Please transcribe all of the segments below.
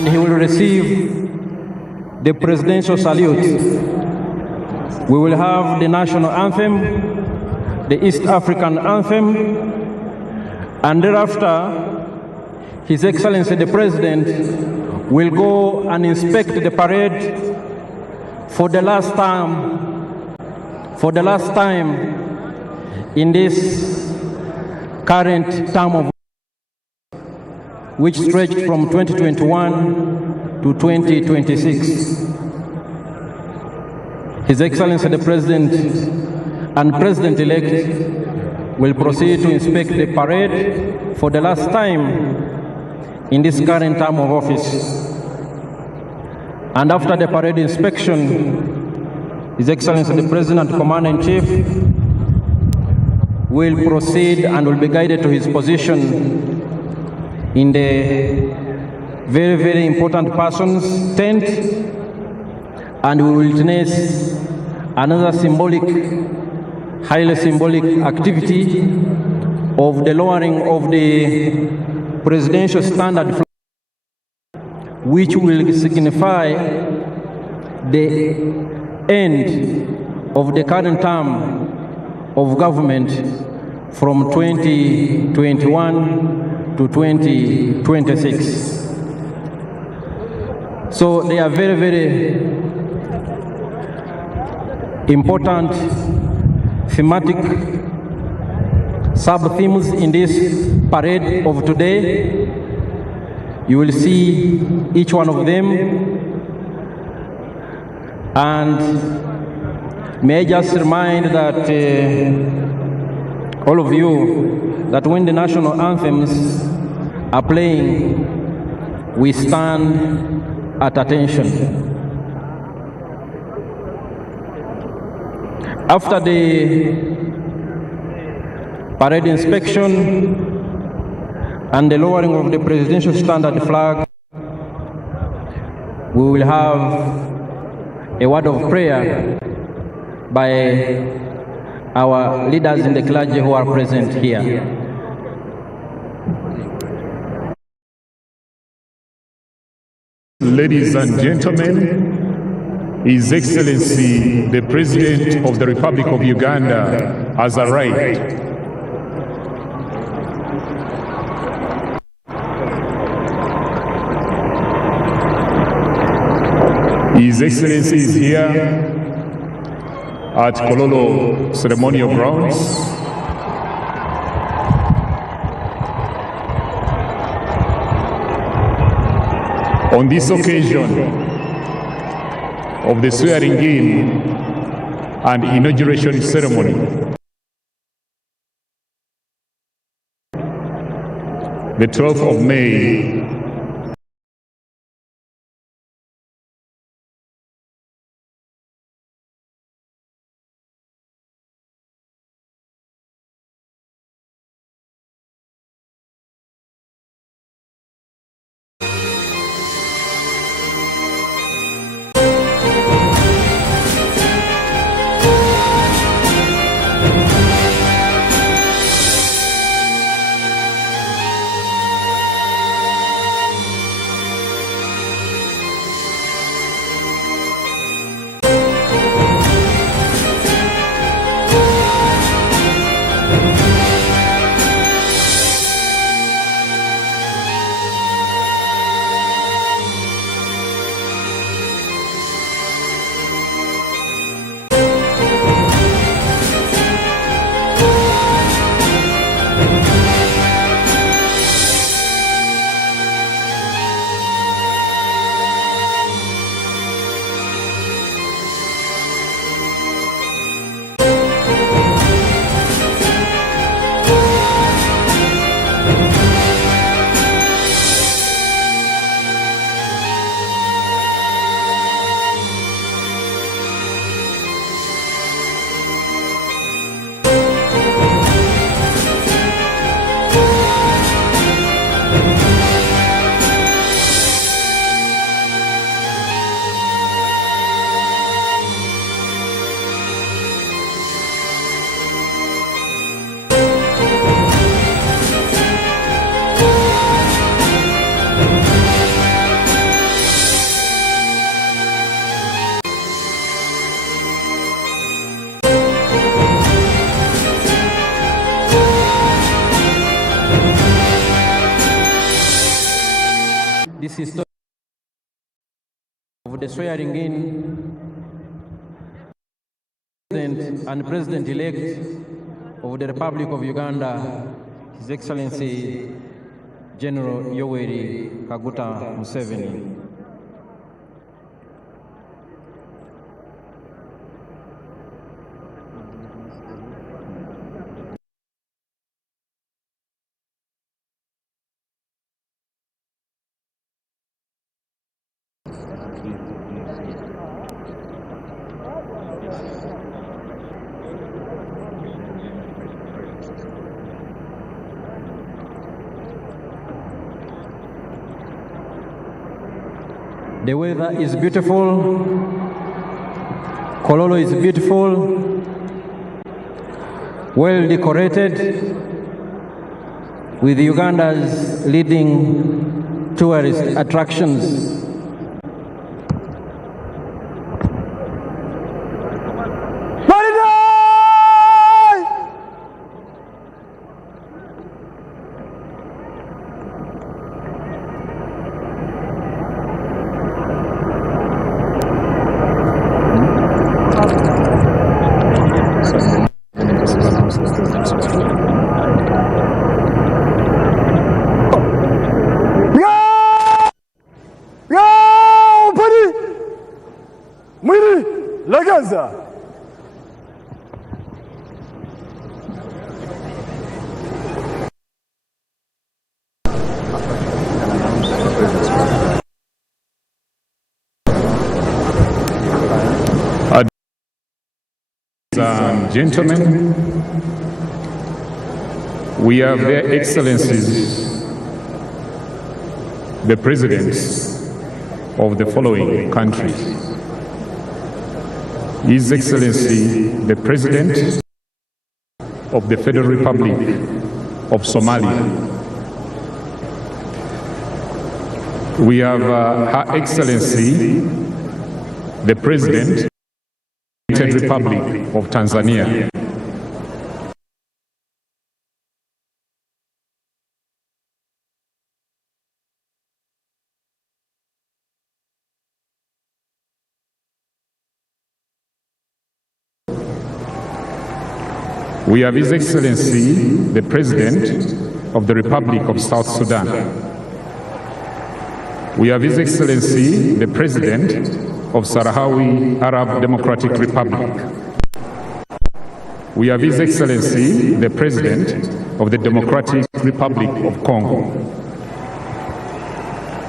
and he will receive the presidential salute. We will have the national anthem, the East African anthem, and thereafter, His Excellency the President will go and inspect the parade for the last time in this current term of which stretched from 2021 to 2026. His Excellency the President and President-elect will proceed to inspect the parade for the last time in this current term of office. And after the parade inspection, His Excellency the President and Commander-in-Chief will proceed and will be guided to his position in the very, very important person's tent, and we will witness another highly symbolic activity of the lowering of the presidential standard flag, which will signify the end of the current term of government from 2021 to 2026. So they are very, very important thematic sub-themes in this parade of today. You will see each one of them, and may I just remind that all of you, that when the national anthems are playing, we stand at attention. After the parade inspection and the lowering of the presidential standard flag, we will have a word of prayer by our leaders in the clergy who are present here. Ladies and gentlemen, His Excellency the President of the Republic of Uganda has arrived. His Excellency is here at Kololo Ceremonial Grounds. On this occasion of the swearing-in and inauguration ceremony, the 12th of May, this historic of the swearing in President and President-elect of the Republic of Uganda, His Excellency General Yoweri Kaguta Museveni. The weather is beautiful. Kololo is beautiful, well decorated, with Uganda's leading tourist attractions. Ladies and gentlemen, we have their excellencies, the presidents of the following countries. His Excellency, the President of the Federal Republic of Somalia. We have Her Excellency, the President of the United Republic of Tanzania. We have His Excellency, the President of the Republic of South Sudan. We have His Excellency, the President of Sahrawi Arab Democratic Republic. We have His Excellency, the President of the Democratic Republic of Congo.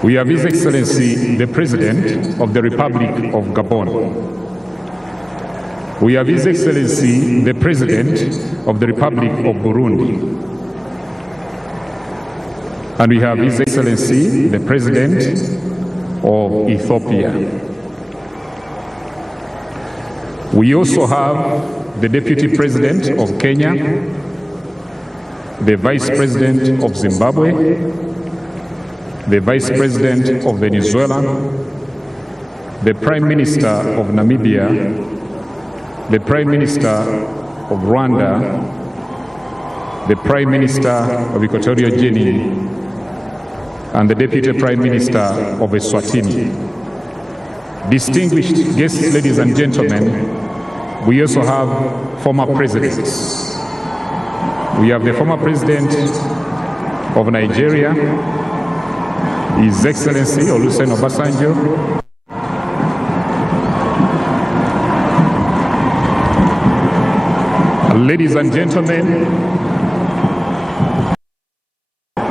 We have His Excellency, the President of the Republic of Gabon. We have His Excellency, the President of the Republic of Burundi. And we have His Excellency, the President of Ethiopia. We also have the Deputy President of Kenya, the Vice President of Zimbabwe, the Vice President of Venezuela, the Prime Minister of Namibia, the Prime Minister of Rwanda, the Prime Minister of Equatorial Guinea, and the Deputy Prime Minister of Eswatini. Distinguished guests, ladies and gentlemen, we also have former presidents. We have the former President of Nigeria, His Excellency Olusegun Obasanjo. Ladies and gentlemen,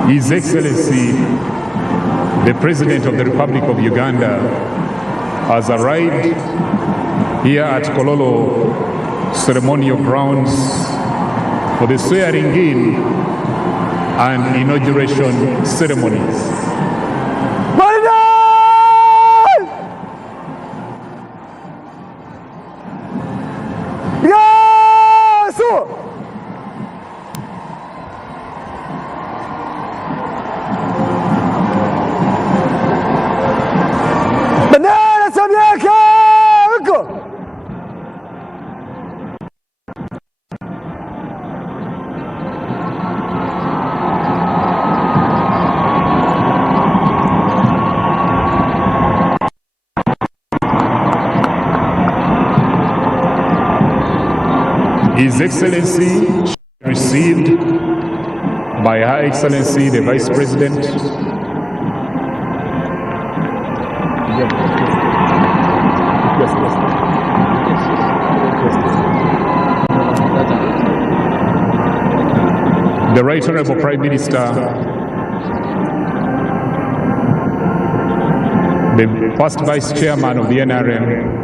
His Excellency, the President of the Republic of Uganda, has arrived here at Kololo ceremonial grounds for the swearing-in and inauguration ceremonies. His Excellency received by Her Excellency the Vice President, the Right Honorable Prime Minister, the First Vice Chairman of the NRM,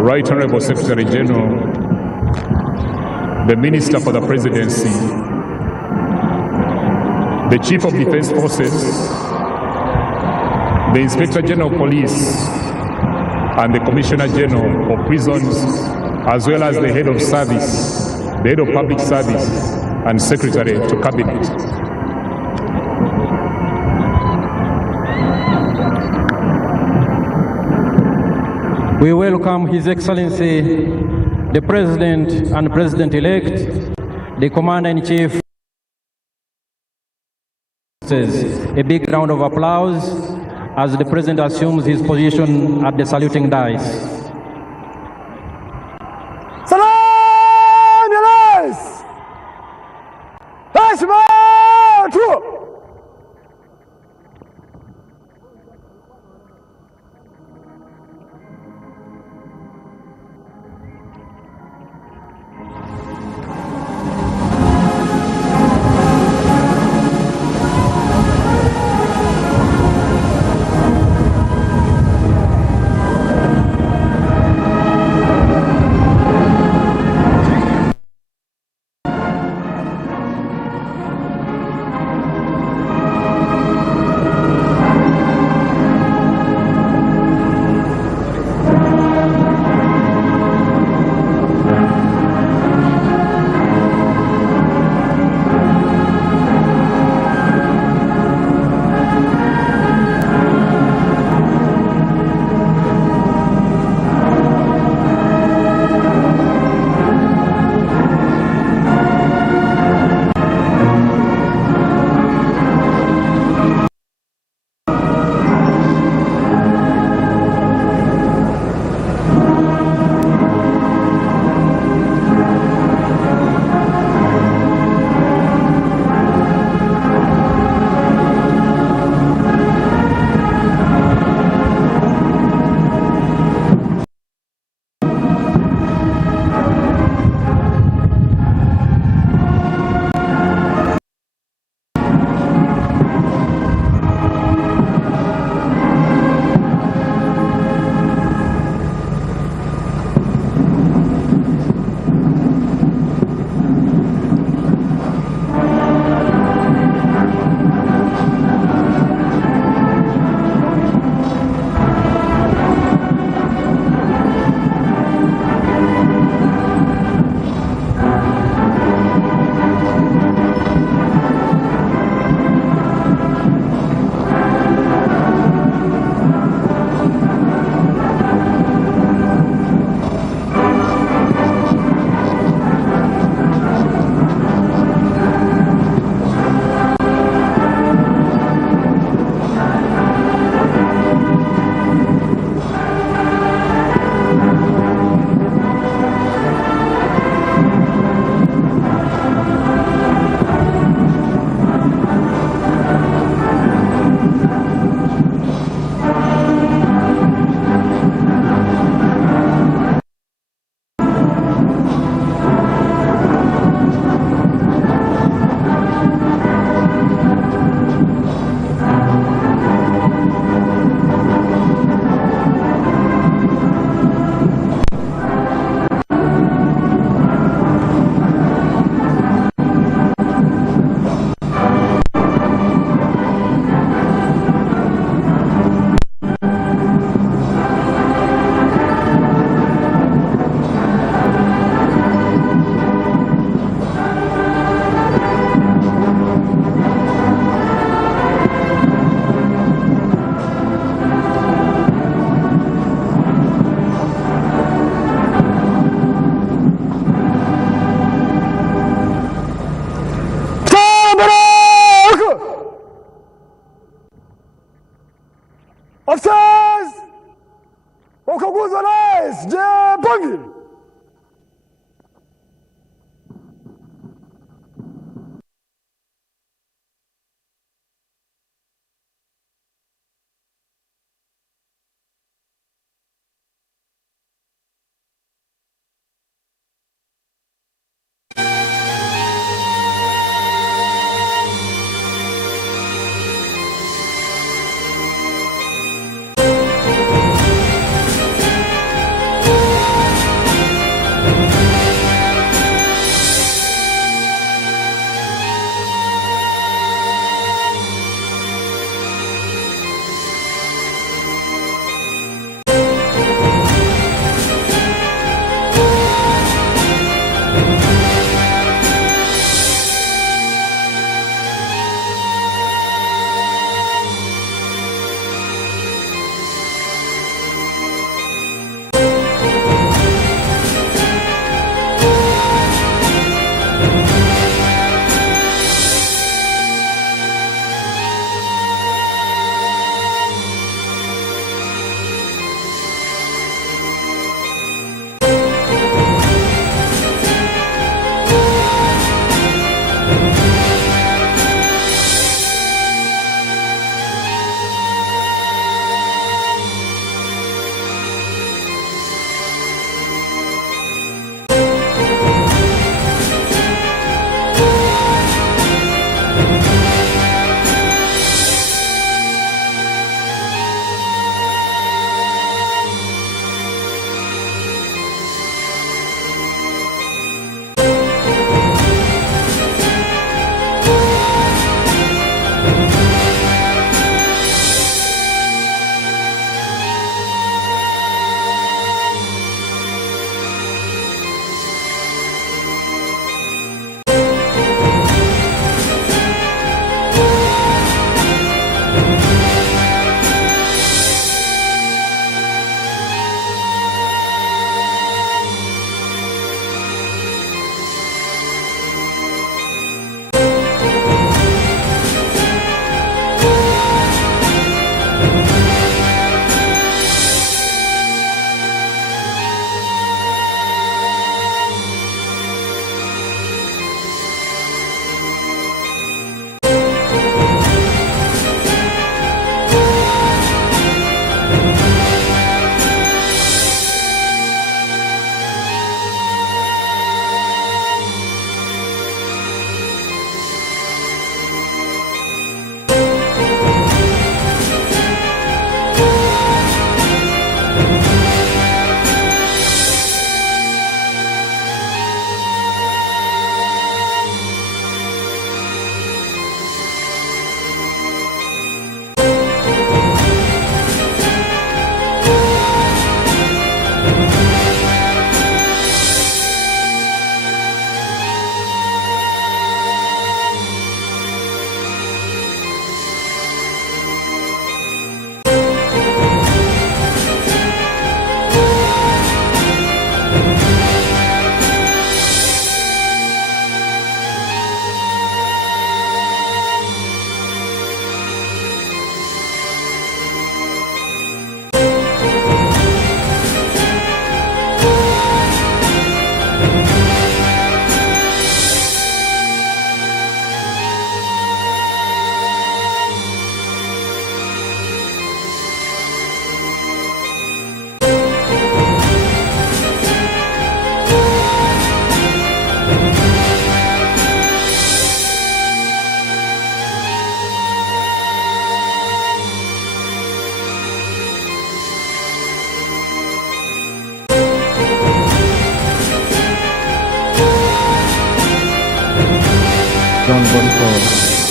Right Honorable Secretary General, the Minister for the Presidency, the Chief of Defense Forces, the Inspector General of Police, and the Commissioner General of Prisons, as well as the Head of Service, the Head of Public Service, and Secretary to Cabinet. We welcome His Excellency, the President and President-elect, the Commander-in-Chief. A big round of applause as the President assumes his position at the saluting dais. Salam Yalas! Hashmatu!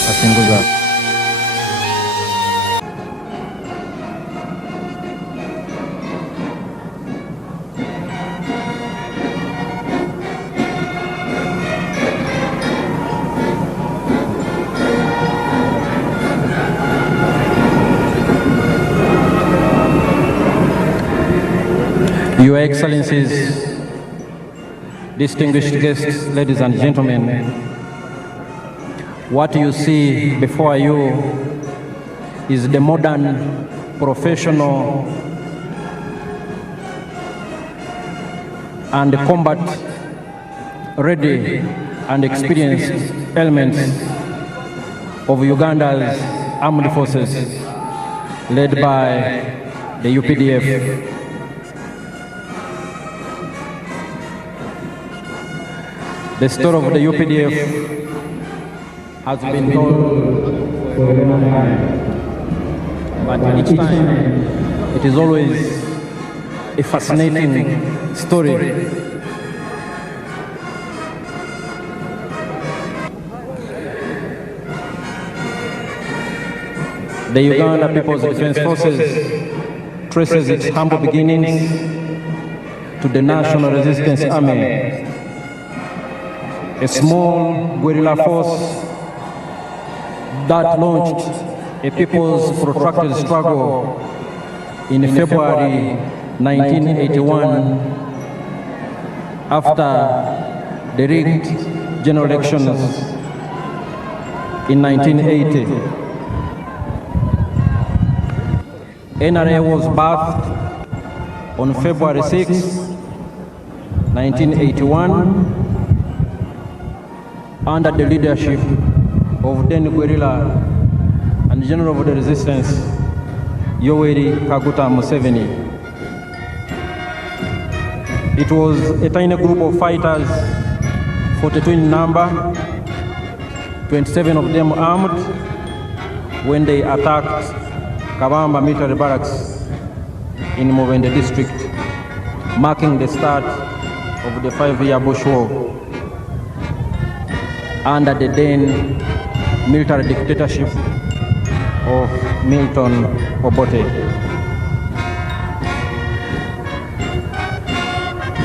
Asinguza. Your Excellencies, distinguished guests, ladies and gentlemen, what you see before you is the modern, professional, and combat-ready and experienced elements of Uganda's armed forces, led by the UPDF. The story of the UPDF has been told for a long time, but each time it is always a fascinating story. The Uganda People's Defense Forces traces its humble beginnings to the National Resistance Army, a small guerrilla force that launched a people's protracted struggle in February 1981 after the rigged general elections in 1980. NRA was birthed on February 6, 1981, under the leadership of then guerrilla and general of the resistance, Yoweri Kaguta Museveni. It was a tiny group of fighters, 42 in number, 27 of them armed, when they attacked Kabamba military barracks in Movende district, marking the start of the 5-year Bush War under the then military dictatorship of Milton Obote.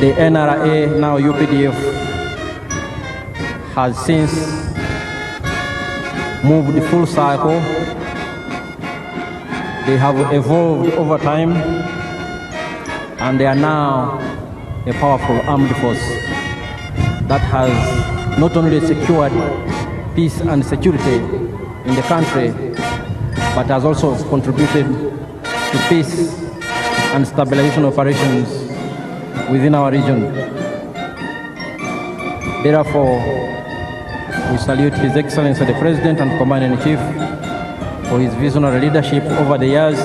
The NRA, now UPDF, has since moved the full cycle. They have evolved over time, and they are now a powerful armed force that has not only secured peace and security in the country, but has also contributed to peace and stabilization operations within our region. Therefore, we salute His Excellency the President and Commander-in-Chief for his visionary leadership over the years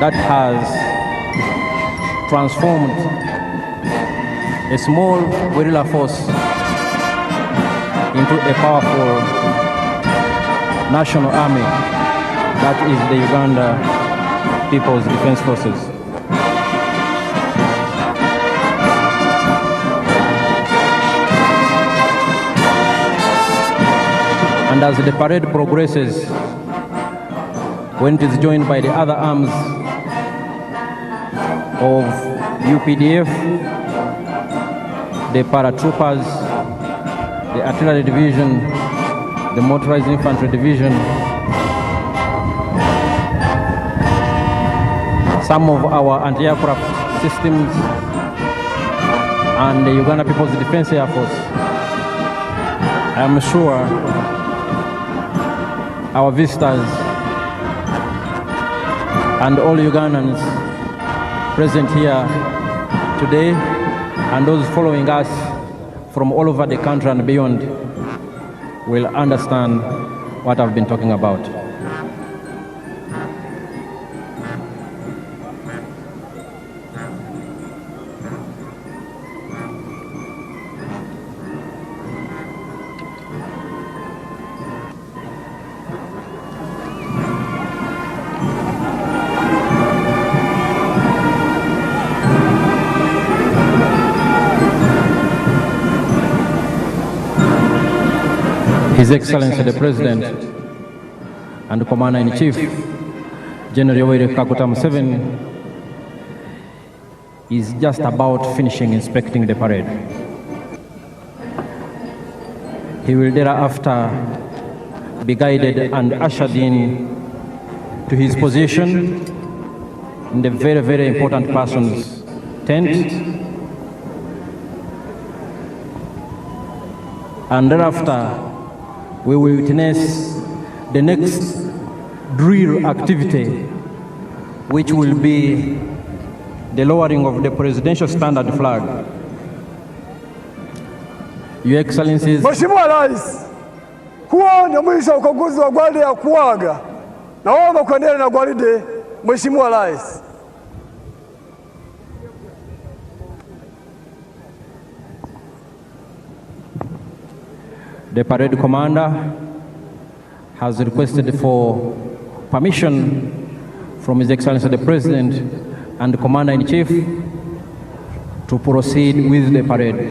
that has transformed a small guerrilla force into a powerful national army that is the Uganda People's Defense Forces. And as the parade progresses, when it is joined by the other arms of UPDF, the paratroopers, the artillery division, the motorized infantry division, some of our anti-aircraft systems, and the Uganda People's Defense Air Force, I am sure our visitors and all Ugandans present here today and those following us from all over the country and beyond will understand what I've been talking about. His Excellency the President and Commander-in-Chief, General Yoweri Kaguta Museveni, is just about finishing inspecting the parade. He will thereafter be guided and ushered in to his position in the very, very important person's tent, and thereafter we will witness the next drill activity, which will be the lowering of the presidential standard flag. Your Excellencies, Mheshimiwa Rais, huo ndio mwisho wa ukaguzi wa gwaride ya kuaga. Naomba kuendelea na gwaride, Mheshimiwa Rais. the parade commander has requested for permission from His Excellency the President and the Commander-in-Chief to proceed with the parade.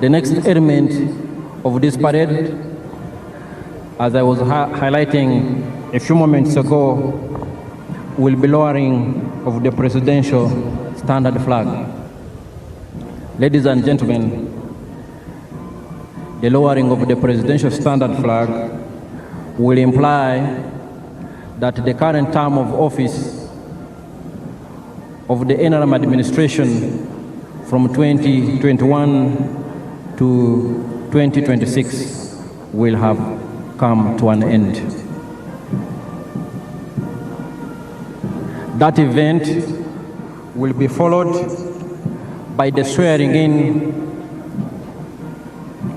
The next element of this parade, as I was highlighting a few moments ago, will be lowering of the presidential standard flag. Ladies and gentlemen, the lowering of the presidential standard flag will imply that the current term of office of the interim administration from 2021 to 2026 will have come to an end. That event will be followed by the swearing-in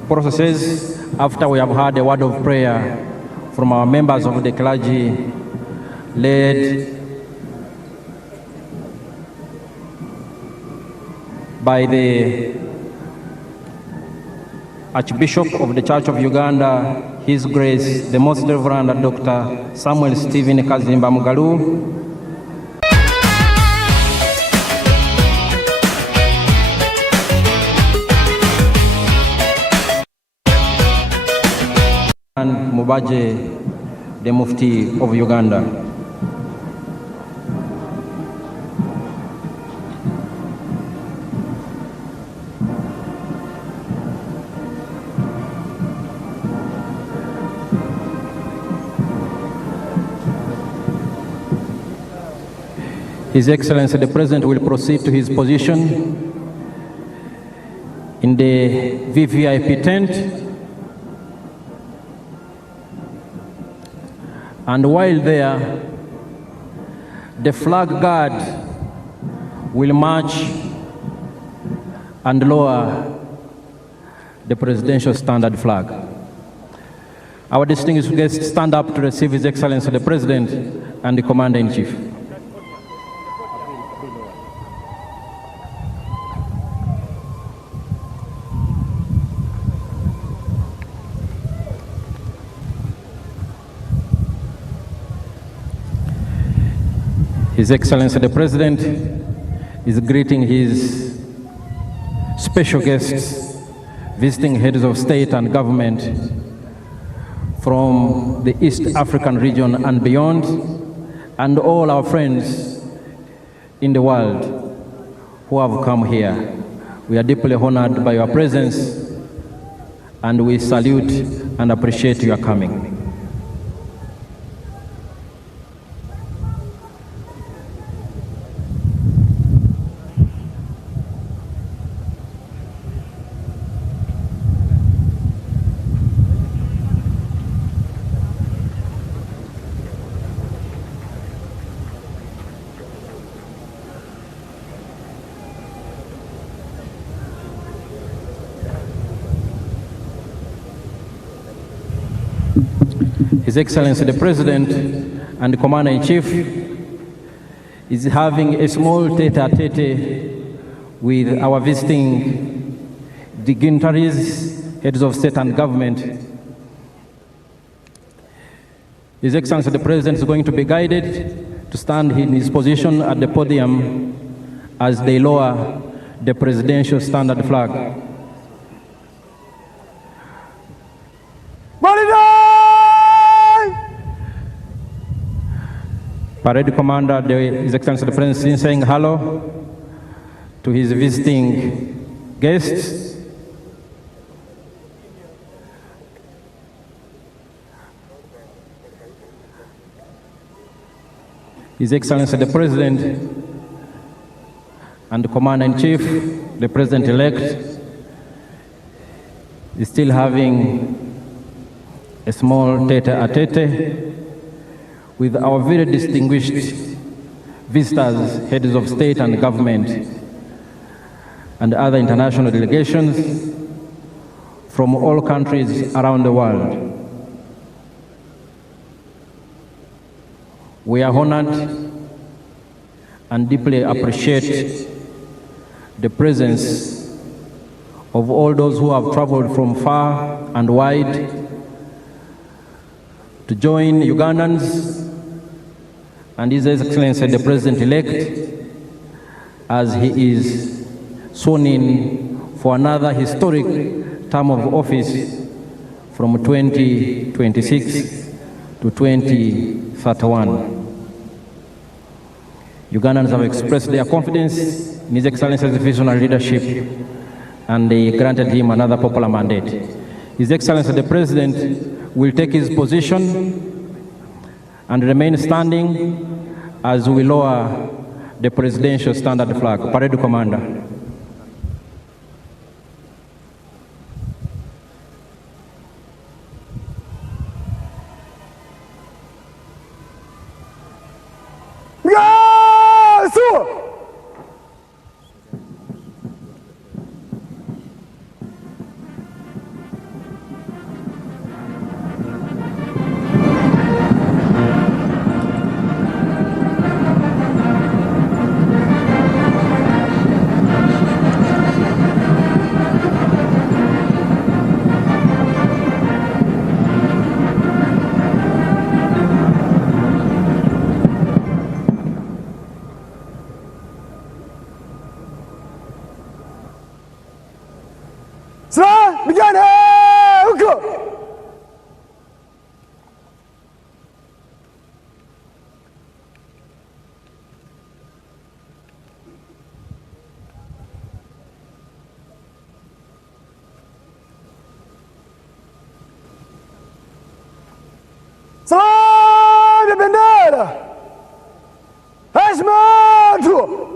processes after we have had a word of prayer from our members of the clergy, led by the Archbishop of the Church of Uganda, His Grace, the Most Reverend Dr. Samuel Stephen Kazimba Mugalu, and Mubaje, the Mufti of Uganda. His Excellency the President will proceed to his position in the VVIP tent, and while there, the flag guard will march and lower the presidential standard flag. Our distinguished guests stand up to receive His Excellency the President and the Commander-in-Chief. His Excellency the President is greeting his special guests, visiting heads of state and government from the East African region and beyond, and all our friends in the world who have come here. We are deeply honored by your presence, and we salute and appreciate your coming. His Excellency the President and the Commander-in-Chief is having a small tete-a-tete with our visiting dignitaries, heads of state and government. His Excellency the President is going to be guided to stand in his position at the podium as they lower the presidential standard flag. Parade Commander, His Excellency the President, is saying hello to his visiting guests. His Excellency the President and the Commander-in-Chief, the President-elect, is still having a small tete-a-tete with our very distinguished visitors, heads of state and government, and other international delegations from all countries around the world. We are honored and deeply appreciate the presence of all those who have traveled from far and wide to join Ugandans and His Excellency the President-elect as he is sworn in for another historic term of office from 2026 to 2031. Ugandans have expressed their confidence in His Excellency's visionary leadership, and they granted him another popular mandate. His Excellency the President will take his position and remain standing as we lower the presidential standard flag. Parade Commander. Salve bendera! Hashmatu!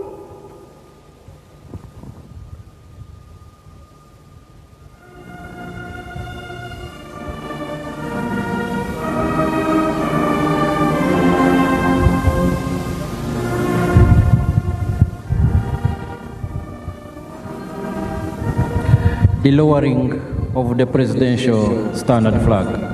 The lowering of the presidential standard flag.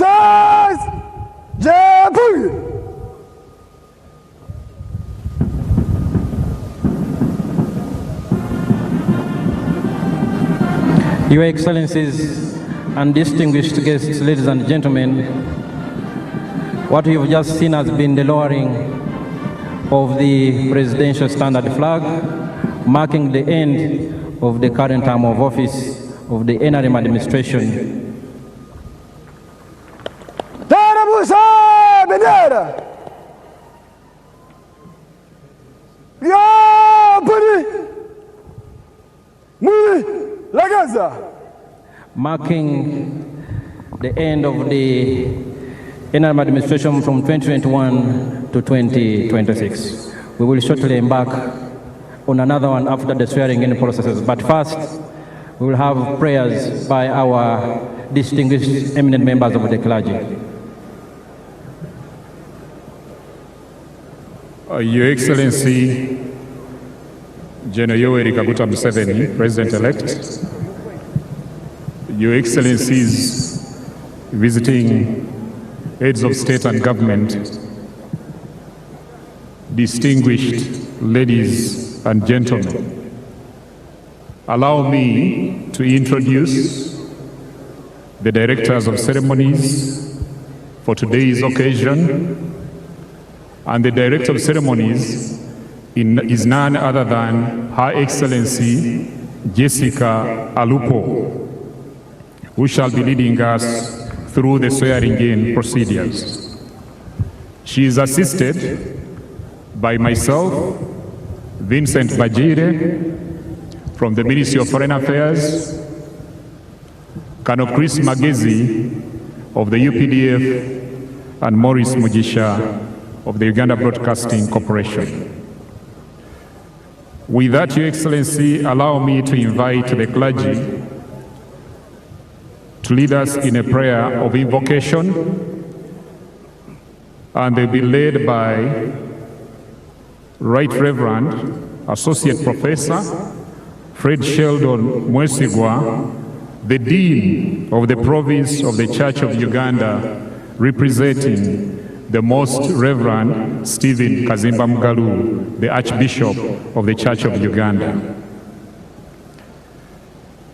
Officers, Jeopardy! Your Excellencies and distinguished guests, ladies and gentlemen, what you've just seen has been the lowering of the presidential standard flag, marking the end of the current term of office of the NRM administration. Tarabusa bendera! Jeopardy! Mwili Lagaza! Marking the end of the NRM administration from 2021 to 2026. We will shortly embark on another one after the swearing-in processes. But first, we will have prayers by our distinguished eminent members of the clergy. Your Excellency, General Yoweri Kaguta Museveni, President-elect, Your Excellencies visiting heads of state and government, distinguished ladies and gentlemen, allow me to introduce the directors of ceremonies for today's occasion. And the director of ceremonies is none other than Her Excellency Jessica Alupo, who shall be leading us through the swearing-in procedures. She is assisted by myself, Vincent Bajire, from the Ministry of Foreign Affairs, Colonel Chris Magezi of the UPDF, and Maurice Mugisha of the Uganda Broadcasting Corporation. With that, Your Excellency, allow me to invite the clergy to lead us in a prayer of invocation, and they'll be led by Right Reverend Associate Professor Fred Sheldon Mwesigwa, the Dean of the Province of the Church of Uganda, representing the Most Reverend Stephen Kazimba Mugalu, the Archbishop of the Church of Uganda.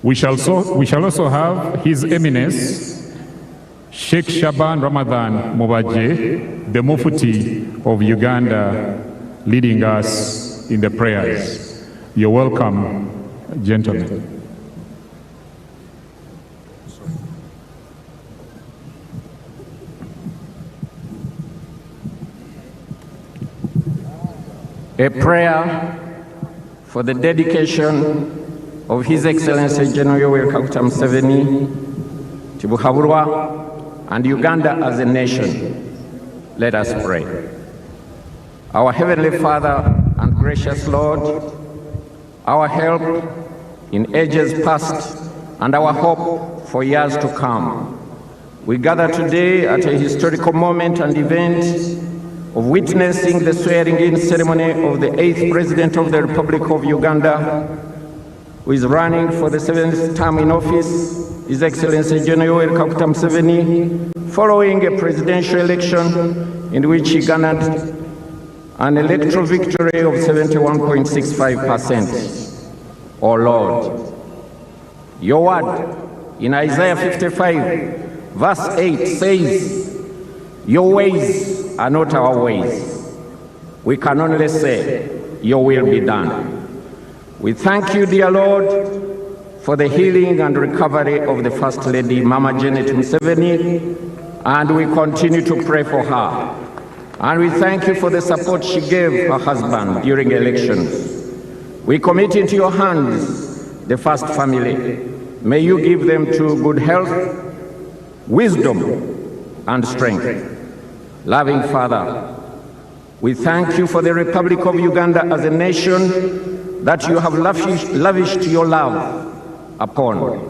We shall also have His Eminence, Sheikh Shaban Ramadan Mubaje, the Mufti of Uganda, leading us in the prayers. You're welcome, gentlemen. A prayer for the dedication of His Excellency General Yoweri Kaguta Museveni, Tibuhaburwa, and Uganda as a nation. Let us pray. Our Heavenly Father and gracious Lord, our help in ages past and our hope for years to come, we gather today at a historical moment and event of witnessing the swearing-in ceremony of the 8th President of the Republic of Uganda, who is running for the 7th term in office, His Excellency General Yoweri Kaguta Museveni, following a presidential election in which he garnered an electoral victory of 71.65%. O Lord, your word in Isaiah 55, verse 8 says, your ways are not our ways. We can only say, your will be done. We thank you, dear Lord, for the healing and recovery of the First Lady, Mama Janet Museveni, and we continue to pray for her. And we thank you for the support she gave her husband during elections. We commit into your hands the First family. May you give them to good health, wisdom, and strength. Loving Father, we thank you for the Republic of Uganda as a nation that you have lavished your love upon,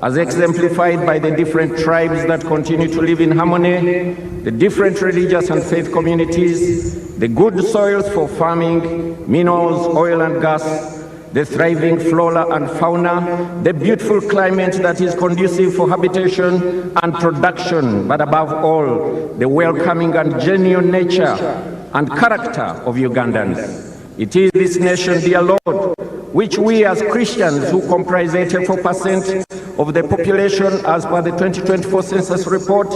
as exemplified by the different tribes that continue to live in harmony, the different religious and faith communities, the good soils for farming, minerals, oil and gas, the thriving flora and fauna, the beautiful climate that is conducive for habitation and production, but above all, the welcoming and genuine nature and character of Ugandans. It is this nation, dear Lord, which we as Christians, who comprise 84% of the population as per the 2024 census report,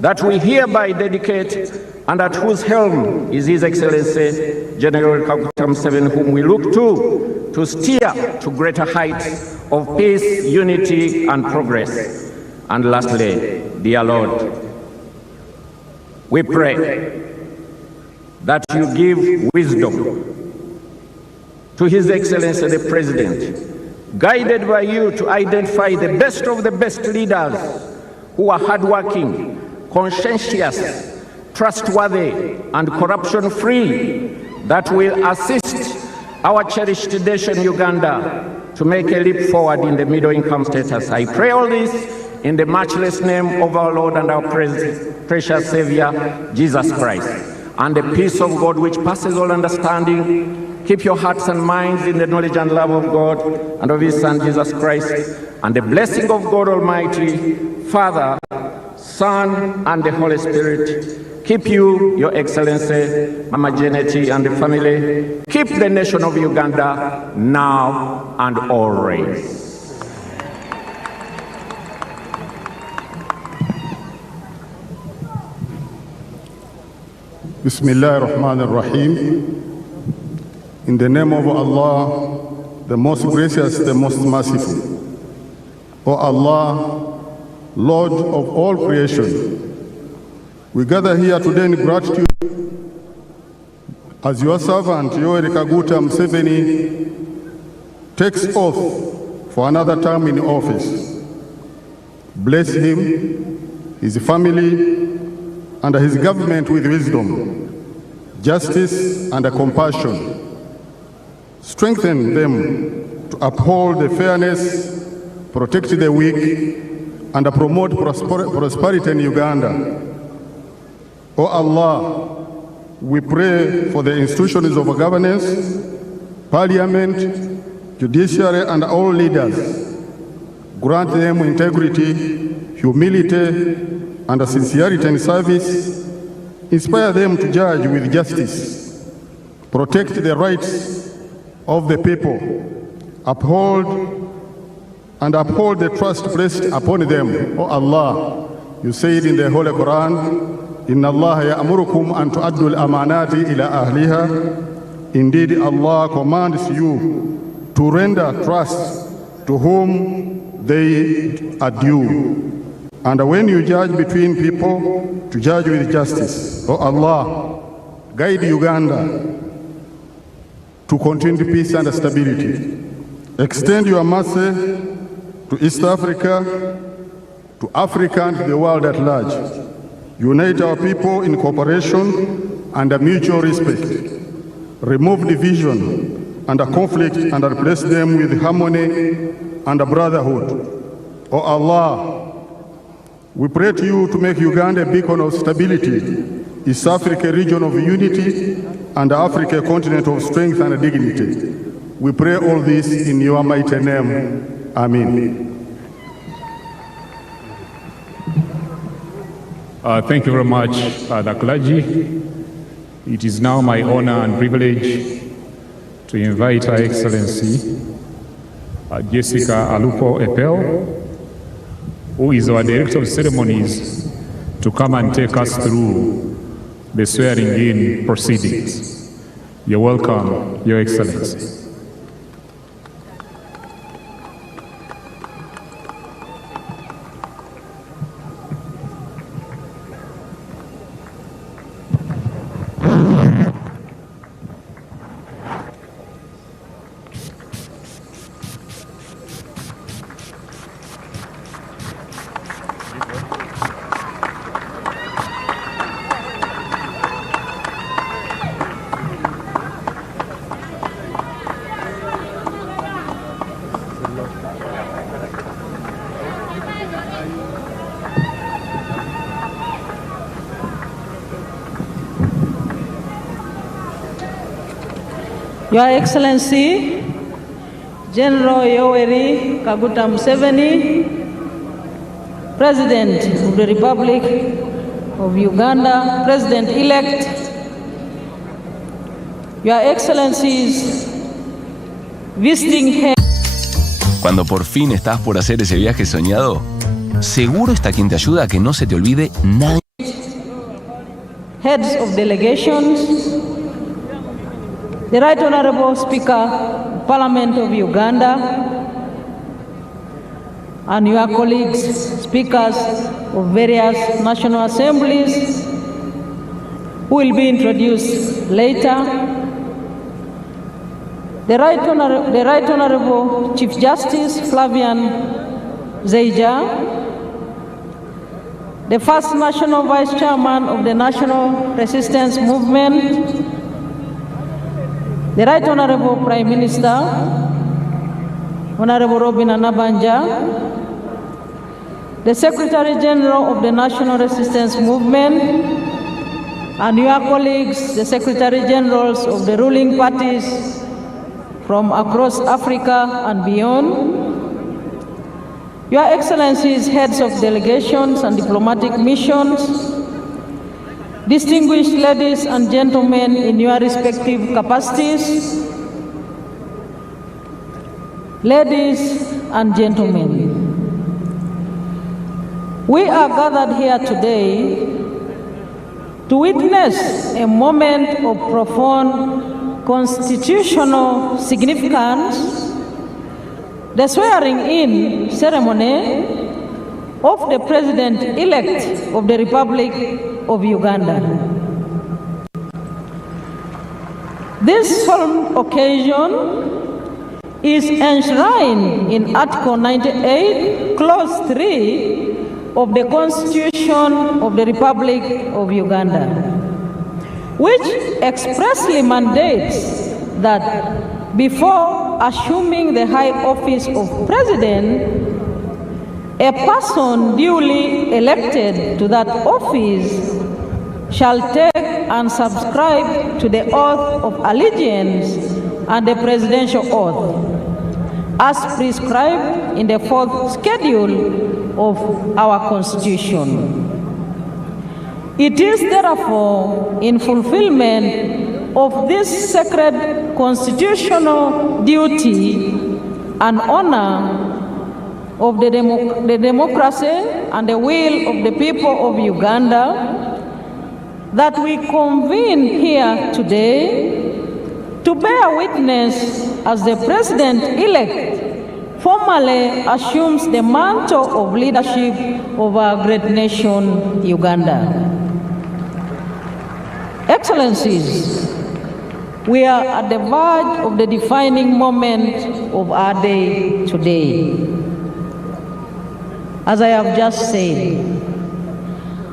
that we hereby dedicate, and at whose helm is His Excellency General Kaguta Museveni, whom we look to steer to greater heights of peace, unity, and progress. And lastly, dear Lord, we pray that you give wisdom to His Excellency the President, guided by you to identify the best of the best leaders who are hardworking, conscientious, trustworthy, and corruption-free, that will assist our cherished nation, Uganda, to make a leap forward in the middle-income status. I pray all this in the matchless name of our Lord and our precious Savior, Jesus Christ. And the peace of God, which passes all understanding, keep your hearts and minds in the knowledge and love of God and of His Son, Jesus Christ, and the blessing of God Almighty, Father, Son, and the Holy Spirit, keep you, Your Excellency, Mama Janeti, and the family. Keep the nation of Uganda now and always. Bismillah ar-Rahman ar-Rahim. In the name of Allah, the most gracious, the most merciful. O Allah, Lord of all creation, we gather here today in gratitude as your servant, Yoweri Kaguta Museveni, takes oath for another term in office. Bless him, his family, and his government with wisdom, justice, and compassion. Strengthen them to uphold the fairness, protect the weak, and promote prosperity in Uganda. O Allah, we pray for the institutions of governance, parliament, judiciary, and all leaders. Grant them integrity, humility, and sincerity in service. Inspire them to judge with justice, protect the rights of the people, uphold the trust placed upon them. O Allah, you said in the Holy Quran, Inna Allah ya'murukum an tu'addu al-amanati ila ahliha. Indeed, Allah commands you to render trust to whom they are due. And when you judge between people, to judge with justice. O Allah, guide Uganda to continued peace and stability. Extend your mercy to East Africa, to Africa, and the world at large. Unite our people in cooperation and mutual respect. Remove division and conflict and replace them with harmony and brotherhood. O Allah, we pray to you to make Uganda a beacon of stability, East Africa region of unity, and Africa a continent of strength and dignity. We pray all this in your mighty name. Amen. Thank you very much, the clergy. It is now my honor and privilege to invite Her Excellency Jessica Alupo Epel, who is our Director of Ceremonies, to come and take us through the swearing-in proceedings. You're welcome, Your Excellency. Your Excellency, General Yoweri Kaguta Museveni, President of the Republic of Uganda, President-elect, Your Excellencies, visiting here. Cuando por fin estás por hacer ese viaje soñado, seguro está quien te ayuda a que no se te olvide nada. Heads of delegations, the Right Honorable Speaker, Parliament of Uganda, and your colleagues, speakers of various national assemblies, who will be introduced later. The Right Honorable Chief Justice Flavian Zeija, the first National Vice Chairman of the National Resistance Movement, the Right Honorable Prime Minister, Honorable Robin Anabanja, the Secretary General of the National Resistance Movement, and your colleagues, the Secretary Generals of the ruling parties from across Africa and beyond, Your Excellencies, heads of delegations and diplomatic missions, distinguished ladies and gentlemen in your respective capacities, ladies and gentlemen, we are gathered here today to witness a moment of profound constitutional significance, the swearing-in ceremony of the President-elect of the Republic of Uganda. This solemn occasion is enshrined in Article 98, Clause 3 of the Constitution of the Republic of Uganda, which expressly mandates that before assuming the high office of President, a person duly elected to that office shall take and subscribe to the oath of allegiance and the presidential oath, as prescribed in the fourth schedule of our Constitution. It is therefore in fulfillment of this sacred constitutional duty and honor of the democracy and the will of the people of Uganda that we convene here today to bear witness as the President-elect formally assumes the mantle of leadership of our great nation, Uganda. Excellencies, we are at the verge of the defining moment of our day today. As I have just said,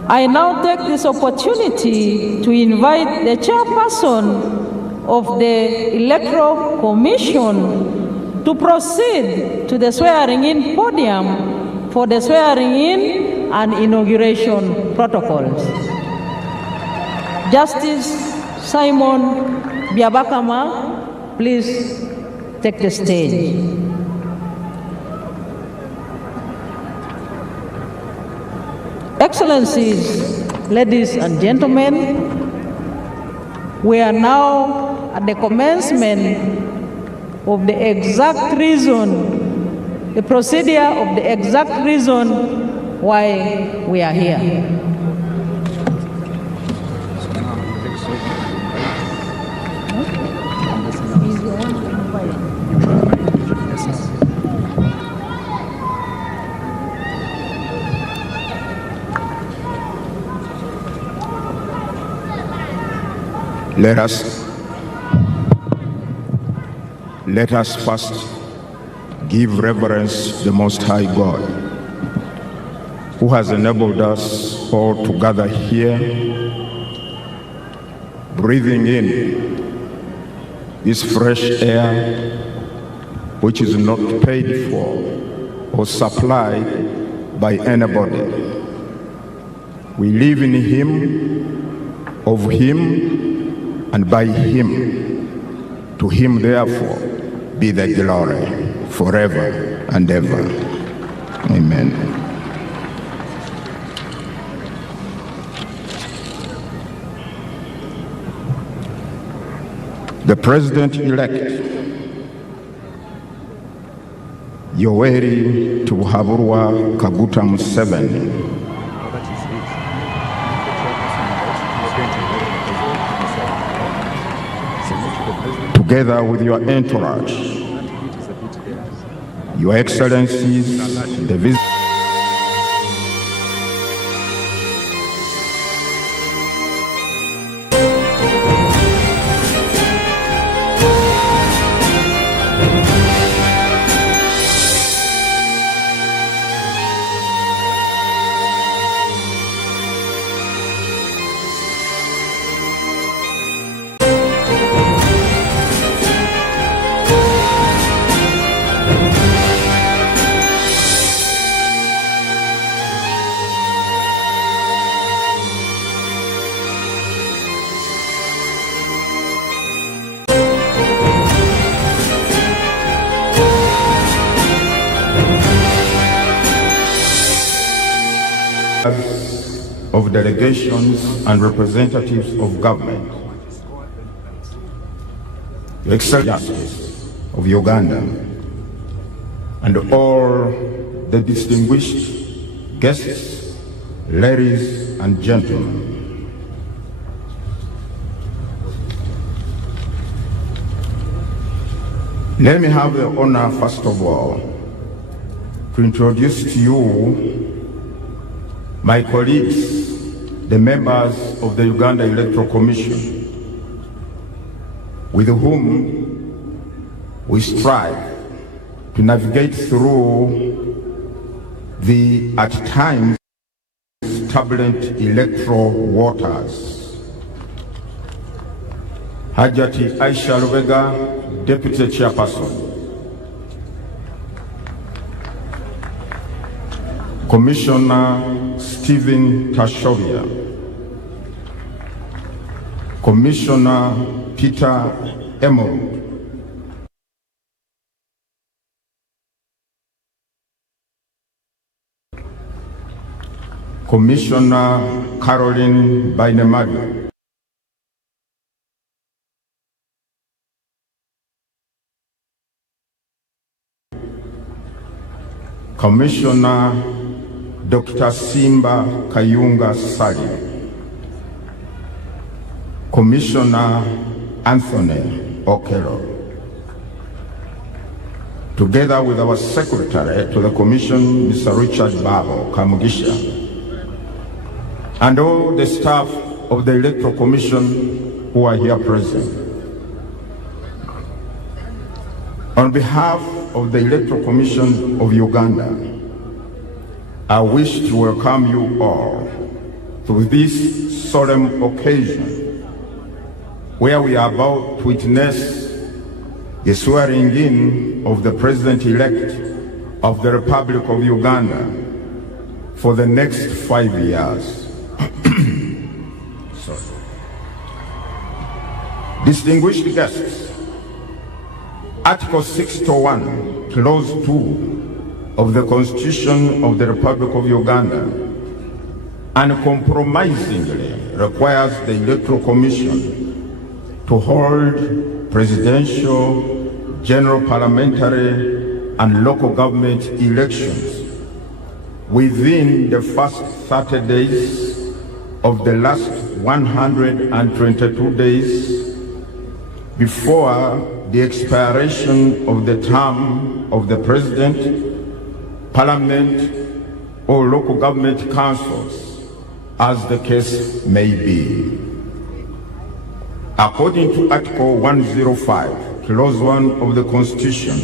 I now take this opportunity to invite the chairperson of the Electoral Commission to proceed to the swearing-in podium for the swearing-in and inauguration protocols. Justice Simon Biabakama, please take the stage. Excellencies, ladies and gentlemen, we are now at the commencement of the exact reason, the procedure of the exact reason why we are here. Let us first give reverence to the Most High God, who has enabled us all to gather here, breathing in this fresh air, which is not paid for or supplied by anybody. We live in Him, of Him, and by Him. To Him, therefore, be the glory forever and ever. Amen. The President-elect, Yoweri Tuhaburwa Kaguta Museveni, together with your entourage, Your Excellencies, the visit. Of delegations and representatives of government, Your Excellencies of Uganda, and all the distinguished guests, ladies and gentlemen. Let me have the honor, first of all, to introduce to you my colleagues, the members of the Uganda Electoral Commission, with whom we strive to navigate through the, at times, turbulent electoral waters. Hajati Aisha Lubega, Deputy Chairperson. Commissioner Stephen Tashovia, Commissioner Peter Emerald, Commissioner Caroline Bainemadu, Commissioner Dr. Simba Kayunga Sali, Commissioner Anthony Okello, together with our Secretary to the Commission, Mr. Richard Babo Kamugisha, and all the staff of the Electoral Commission who are here present. On behalf of the Electoral Commission of Uganda, I wish to welcome you all to this solemn occasion where we are about to witness the swearing in of the President-elect of the Republic of Uganda for the next 5 years. Distinguished guests, Article 601, Clause 2 of the Constitution of the Republic of Uganda uncompromisingly requires the Electoral Commission to hold presidential, general parliamentary, and local government elections within the first 30 days of the last 122 days before the expiration of the term of the President, Parliament, or local government councils, as the case may be. According to Article 105, Clause 1 of the Constitution,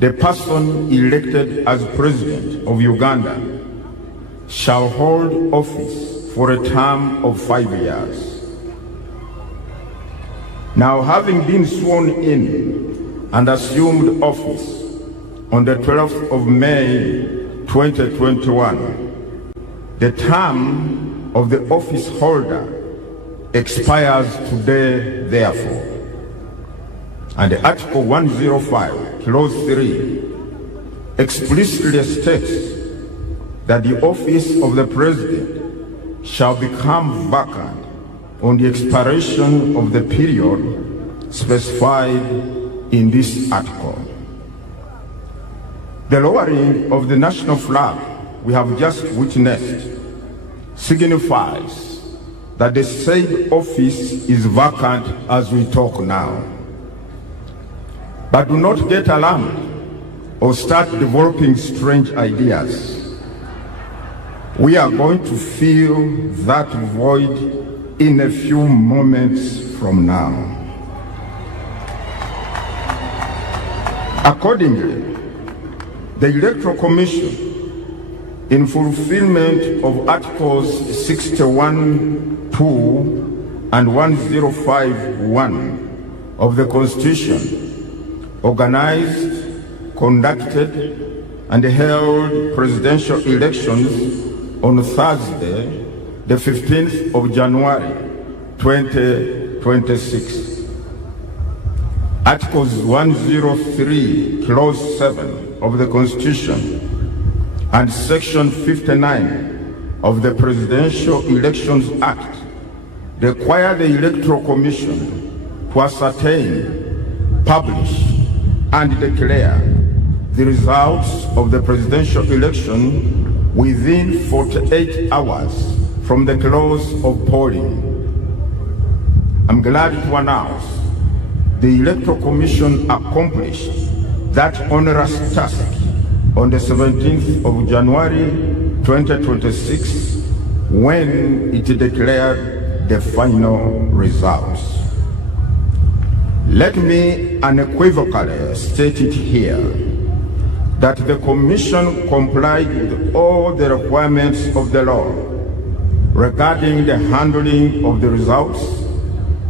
the person elected as President of Uganda shall hold office for a term of 5 years. Now, having been sworn in and assumed office on the 12th of May 2021, the term of the office holder expires today, therefore. And Article 105, Clause 3, explicitly states that the office of the President shall become vacant on the expiration of the period specified in this article. The lowering of the national flag we have just witnessed signifies that the said office is vacant as we talk now. But do not get alarmed or start developing strange ideas. We are going to fill that void in a few moments from now. Accordingly, the Electoral Commission, in fulfillment of Articles 61(2) and 105(1) of the Constitution, organized, conducted, and held presidential elections on Thursday, the 15th of January, 2026. Articles 103, Clause 7 of the Constitution and Section 59 of the Presidential Elections Act require the Electoral Commission to ascertain, publish, and declare the results of the presidential election within 48 hours from the close of polling. I'm glad to announce the Electoral Commission accomplished that onerous task on the 17th of January 2026 when it declared the final results. Let me unequivocally state it here that the Commission complied with all the requirements of the law regarding the handling of the results,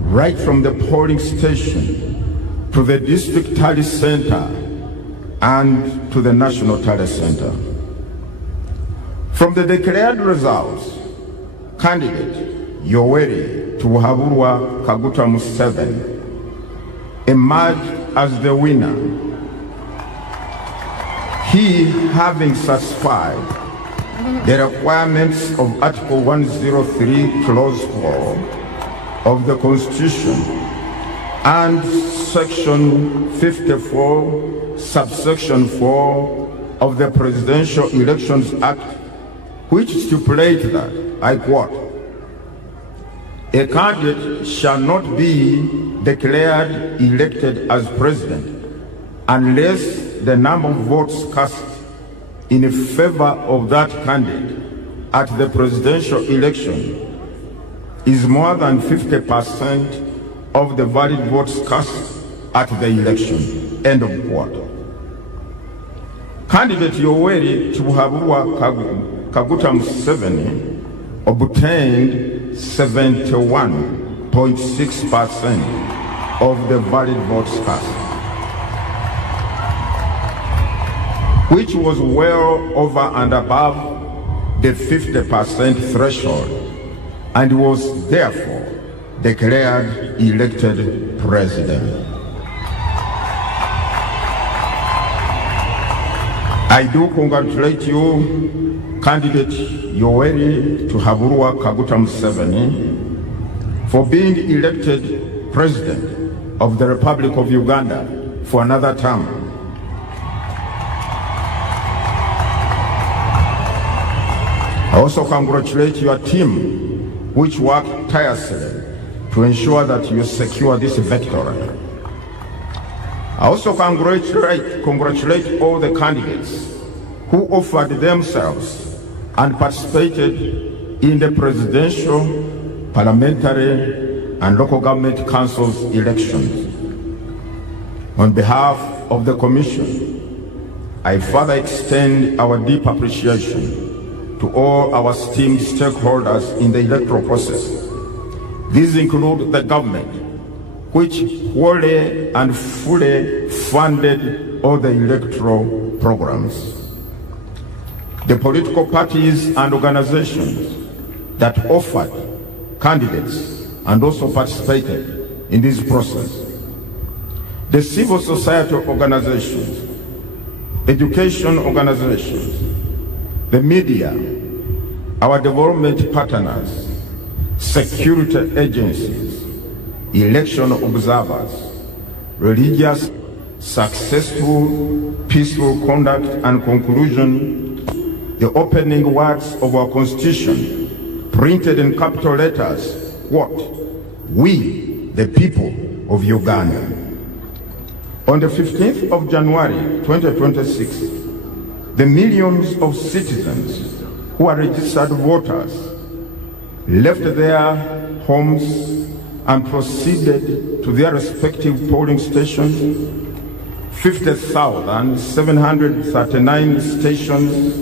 right from the polling station to the district tally center and to the national tally center. From the declared results, candidate Yoweri Kaguta Museveni emerged as the winner, he having satisfied the requirements of Article 103, Clause 4 of the Constitution and Section 54, Subsection 4 of the Presidential Elections Act, which stipulates that, I quote, a candidate shall not be declared elected as president unless the number of votes cast in favor of that candidate at the presidential election is more than 50% of the valid votes cast at the election. End of quote. Candidate Yoweri Kaguta Museveni obtained 71.6% of the valid votes cast, which was well over and above the 50% threshold, and was therefore declared elected president. I do congratulate you, candidate Yoweri Kaguta Museveni, for being elected president of the Republic of Uganda for another term. I also congratulate your team, which worked tirelessly to ensure that you secure this victory. I also congratulate all the candidates who offered themselves and participated in the presidential, parliamentary, and local government councils elections. On behalf of the Commission, I further extend our deep appreciation to all our esteemed stakeholders in the electoral process. These include the government, which wholly and fully funded all the electoral programs, the political parties and organizations that offered candidates and also participated in this process, the civil society organizations, education organizations, the media, our development partners, security agencies, election observers, religious, successful, peaceful conduct and conclusion, the opening words of our Constitution, printed in capital letters, quote, "We, the people of Uganda." On the 15th of January 2026, the millions of citizens who are registered voters left their homes and proceeded to their respective polling stations. 50,739 stations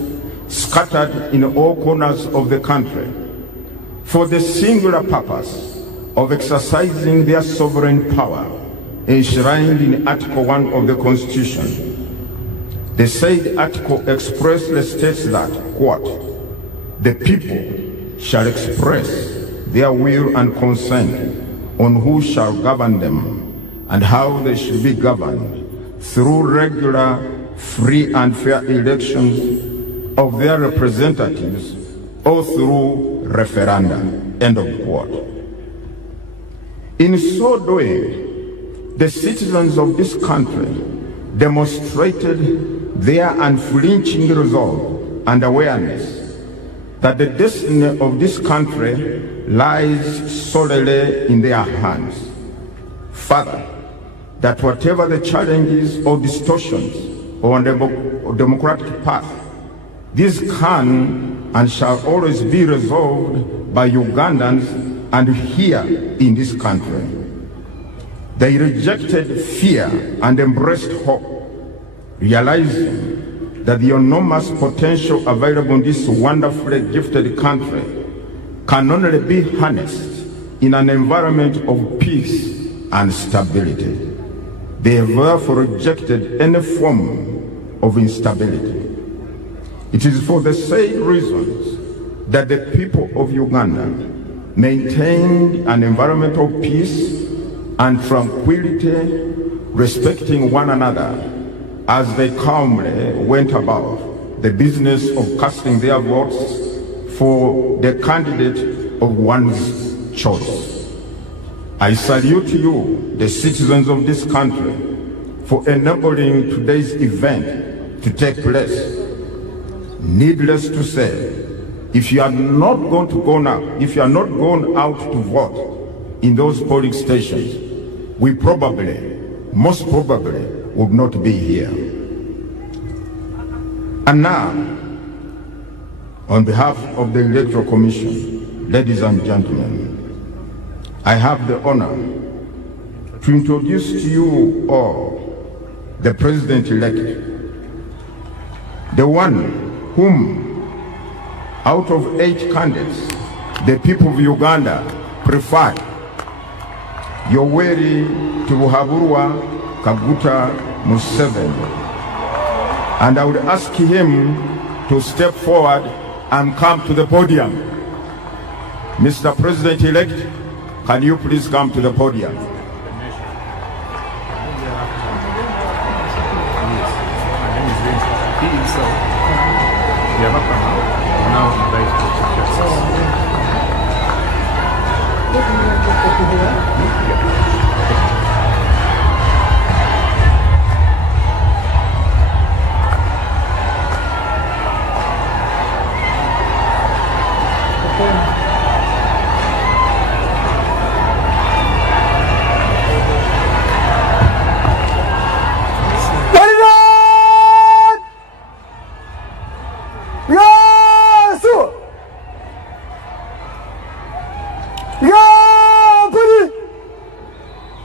scattered in all corners of the country for the singular purpose of exercising their sovereign power enshrined in Article 1 of the Constitution. The said article expressly states that, quote, "The people shall express their will and consent on who shall govern them and how they should be governed through regular, free and fair elections of their representatives or through referenda," end of quote. In so doing, the citizens of this country demonstrated their unflinching resolve and awareness that the destiny of this country lies solely in their hands. Further, that whatever the challenges or distortions on the democratic path, these can and shall always be resolved by Ugandans and here in this country. They rejected fear and embraced hope, realizing that the enormous potential available in this wonderfully gifted country can only be harnessed in an environment of peace and stability. They have therefore rejected any form of instability. It is for the same reasons that the people of Uganda maintained an environment of peace and tranquility, respecting one another as they calmly went about the business of casting their votes for the candidate of one's choice. I salute you, the citizens of this country, for enabling today's event to take place. Needless to say, if you are not going to go now, if you are not going out to vote in those polling stations, we probably, most probably, would not be here. And now, on behalf of the Electoral Commission, ladies and gentlemen, I have the honor to introduce to you all the President-elect, the one whom, out of 8 candidates, the people of Uganda preferred, Yoweri Tibuhaburwa Kaguta Museveni. And I would ask him to step forward and come to the podium. Mr. President-elect, can you please come to the podium?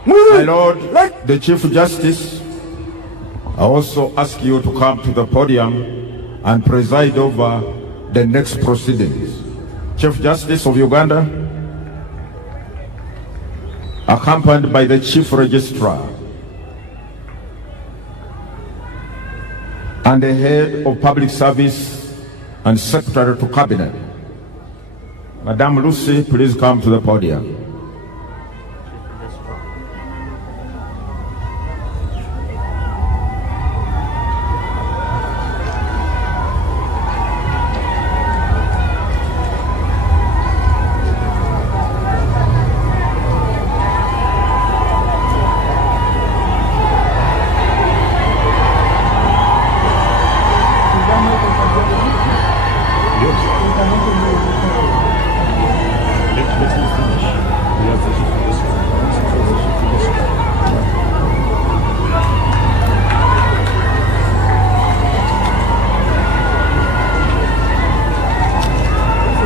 My Lord, the Chief Justice, I also ask you to come to the podium and preside over the next proceedings. Chief Justice of Uganda, accompanied by the Chief Registrar and the Head of Public Service and Secretary to Cabinet. Madame Lucy, please come to the podium.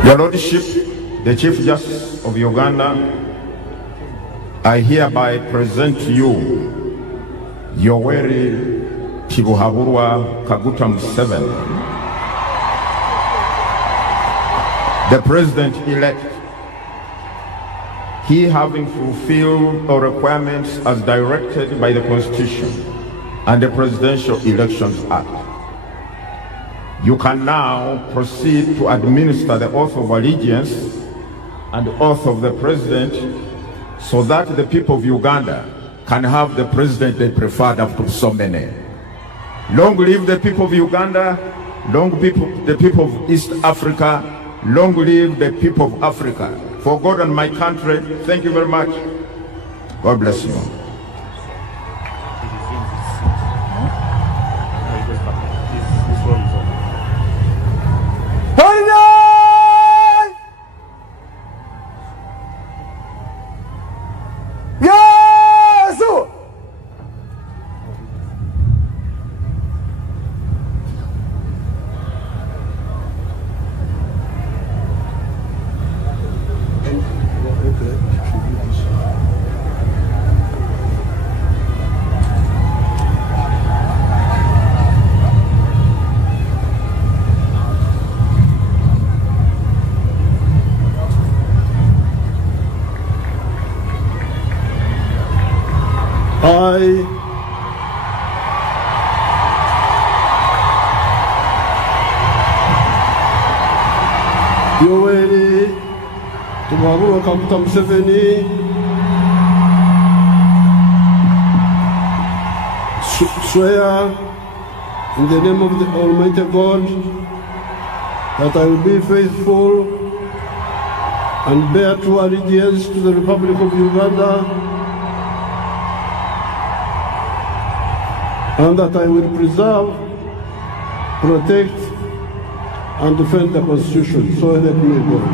Your Lordship, the Chief Justice of Uganda, I hereby present to you Yoweri Tibuhaburwa Kaguta Museveni, the President-elect, he having fulfilled all requirements as directed by the Constitution and the Presidential Elections Act. You can now proceed to administer the oath of allegiance and the oath of the President so that the people of Uganda can have the President they preferred after so many. Long live the people of Uganda, long live the people of East Africa, long live the people of Africa. For God and my country, thank you very much. God bless you. Yoweri Tibuhaburwa Kaguta Museveni swear in the name of the Almighty God that I will be faithful and bear true allegiance to the Republic of Uganda, and that I will preserve, protect, and defend the Constitution. So help me God.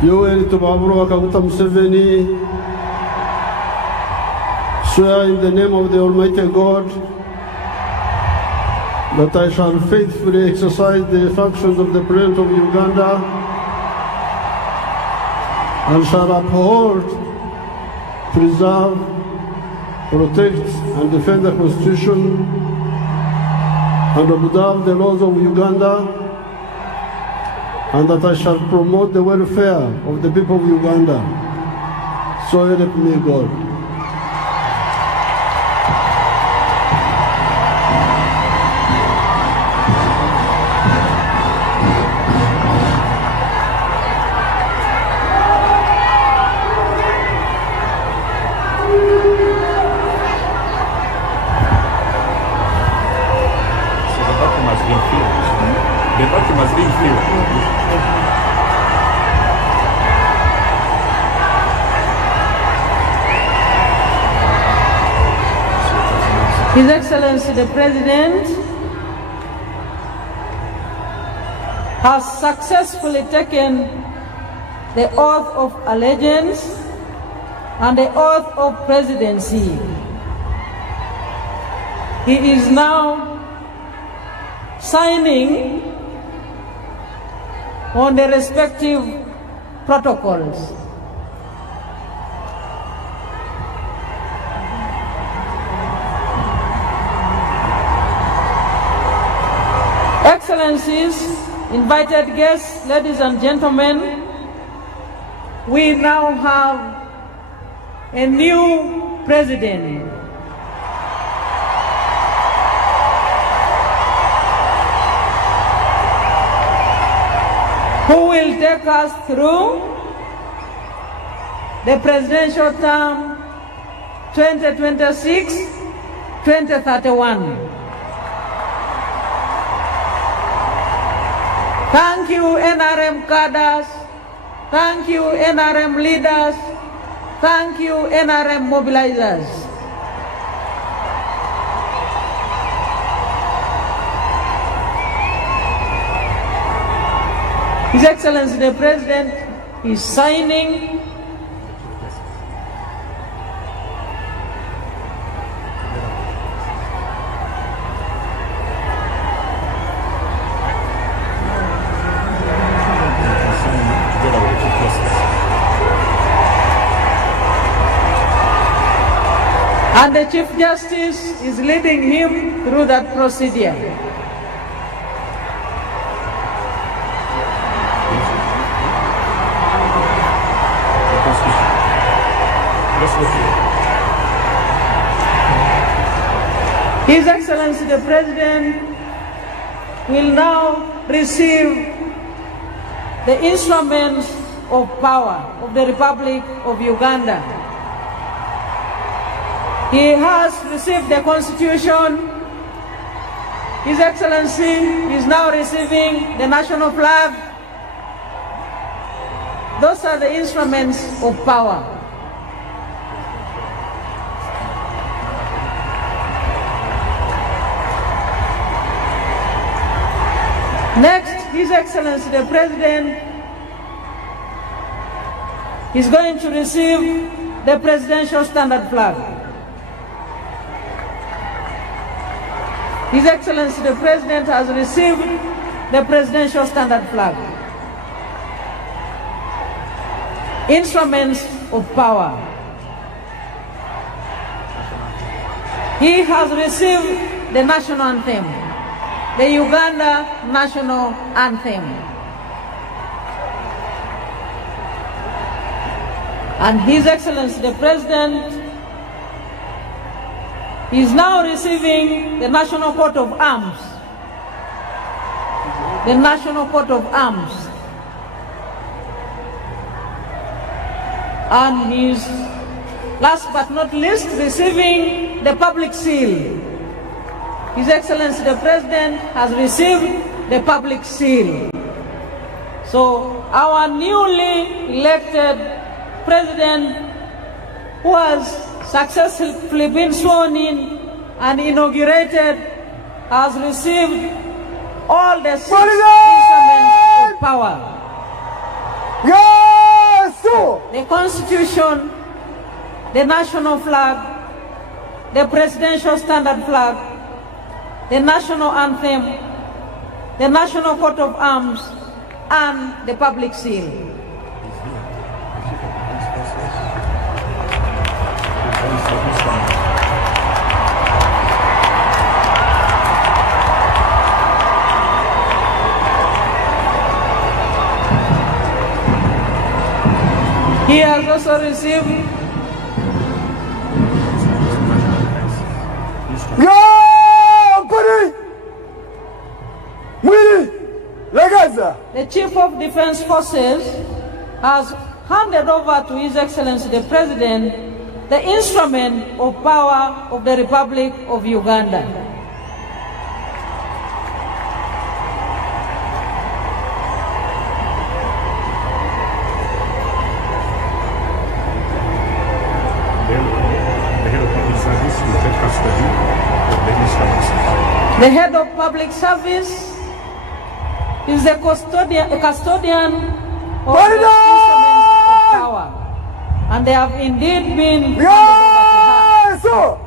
Yoweri Tibuhaburwa Kaguta Museveni swear in the name of the Almighty God that I shall faithfully exercise the functions of the President of Uganda and shall uphold, preserve, protect, and defend the Constitution and observe the laws of Uganda, and that I shall promote the welfare of the people of Uganda. So help me God. So the document has been filled. The document has been filled. His Excellency the President has successfully taken the oath of allegiance and the oath of presidency. He is now signing on the respective protocols. Excellencies, invited guests, ladies and gentlemen, we now have a new president. Who will take us through the presidential term 2026-2031. Thank you, NRM cadres, Thank you, NRM leaders. Thank you, NRM mobilizers. His Excellency the President is signing and the Chief Justice is leading him through that procedure. His Excellency the President will now receive the instruments of power of the Republic of Uganda. He has received the Constitution. His Excellency is now receiving the national flag. Those are the instruments of power. Next, His Excellency the President is going to receive the Presidential Standard Flag. His Excellency the President has received the Presidential Standard Flag. Instruments of power. He has received the national anthem, the Uganda national anthem. And His Excellency the President is now receiving the National Coat of Arms. The National Coat of Arms. And he is, last but not least, receiving the public seal. His Excellency the President has received the public seal. So our newly elected President, who has successfully been sworn in and inaugurated, has received all the 6 instruments of power. Yes, sir. The Constitution, the national flag, the Presidential Standard Flag, the national anthem, the National Coat of Arms, and the public seal. He has also received the Chief of Defense Forces has handed over to His Excellency the President the instrument of power of the Republic of Uganda. The head of public service is the custodian of the instruments of power, and they have indeed been handed over to her.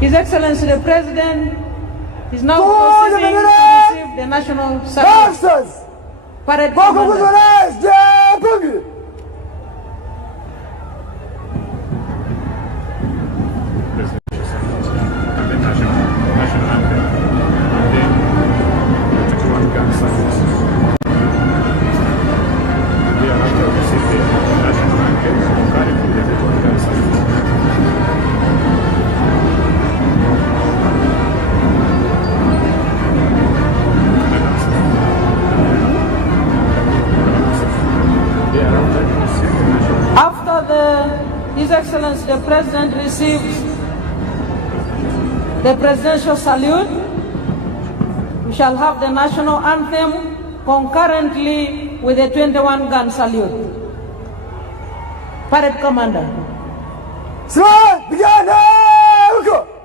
His Excellency the President is now proceeding to receive the national service. Parade Commander. President receives the presidential salute, we shall have the national anthem concurrently with the 21-gun salute. Parade Commander. Sir, begin now! Go!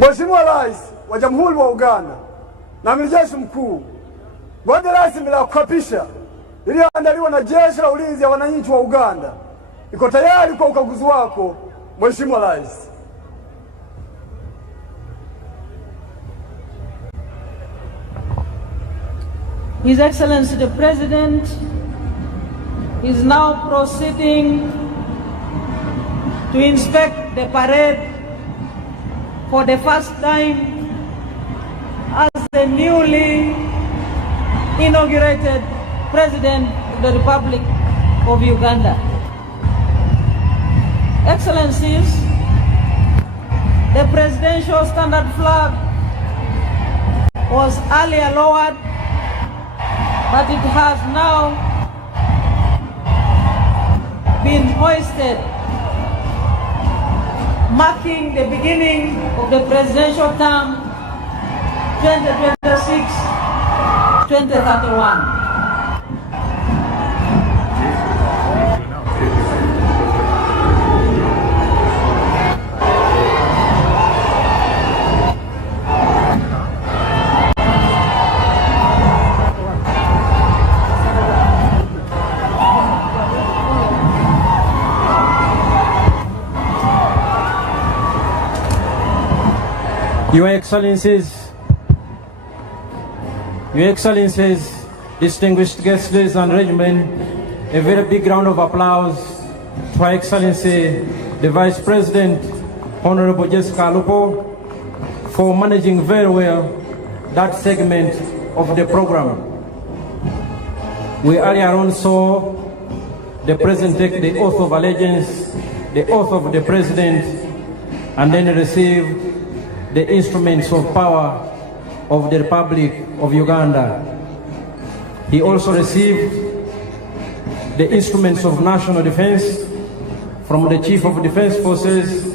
Mheshimiwa Rais wa Jamhuri wa Uganda na Amiri Jeshi Mkuu, gwaride rasmi la kuapisha iliyoandaliwa na Jeshi la Ulinzi ya Wananchi wa Uganda iko tayari kwa ukaguzi wako, Mheshimiwa Rais. His Excellency the President is now proceeding to inspect the parade for the first time as the newly inaugurated President of the Republic of Uganda. Excellencies, the presidential standard flag was earlier lowered, but it has now been hoisted, marking the beginning of the presidential term 2031. Your Excellencies, distinguished guests, ladies and gentlemen, a very big round of applause to Her Excellency, the Vice President, Honorable Jessica Lupo, for managing very well that segment of the program. We earlier on saw the President take the oath of allegiance, the oath of the President, and then receive the instruments of power of the Republic of Uganda. He also received the instruments of national defense from the Chief of Defense Forces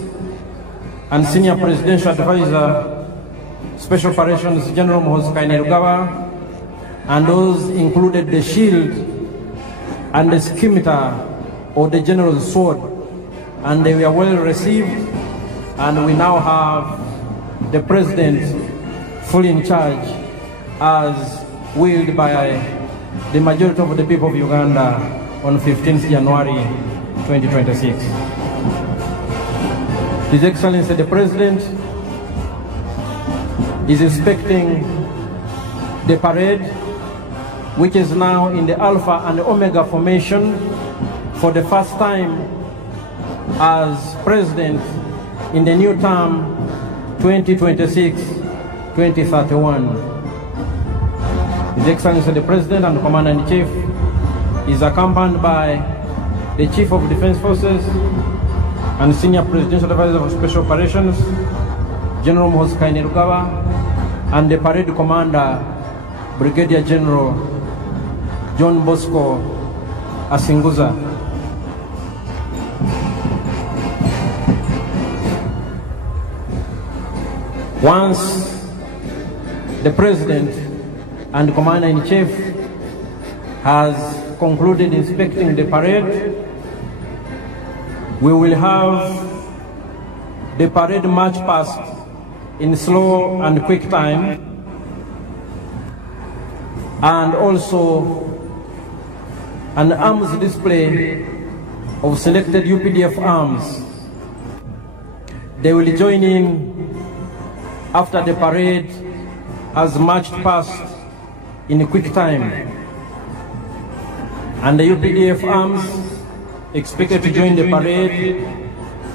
and Senior Presidential Advisor, Special Operations General Museveni, and those included the shield and the scimitar or the General's sword, and they were well received, and we now have the President fully in charge as willed by the majority of the people of Uganda on 15th January 2026. His Excellency the President is inspecting the parade, which is now in the Alpha and Omega formation for the first time as President in the new term 2026-2031. His Excellency the President and Commander-in-Chief is accompanied by the Chief of Defense Forces and Senior Presidential Advisor for Special Operations, General Museveni, and the Parade Commander, Brigadier General John Bosco Asinguza. Once the President and Commander-in-Chief has concluded inspecting the parade, we will have the parade march past in slow and quick time, and also an arms display of selected UPDF arms. They will join in after the parade has marched past in a quick time. And the UPDF arms expected to join the parade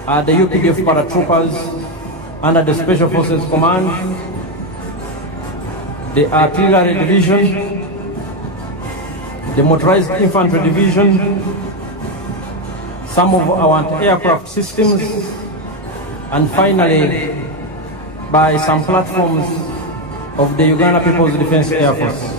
are the UPDF paratroopers under the Special Forces Command, the Artillery Division, the Motorized Infantry Division, some of our aircraft systems, and finally by some platforms of the Uganda People's Defense Air Force.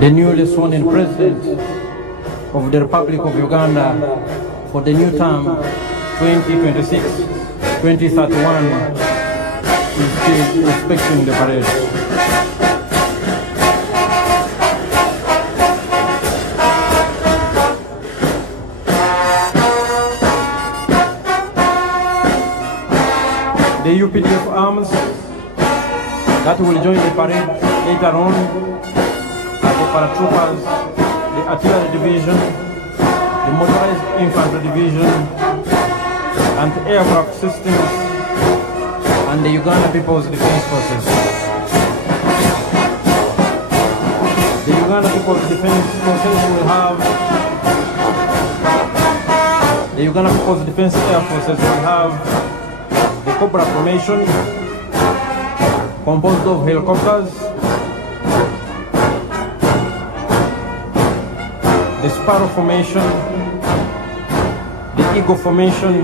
The newly sworn-in President of the Republic of Uganda for the new term 2026-2031 is is inspecting the parade. The UPDF arms that will join the parade later on are the paratroopers, the artillery division, the motorized infantry division, anti-aircraft systems, and the Uganda People's Defense Forces. The Uganda People's Defense Forces will have, the Uganda People's Defense Air Forces will have the Cobra formation, composed of helicopters, the Sparrow formation, the Eagle formation,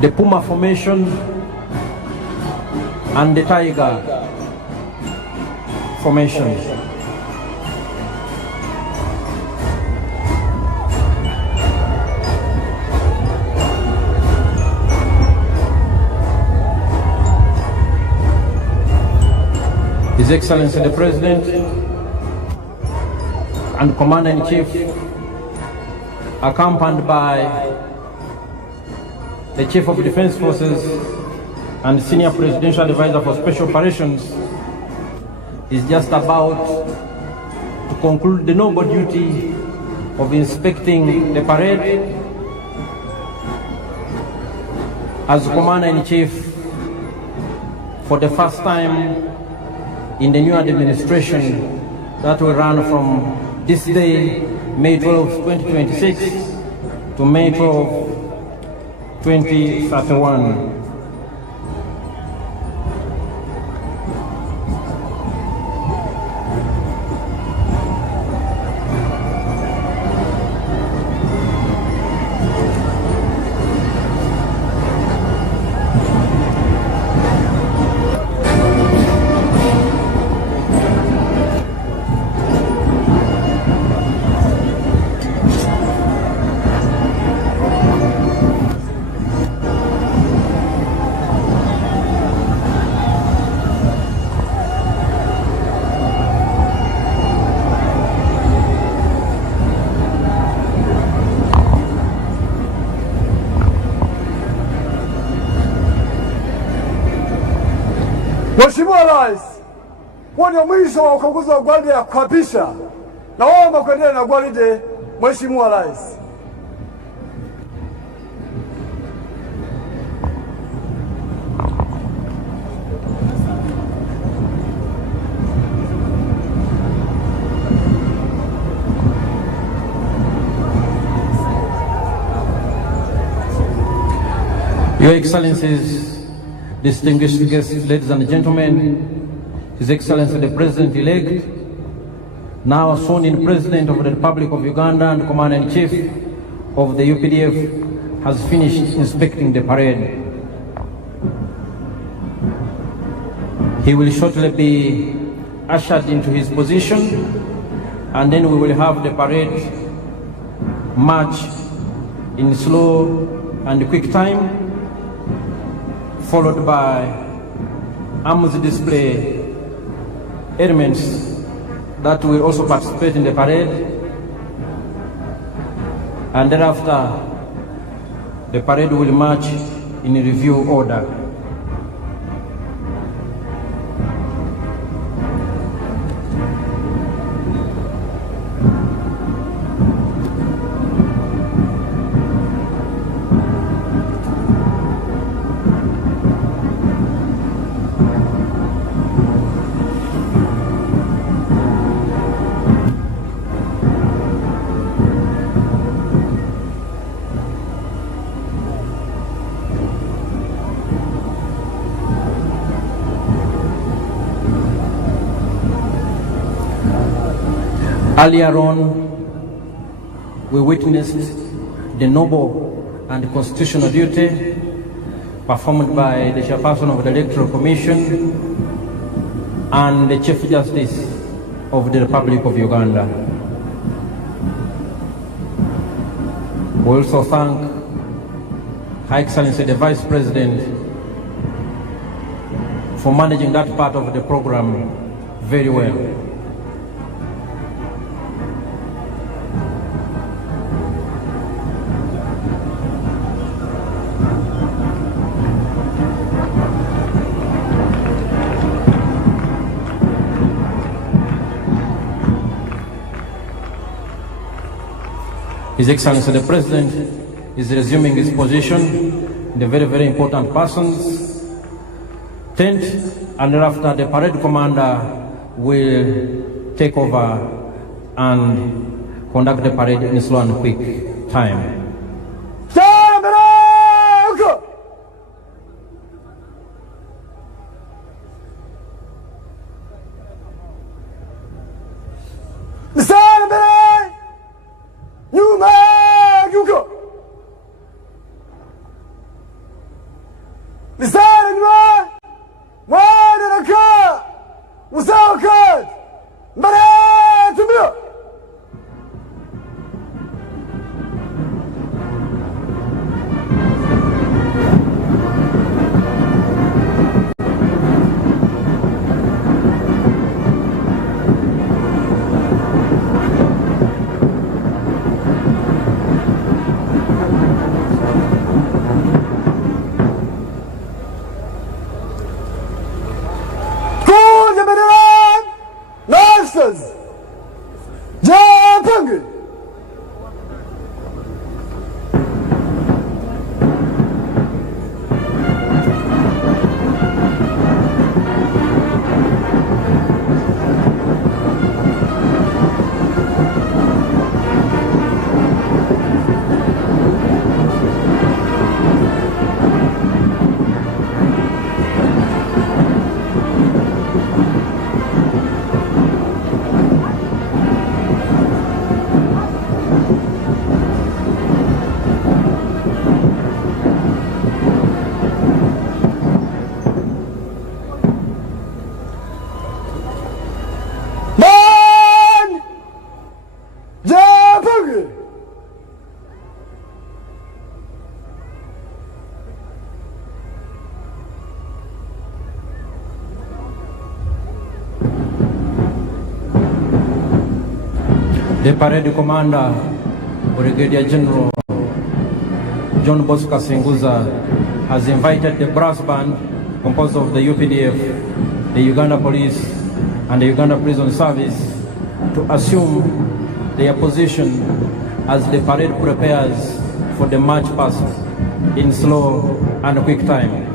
the Puma formation, and the Tiger formation. His Excellency the President and Commander-in-Chief, accompanied by the Chief of Defense Forces and Senior Presidential Advisor for Special Operations, is just about to conclude the noble duty of inspecting the parade as Commander-in-Chief for the first time in the new administration that will run from this day, May 12, 2026 to May 12, 2031. Mheshimiwa Rais, huo ndio mwisho wa ukaguzi wa gwaride ya kuapisha. Naomba kuendelea na gwaride, Mheshimiwa Rais. Your Excellencies, distinguished guests, ladies and gentlemen, His Excellency the President-elect, now sworn-in President of the Republic of Uganda and Commander-in-Chief of the UPDF, has finished inspecting the parade. He will shortly be ushered into his position, and then we will have the parade march in slow and quick time, followed by arms display elements that will also participate in the parade, and thereafter the parade will march in review order. Earlier on, we witnessed the noble and constitutional duty performed by the chairperson of the Electoral Commission and the Chief Justice of the Republic of Uganda. We also thank Her Excellency the Vice President, for managing that part of the program very well. His Excellency the President is resuming his position. The very, very important persons tent, and thereafter the parade commander will take over and conduct the parade in slow and quick time. The parade commander, Brigadier General John Bosco Senguza, has invited the brass band composed of the UPDF, the Uganda Police, and the Uganda Prison Service to assume their position as the parade prepares for the march past in slow and quick time.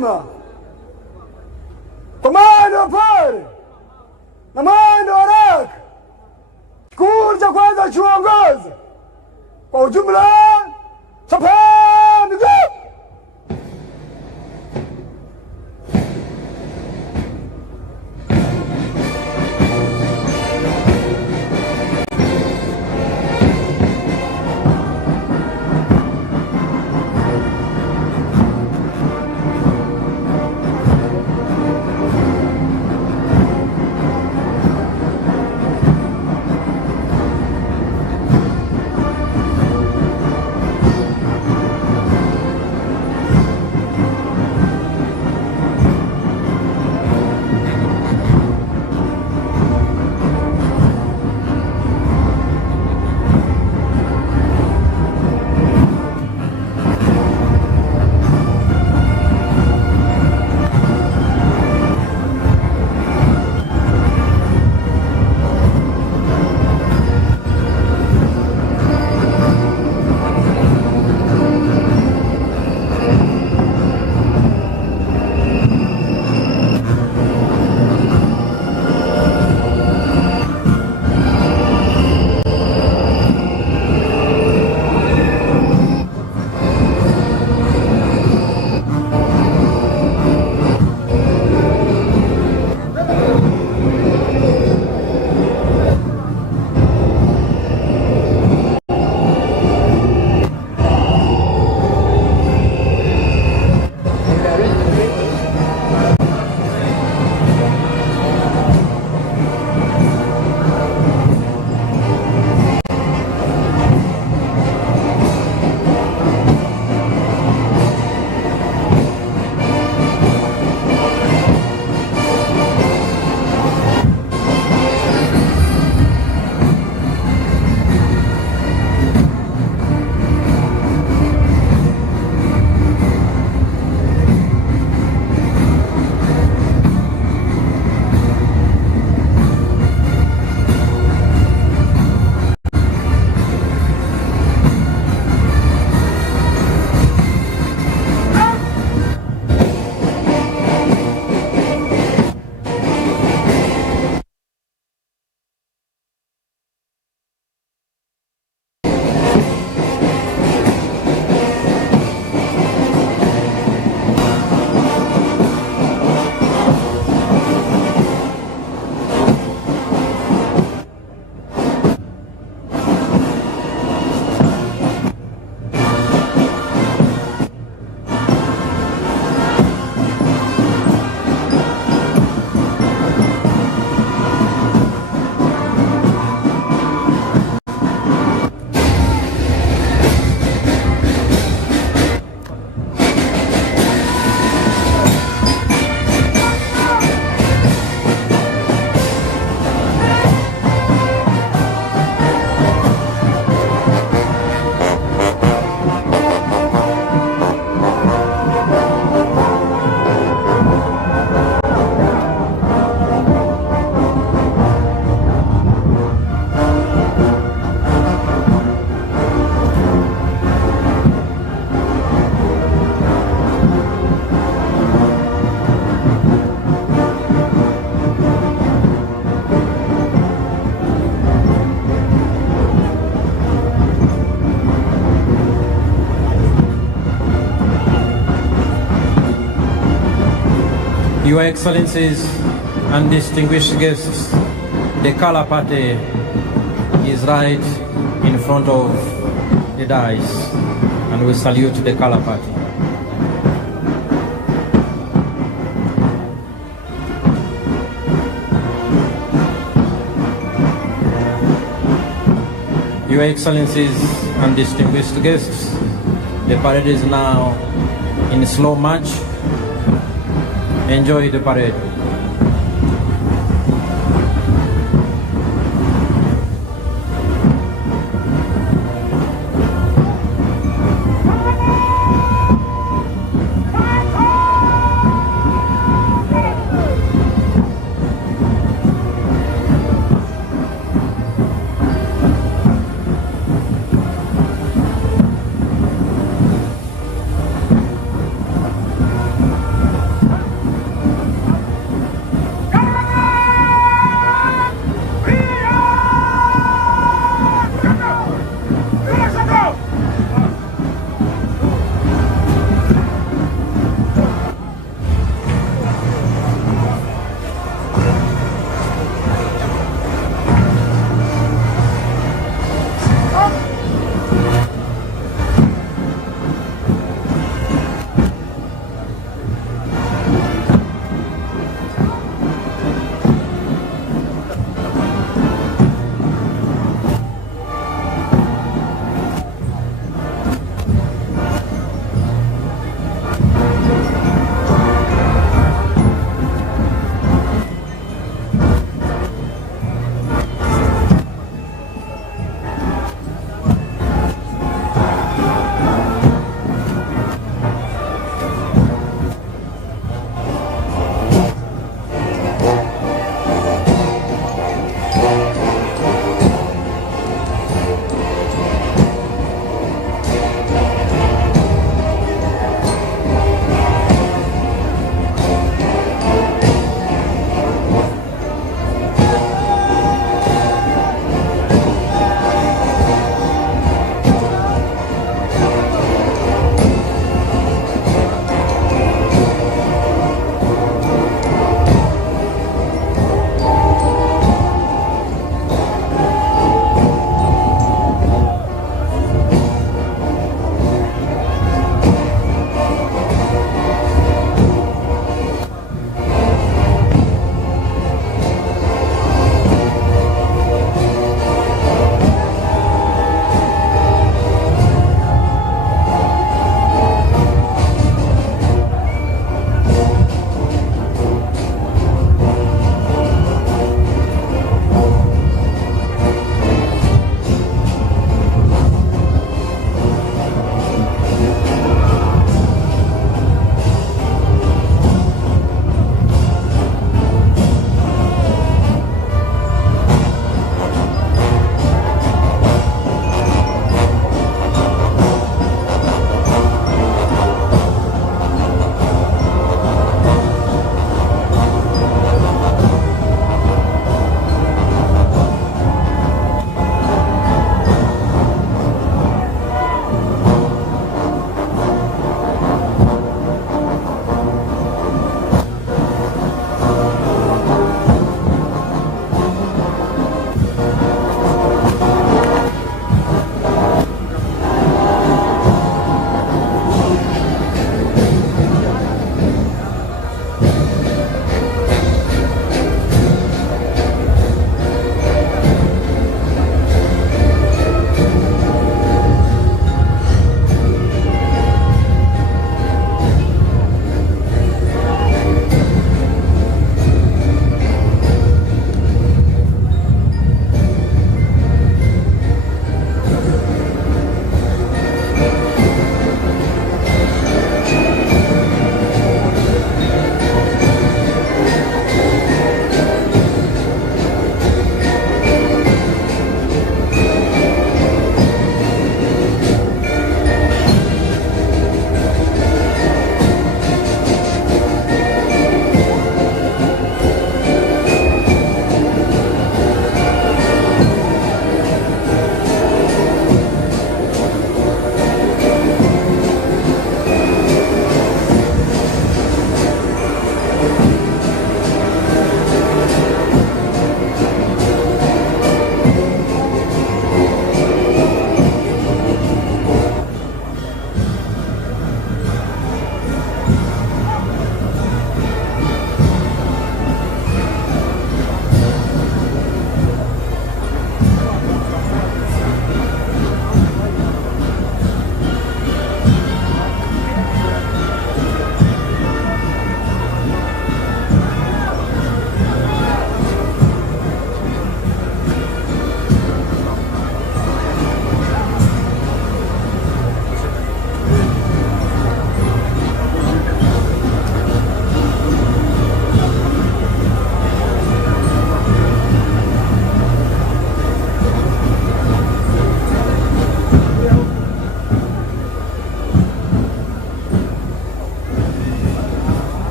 mzima kwa mwendo wa pole na mwendo wa haraka. Kikundi cha kwanza chuongoza kwa ujumla chapa miguu. Your Excellencies and distinguished guests, the color party is right in front of the dais, and we salute the color party. Your Excellencies and distinguished guests, the parade is now in slow march. Enjoy the parade.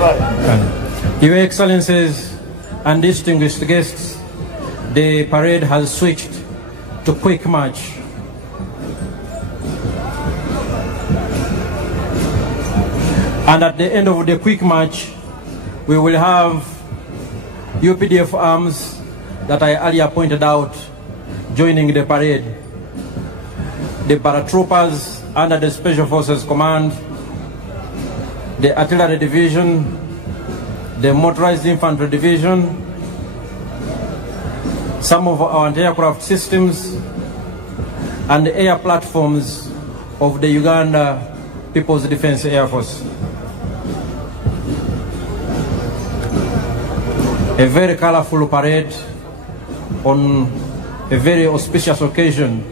Your Excellencies and distinguished guests, the parade has switched to quick march. And at the end of the quick march, we will have UPDF arms that I earlier pointed out joining the parade. The paratroopers under the Special Forces Command, the Artillery Division, the Motorized Infantry Division, some of our anti-aircraft systems, and the air platforms of the Uganda People's Defense Air Force. A very colorful parade on a very auspicious occasion,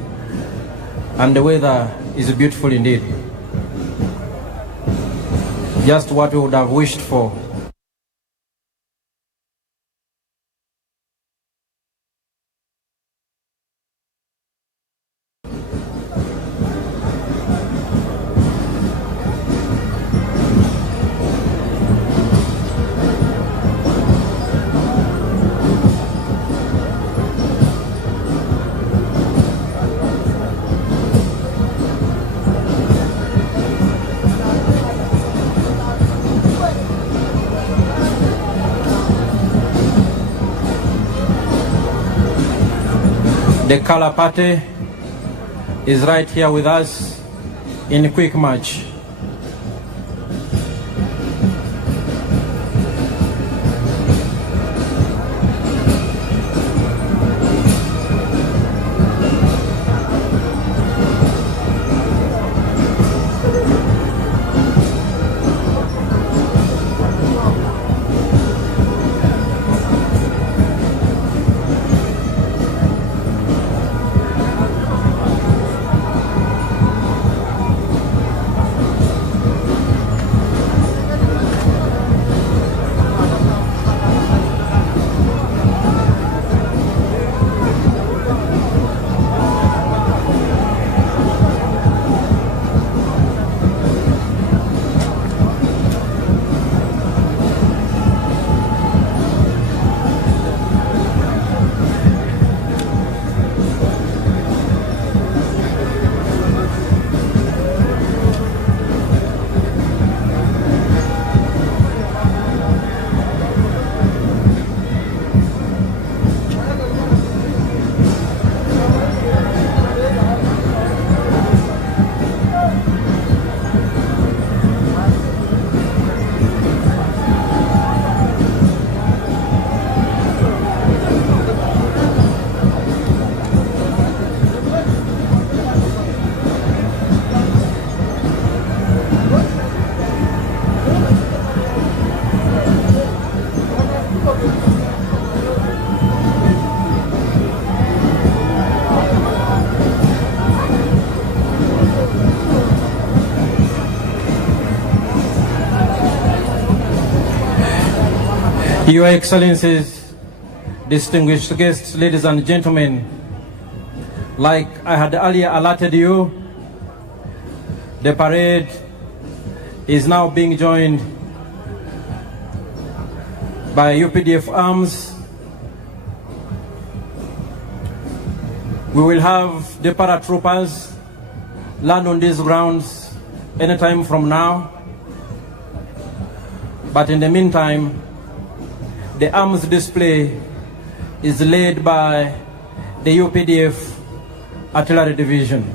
and the weather is beautiful indeed. Just what we would have wished for. The color party is right here with us in quick march. Your Excellencies, distinguished guests, ladies and gentlemen, like I had earlier alerted you, the parade is now being joined by UPDF arms. We will have the paratroopers land on these grounds anytime from now. But in the meantime, the arms display is led by the UPDF Artillery Division.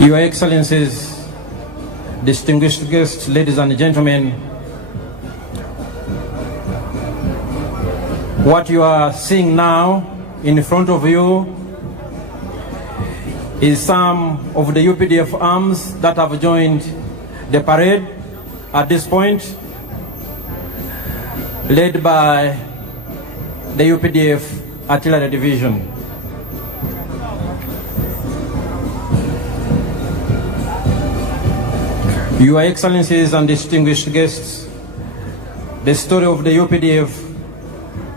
Your Excellencies, distinguished guests, ladies and gentlemen, what you are seeing now in front of you is some of the UPDF arms that have joined the parade. at this point, led by the UPDF Artillery Division. Your Excellencies and distinguished guests, the story of the UPDF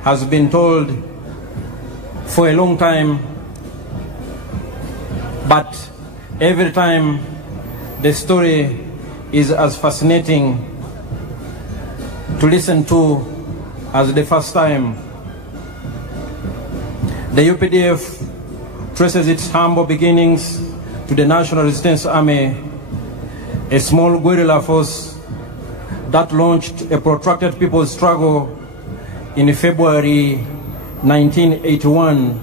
has been told for a long time, but every time the story is as fascinating to listen to as the first time. The UPDF traces its humble beginnings to the National Resistance Army, a small guerrilla force that launched a protracted people's struggle in February 1981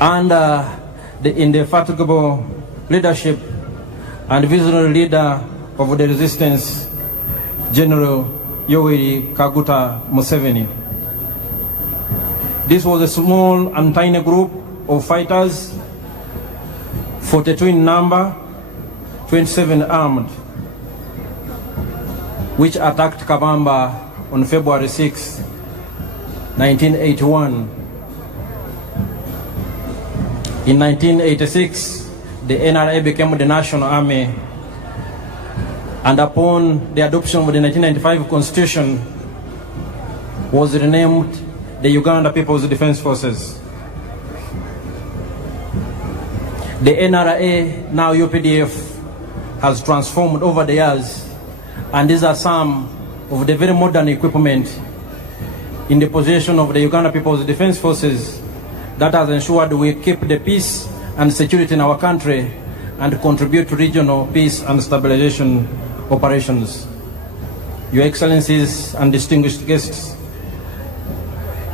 under the indefatigable leadership and visionary leader of the resistance, General Yoweri Kaguta Museveni. This was a small and tiny group of fighters, 42 in number, 27 armed, which attacked Kabamba on February 6, 1981. In 1986, the NRA became the National Army, and upon the adoption of the 1995 Constitution, was renamed the Uganda People's Defense Forces. The NRA, now UPDF, has transformed over the years, and these are some of the very modern equipment in the possession of the Uganda People's Defense Forces that has ensured we keep the peace and security in our country and contribute to regional peace and stabilization operations. Your Excellencies and distinguished guests,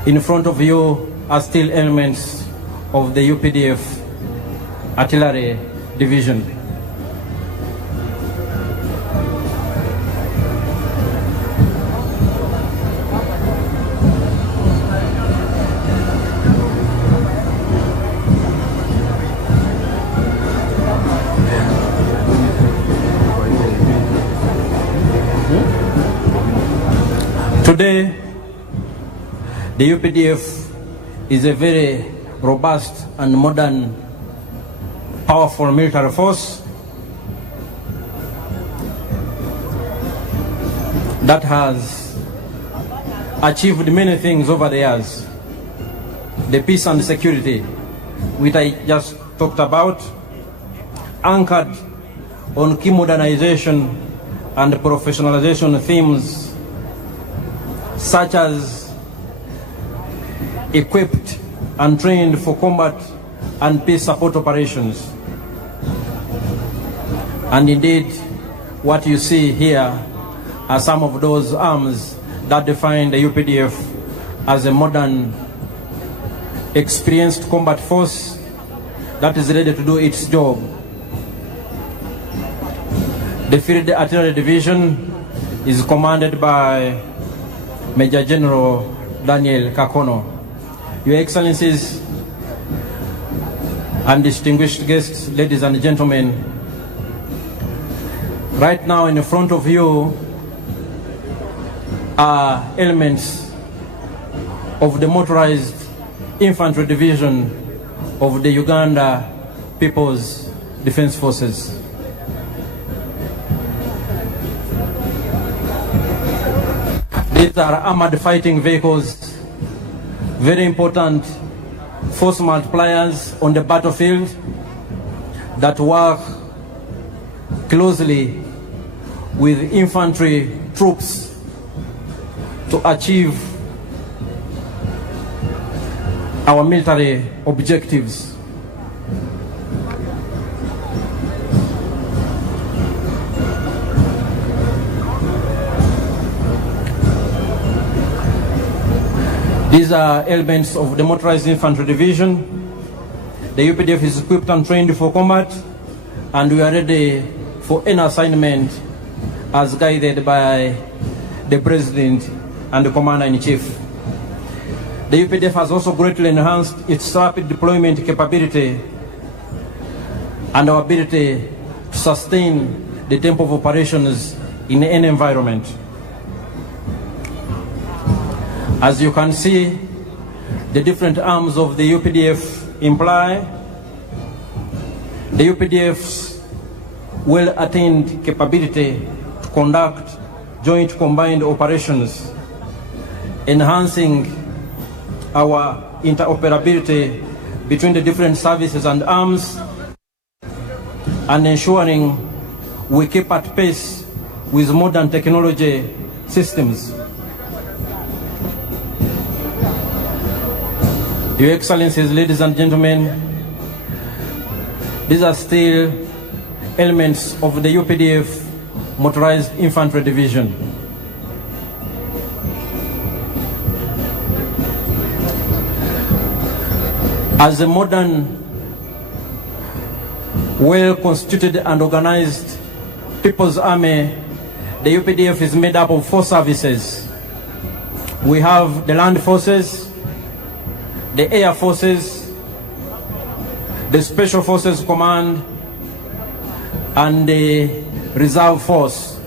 in front of you are still elements of the UPDF Artillery Division. Today, the UPDF is a very robust and modern, powerful military force that has achieved many things over the years. The peace and security, which I just talked about, anchored on key modernization and professionalization themes such as equipped and trained for combat and peace support operations. And indeed, what you see here are some of those arms that define the UPDF as a modern, experienced combat force that is ready to do its job. The Field Artillery Division is commanded by Major General Daniel Kakono. Your Excellencies and distinguished guests, ladies and gentlemen, right now in front of you are elements of the motorized infantry division of the Uganda People's Defense Forces. These are armored fighting vehicles, very important force multipliers on the battlefield that work closely with infantry troops to achieve our military objectives. These are elements of the Motorized Infantry Division. The UPDF is equipped and trained for combat, and we are ready for any assignment as guided by the President and the Commander-in-Chief. The UPDF has also greatly enhanced its rapid deployment capability and our ability to sustain the tempo of operations in any environment. As you can see, the different arms of the UPDF imply the UPDF's well-attained capability to conduct joint combined operations, enhancing our interoperability between the different services and arms, and ensuring we keep at pace with modern technology systems. Your Excellencies, ladies and gentlemen, these are still elements of the UPDF Motorized Infantry Division. As a modern, well-constituted and organized People's Army, the UPDF is made up of 4 services. We have the Land Forces, the Air Forces, the Special Forces Command, and the Reserve Force.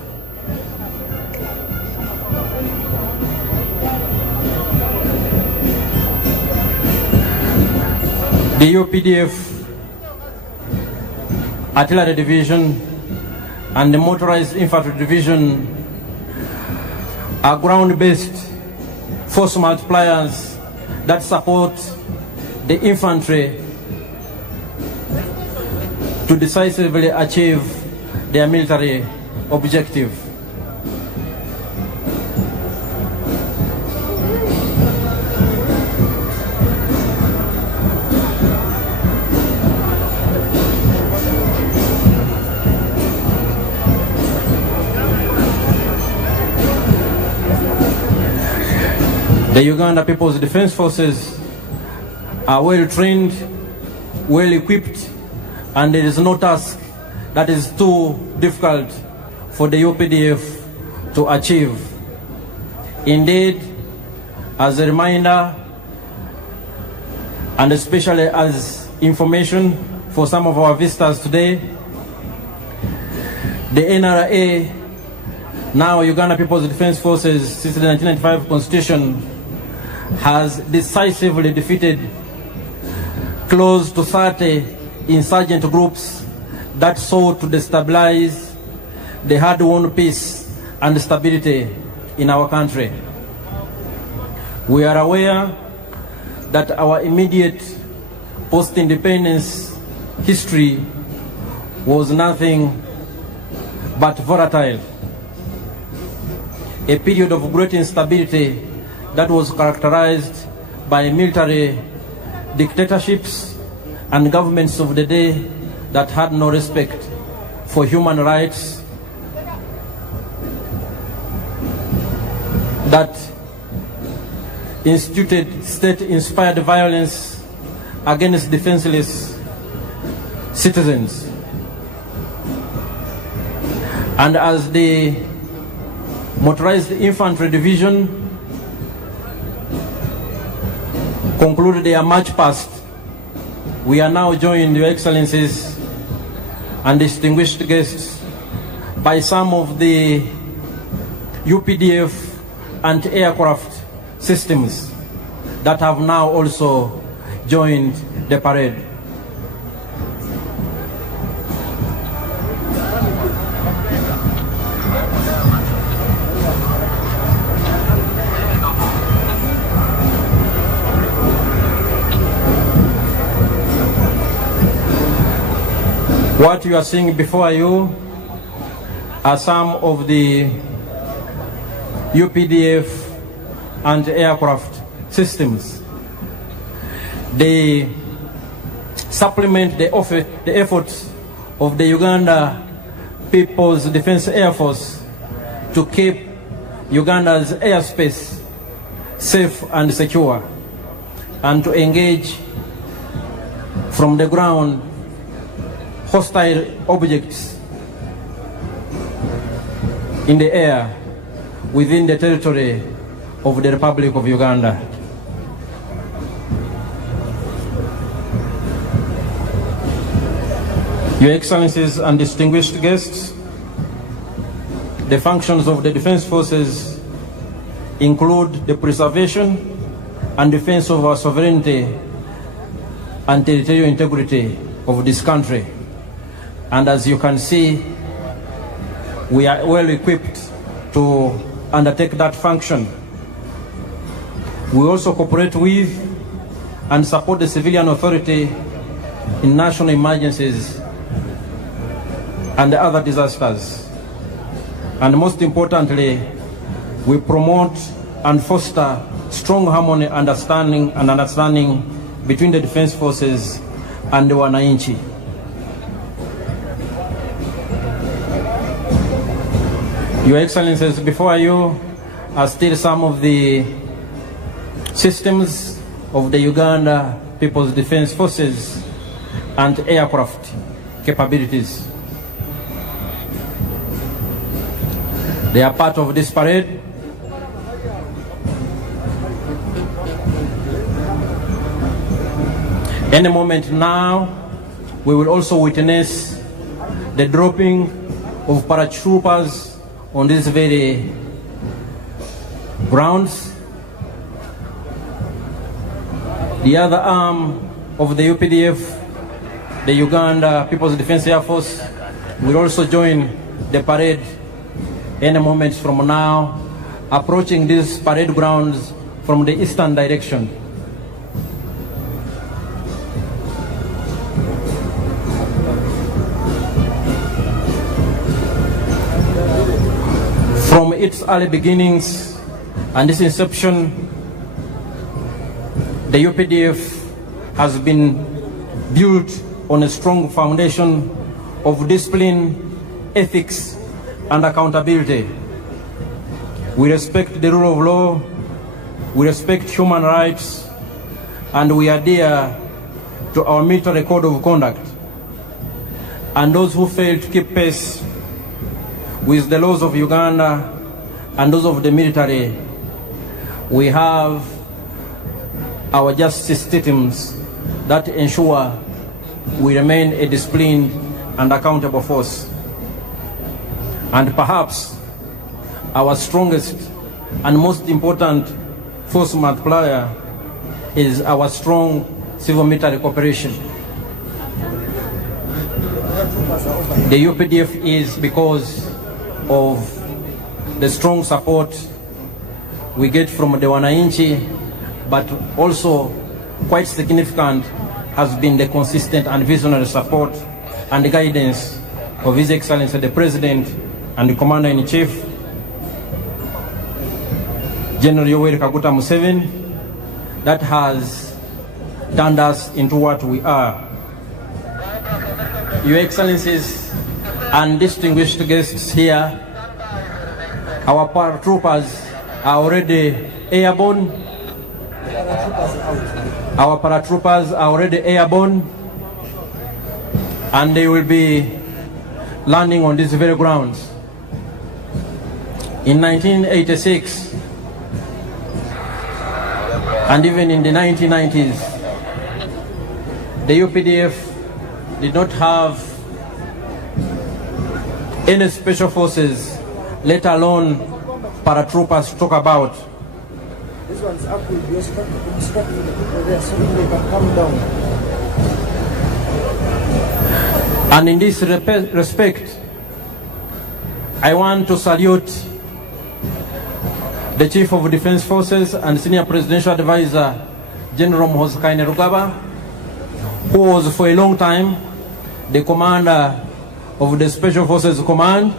The UPDF Artillery Division and the Motorized Infantry Division are ground-based force multipliers that support the infantry to decisively achieve their military objective. The Uganda People's Defense Forces are well trained, well equipped, and there is no task that is too difficult for the UPDF to achieve. Indeed, as a reminder, and especially as information for some of our visitors today, the NRA, now Uganda People's Defense Forces, since the 1995 Constitution, has decisively defeated close to 30 insurgent groups that sought to destabilize the hard-won peace and stability in our country. We are aware that our immediate post-independence history was nothing but volatile, a period of great instability that was characterized by military dictatorships and governments of the day that had no respect for human rights, that instituted state-inspired violence against defenseless citizens. And as the Motorized Infantry Division concluded their march past, we are now joined, Your Excellencies and distinguished guests, by some of the UPDF anti-aircraft systems that have now also joined the parade. What you are seeing before you are some of the UPDF anti-aircraft systems. They supplement the efforts of the Uganda People's Defense Air Force to keep Uganda's airspace safe and secure, and to engage from the ground hostile objects in the air within the territory of the Republic of Uganda. Your Excellencies and distinguished guests, The functions of the defense forces include the preservation and defense of our sovereignty and territorial integrity of this country. And as you can see, we are well equipped to undertake that function. We also cooperate with and support the civilian authority in national emergencies and other disasters. And most importantly, we promote and foster strong harmony, understanding between the defense forces and the wananchi. Your Excellencies, before you are still some of the systems of the Uganda People's Defense Forces and aircraft capabilities. They are part of this parade. Any moment now, we will also witness the dropping of paratroopers on these very grounds. The other arm of the UPDF, the Uganda People's Defense Air Force, will also join the parade any moment from now, approaching these parade grounds from the eastern direction. From its early beginnings and its inception, the UPDF has been built on a strong foundation of discipline, ethics, and accountability. We respect the rule of law, we respect human rights, and we adhere to our military code of conduct. And those who fail to keep pace with the laws of Uganda and those of the military, we have our justice systems that ensure we remain a disciplined and accountable force. And perhaps our strongest and most important force multiplier is our strong civil-military cooperation. The UPDF is because of the strong support we get from the wananchi, but also quite significant has been the consistent and visionary support and the guidance of His Excellency the President and the Commander-in-Chief, General Yoweri Kaguta Museveni, that has turned us into what we are. Your Excellencies and distinguished guests here, our paratroopers are already airborne. Our paratroopers are already airborne, and they will be landing on these very grounds. In 1986, and even in the 1990s, the UPDF did not have any special forces, let alone paratroopers to talk about. This one's up with you, instructing the people there so they can come down. And in this respect, I want to salute the Chief of Defense Forces and Senior Presidential Advisor, General Muhoozi Kainerugaba, who was for a long time the commander of the Special Forces Command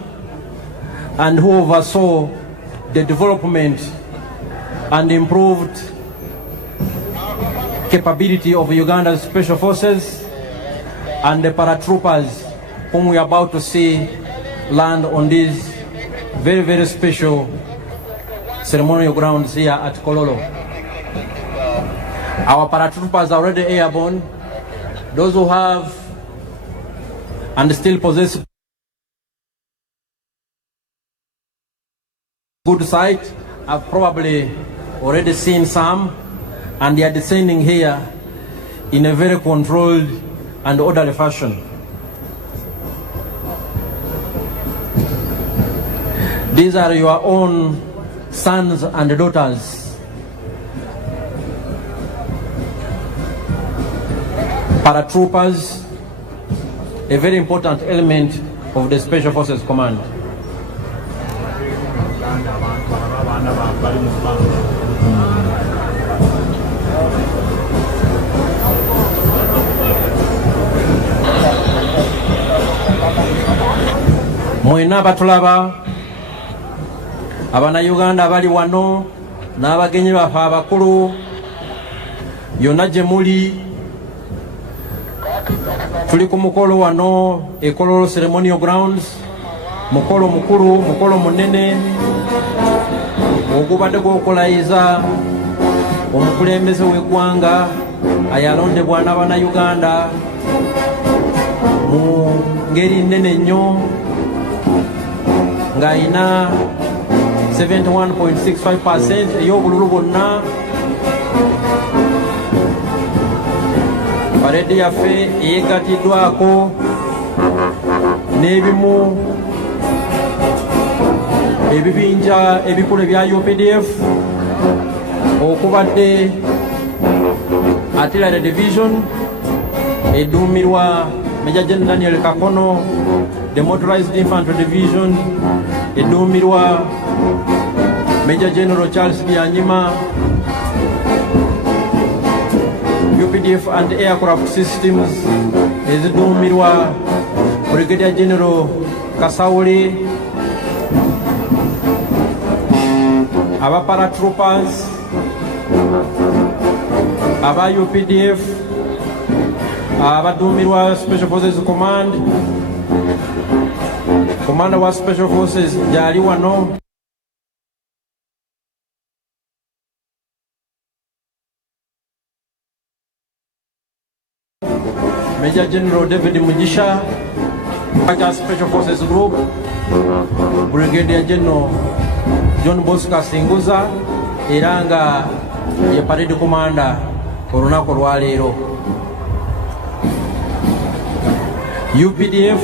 and who oversaw the development and improved capability of Uganda's Special Forces and the paratroopers whom we are about to see land on these very, very special ceremonial grounds here at Kololo. Our paratroopers are already airborne. Those who have and still possess good sight have probably already seen some, and they are descending here in a very controlled and orderly fashion. These are your own sons and daughters. Paratroopers, a very important element of the Special Forces Command. Mwena batulaba Abannayuganda abali wano n'abagenyi baffe abakulu yonna gye muli, tuli ku mukolo wano e Kololo Ceremonial Grounds, mukolo mukulu, mukolo munene ogubadde gw'okulayiza omukulembeze w'eggwanga ayalondebwa n'Abannayuganda mu ngeri nnene nnyo ng'ayina 71.65% ey'obululu bwonna. Parede yaffe eyeggatiddwako n'ebimu ebibinja ebikulu ebya UPDF okubadde Artillery Division eduumirwa Major General Daniel Kakono, the Motorized Infantry Division eduumirwa Major General Charles Byanyima, UPDF and Aircraft Systems eziduumirwa Brigadier General Kasauli, aba paratroopers, aba UPDF, abaduumirwa Special Forces Command, Commander wa Special Forces gyali wano. Major General David Mujisha, Special Forces Group, Brigadier General John Bosco Singuza, era nga ye Parade Commander olunaku olwaleero. UPDF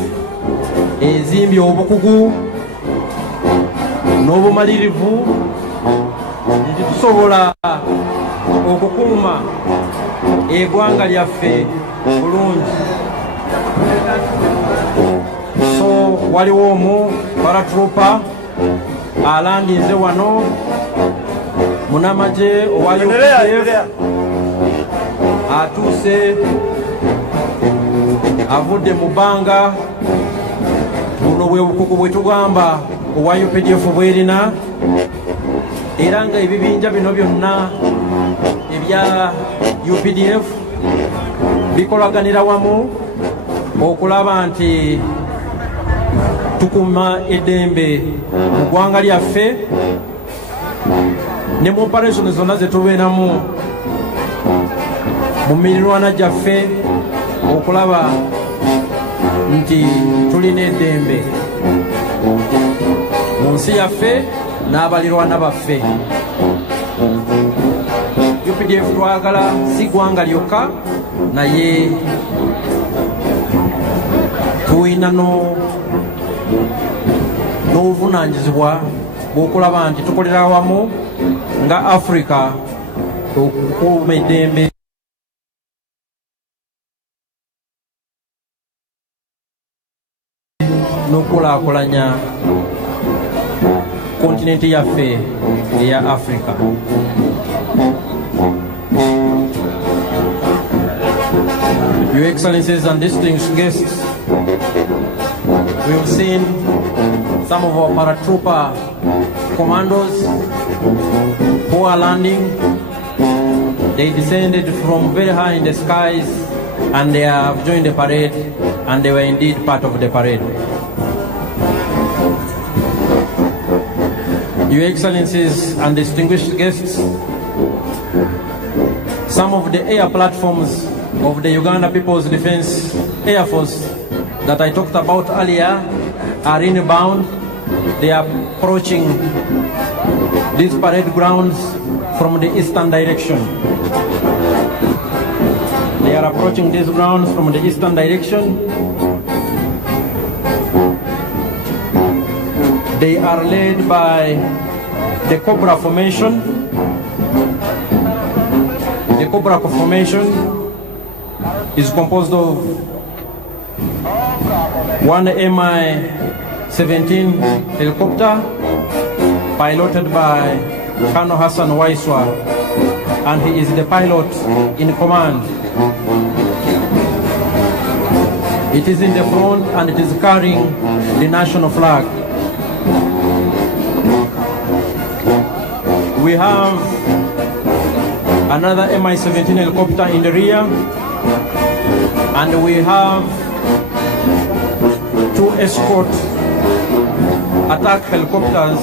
ezimbye obukugu n'obumalirivu nti tusobola okukuuma eggwanga lyaffe bulungi. So waliwo omu paratrooper alandinze wano munamaje owa UPDF atuuse avudde mu bbanga. Buno bwe bukugu bwe tugamba owa UPDF bwerina, era nga ebibinja bino byonna ebya UPDF bikolaganira wamu okulaba nti tukuuma eddembe mu ggwanga lyaffe ne mu operation zonna ze tubeeramu mu mirirwana gyaffe okulaba nti tulina eddembe mu nsi yaffe n'abalirwana baffe. UPDF twagala si ggwanga lyokka, naye tulina n'obuvunaanyizibwa bw'okulaba nti tukolera awamu nga Africa okukuuma eddembe n'okulaakulanya kontinenti yaffe eya Africa. Your Excellencies and distinguished guests, we have seen some of our paratrooper commandos who are landing. They descended from very high in the skies and they have joined the parade, and they were indeed part of the parade. Your Excellencies and distinguished guests, some of the air platforms of the Uganda People's Defense Air Force that I talked about earlier are inbound. They are approaching these parade grounds from the eastern direction. They are approaching these grounds from the eastern direction. They are led by the Cobra Formation. The Cobra Formation is composed of one Mi-17 helicopter piloted by Colonel Hassan Waiswa, and he is the pilot in command. It is in the front and it is carrying the national flag. We have another Mi-17 helicopter in the rear, and we have two escort attack helicopters,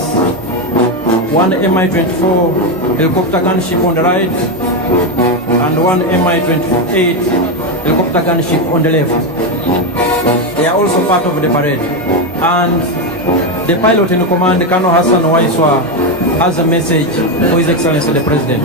one Mi-24 helicopter gunship on the right and one Mi-28 helicopter gunship on the left. They are also part of the parade. And the pilot in command, Colonel Hassan Waiswa, has a message for His Excellency the President.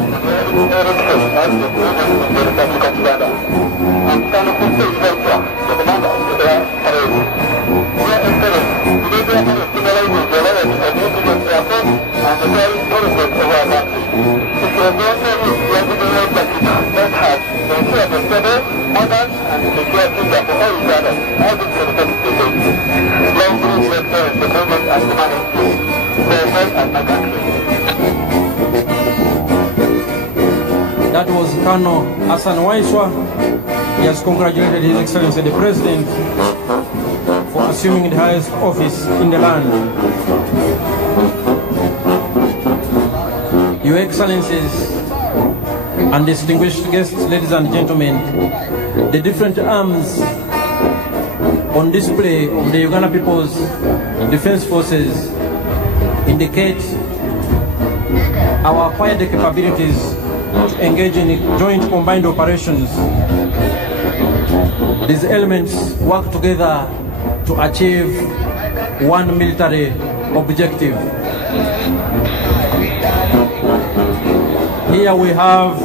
That was Colonel Hassan Waiswa. He has congratulated His Excellency the President for assuming the highest office in the land. Your Excellencies and distinguished guests, ladies and gentlemen, the different arms on display of the Uganda People's Defense Forces indicate our acquired capabilities to engage in joint combined operations. These elements work together to achieve one military objective. Here we have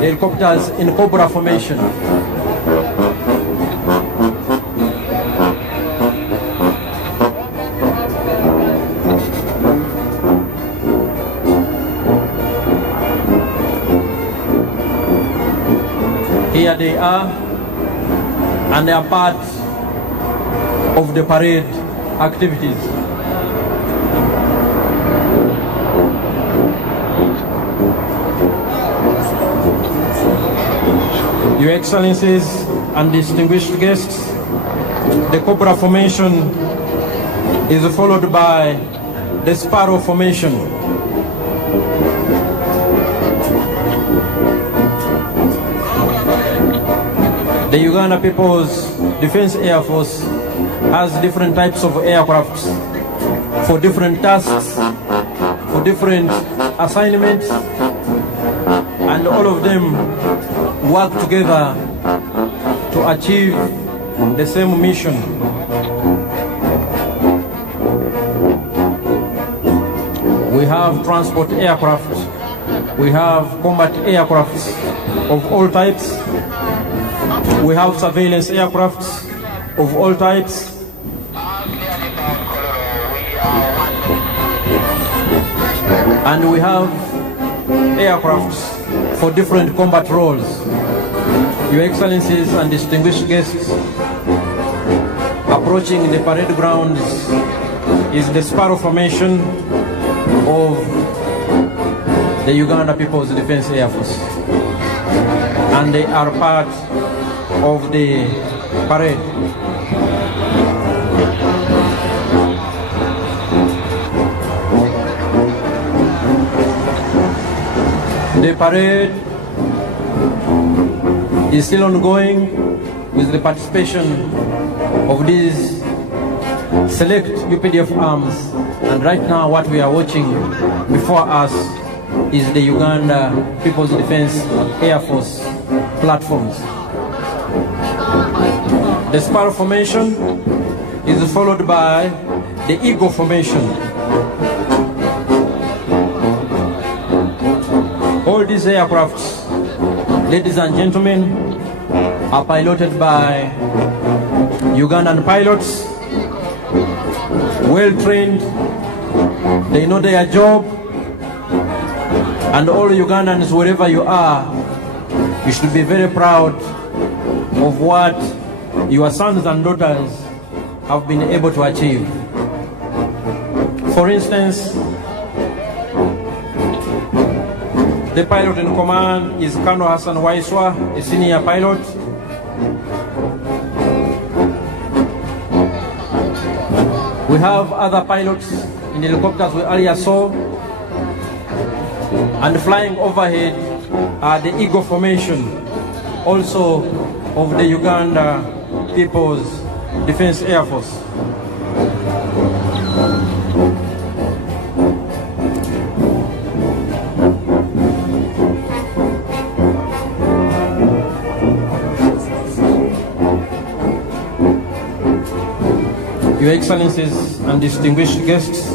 the helicopters in Cobra formation. Here they are, and they are part of the parade activities. Your Excellencies and distinguished guests, the Cobra formation is followed by the Sparrow formation. The Uganda People's Defense Air Force has different types of aircrafts for different tasks, for different assignments, and all of them work together to achieve the same mission. We have transport aircraft, we have combat aircrafts of all types, we have surveillance aircrafts of all types, and we have aircrafts for different combat roles. Your Excellencies and distinguished guests, approaching the parade grounds is the Sparrow formation of the Uganda People's Defense Air Force, and they are part of the parade. The parade is still ongoing with the participation of these select UPDF arms, and right now what we are watching before us is the Uganda People's Defense Air Force platforms. The Sparrow formation is followed by the Eagle formation. All these aircrafts, ladies and gentlemen, are piloted by Ugandan pilots well trained, they know their job, and all Ugandans, wherever you are, you should be very proud of what your sons and daughters have been able to achieve. For instance, the pilot in command is Colonel Hassan Waiswa, a senior pilot. We have other pilots in helicopters we earlier saw, and flying overhead are the Eagle Formation, also of the Uganda People's Defense Air Force. Your Excellencies and distinguished guests,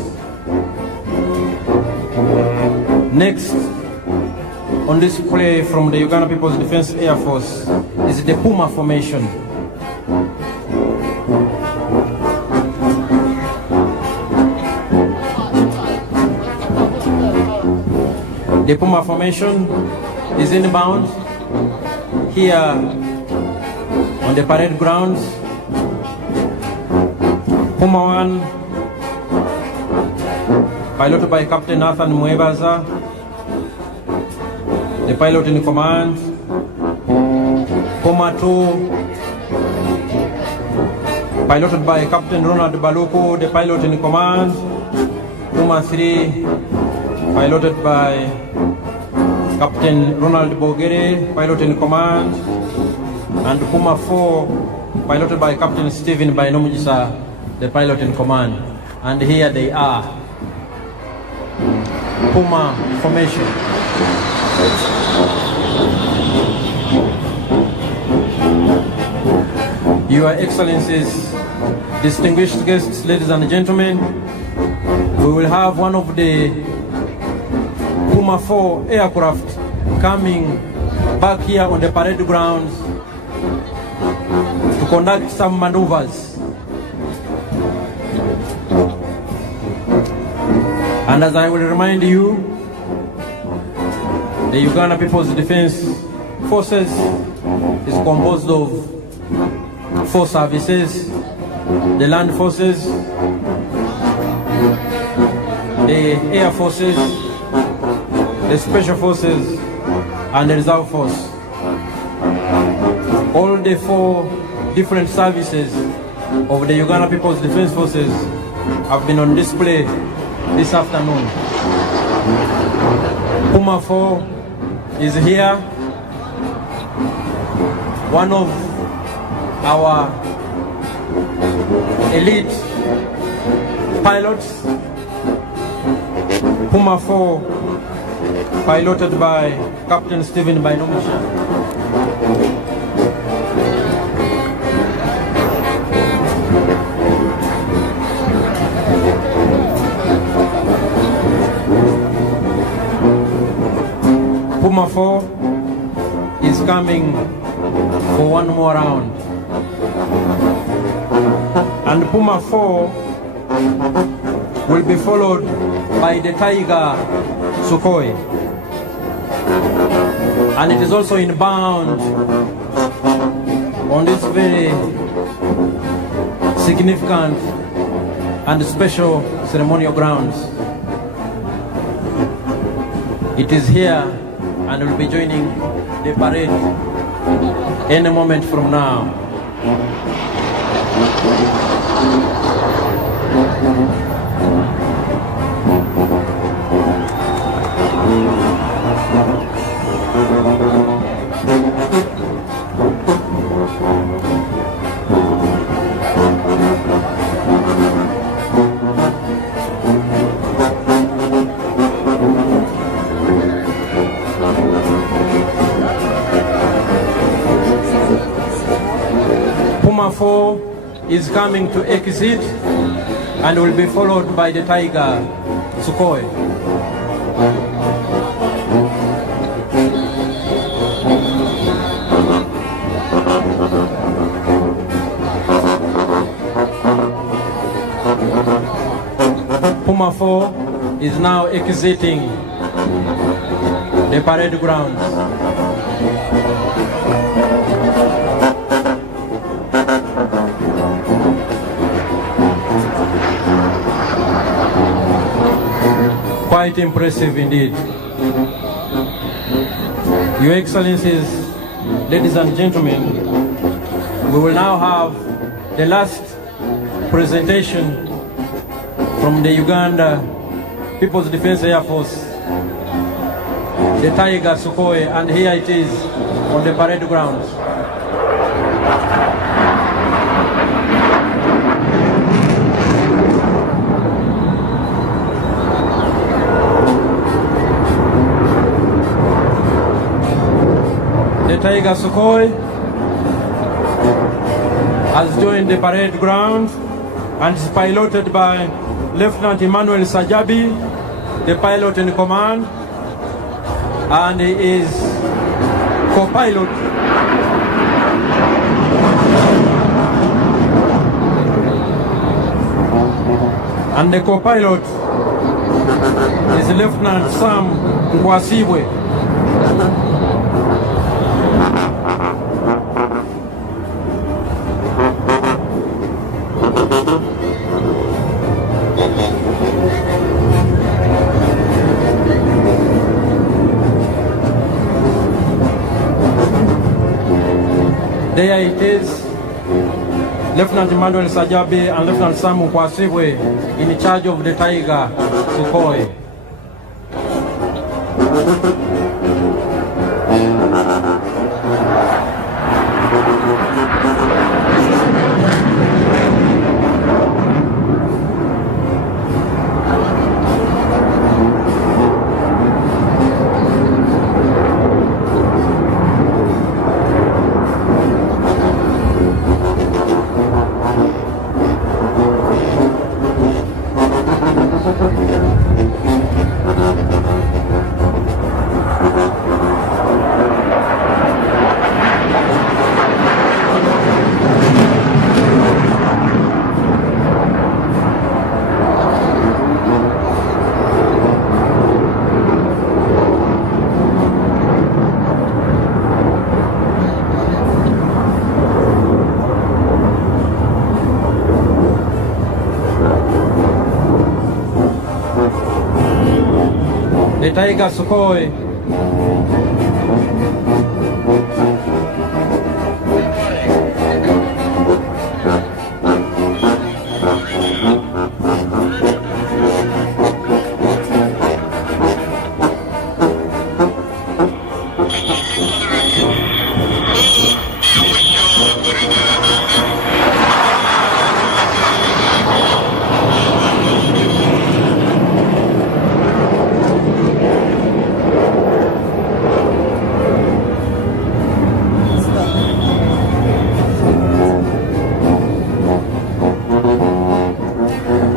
next on display from the Uganda People's Defense Air Force is the Puma Formation. The Puma Formation is inbound here on the parade grounds. Puma 1, piloted by Captain Nathan Mwebaza, the pilot in command. Puma 2, piloted by Captain Ronald Baluku, the pilot in command. Puma 3, piloted by Captain Ronald Bogere, pilot in command. And Puma 4, piloted by Captain Stephen Bainomujisa, the pilot in command. And here they are, Puma Formation. Your Excellencies, distinguished guests, ladies and gentlemen, we will have one of the Puma 4 aircraft coming back here on the parade grounds to conduct some maneuvers. And as I will remind you, the Uganda People's Defense Forces is composed of 4 services: the Land Forces, the Air Forces, the Special Forces, and the Reserve Force. All the 4 different services of the Uganda People's Defense Forces have been on display this afternoon. Puma 4 is here, one of our elite pilots. Puma 4, piloted by Captain Stephen Bainomujisa. Puma 4 is coming for one more round. And Puma 4 will be followed by the Tiger Sukhoi. And it is also inbound on this very significant and special ceremonial grounds. It is here and will be joining the parade any moment from now. Puma 4 is coming to exit and will be followed by the Tiger Sukhoi. Puma 4 is now exiting the parade grounds. Quite impressive indeed. Your Excellencies, ladies and gentlemen, we will now have the last presentation from the Uganda People's Defense Air Force, the Tiger Sukhoi, and here it is on the parade grounds. The Tiger Sukhoi has joined the parade ground and is piloted by Lieutenant Emmanuel Sajabi, the pilot in command, and he is co-pilot and the co-pilot is Lieutenant Sam Ngwasibwe. There it is, Lieutenant Emmanuel Sajabi and Lieutenant Sam Nkwasibwe in charge of the Tiger Sukhoi. The Tiger Sukhoi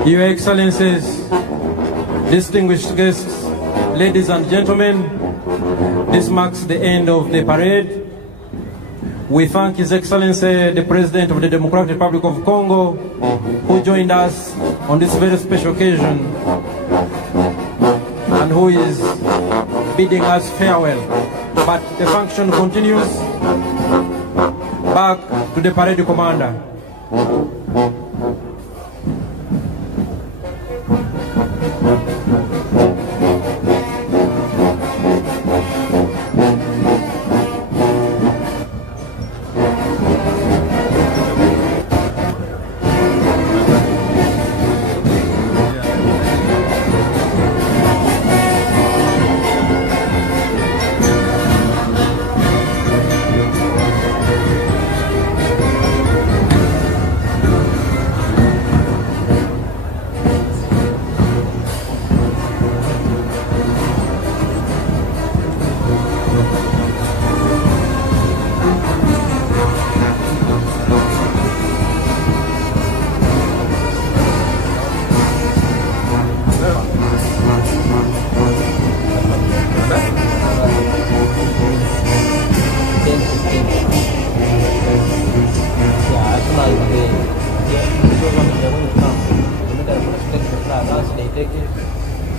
Your Excellencies, distinguished guests, ladies and gentlemen, this marks the end of the parade. We thank His Excellency, the President of the Democratic Republic of Congo, who joined us on this very special occasion and who is bidding us farewell. But the function continues. Back to the parade commander.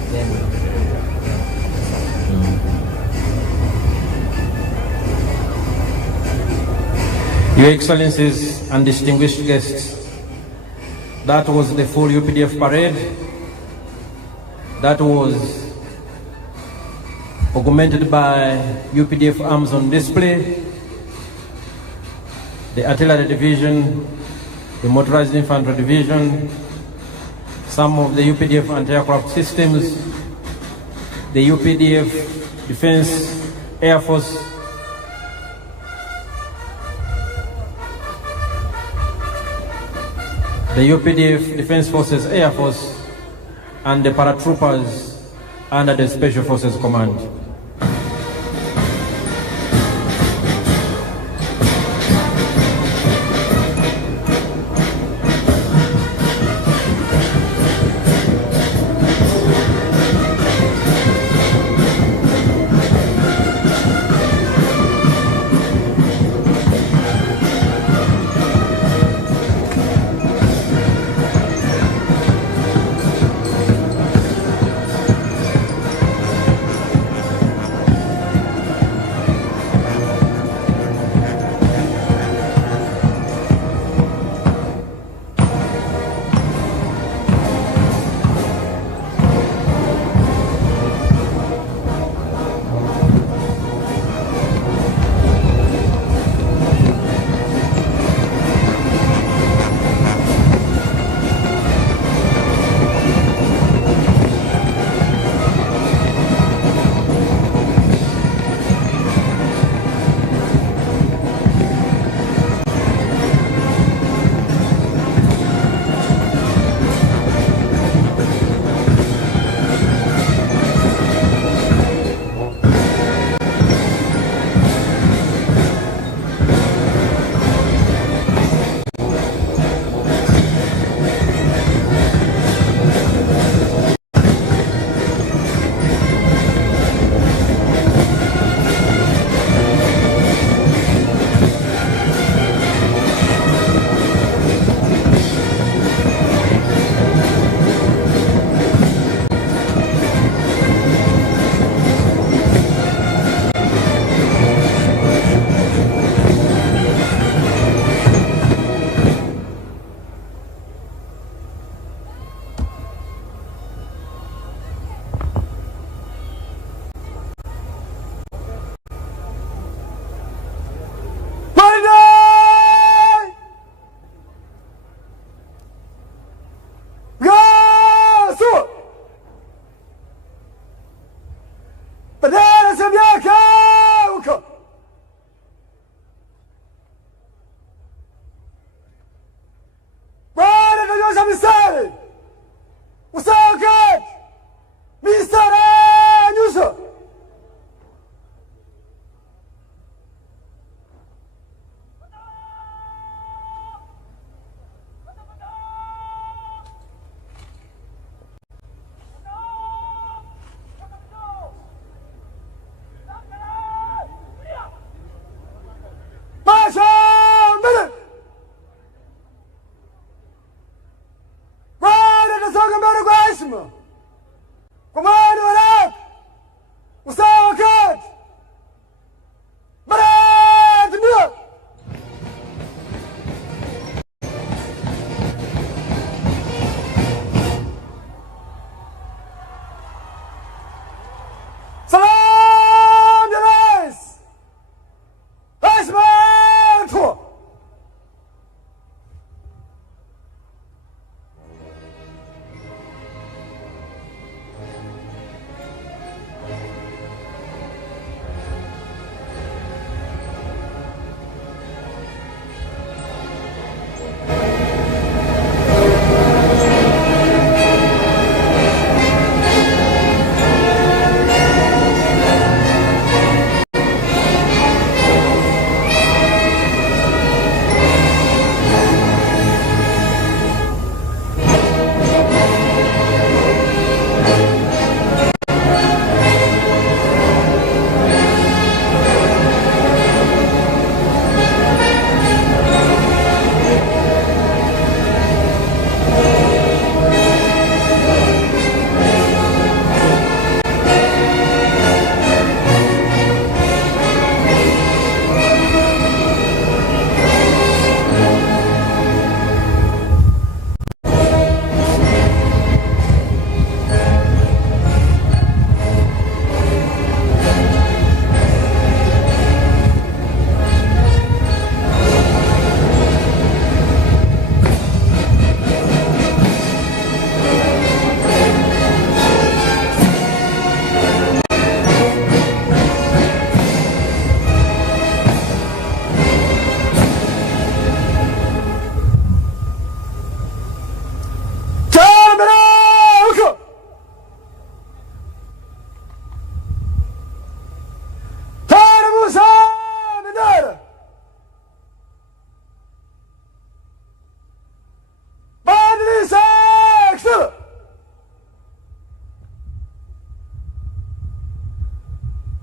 Your Excellencies and distinguished guests, that was the full UPDF parade. That was augmented by UPDF arms on display, the artillery division, the motorized infantry division, some of the UPDF anti-aircraft systems, the UPDF Defense Air Force, the UPDF Defense Forces Air Force, and the paratroopers under the Special Forces Command.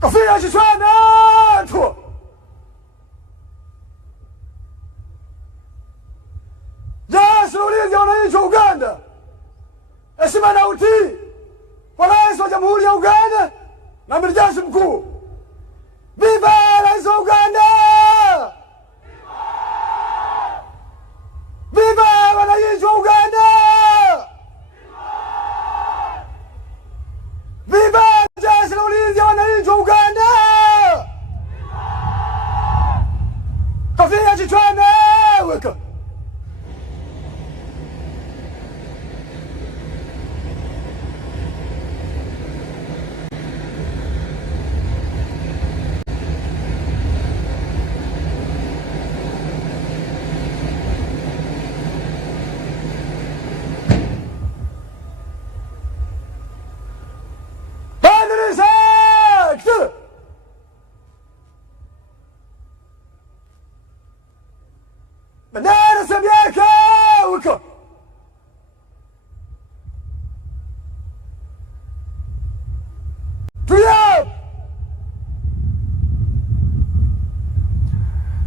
kafia chitwana tu jeshi la ulinzi wa wananchi wa Uganda, heshima na utii kwa Rais wa Jamhuri ya Uganda na Amiri Jeshi Mkuu. Viva Rais wa Uganda! Viva wananchi wa Uganda! Viva jeshi la ulinzi wa wananchi wa Uganda! Kofia kichwani weka.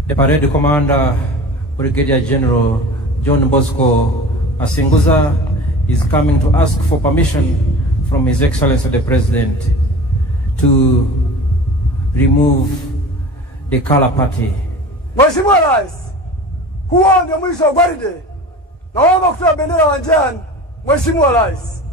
The parade commander, Brigadier General John Bosco Asinguza, is coming to ask for permission from His Excellency the President to remove the color party. Mheshimiwa Rais, huo ndio mwisho wa gwaride. Naomba kutoa bendera uwanjani, Mheshimiwa Rais.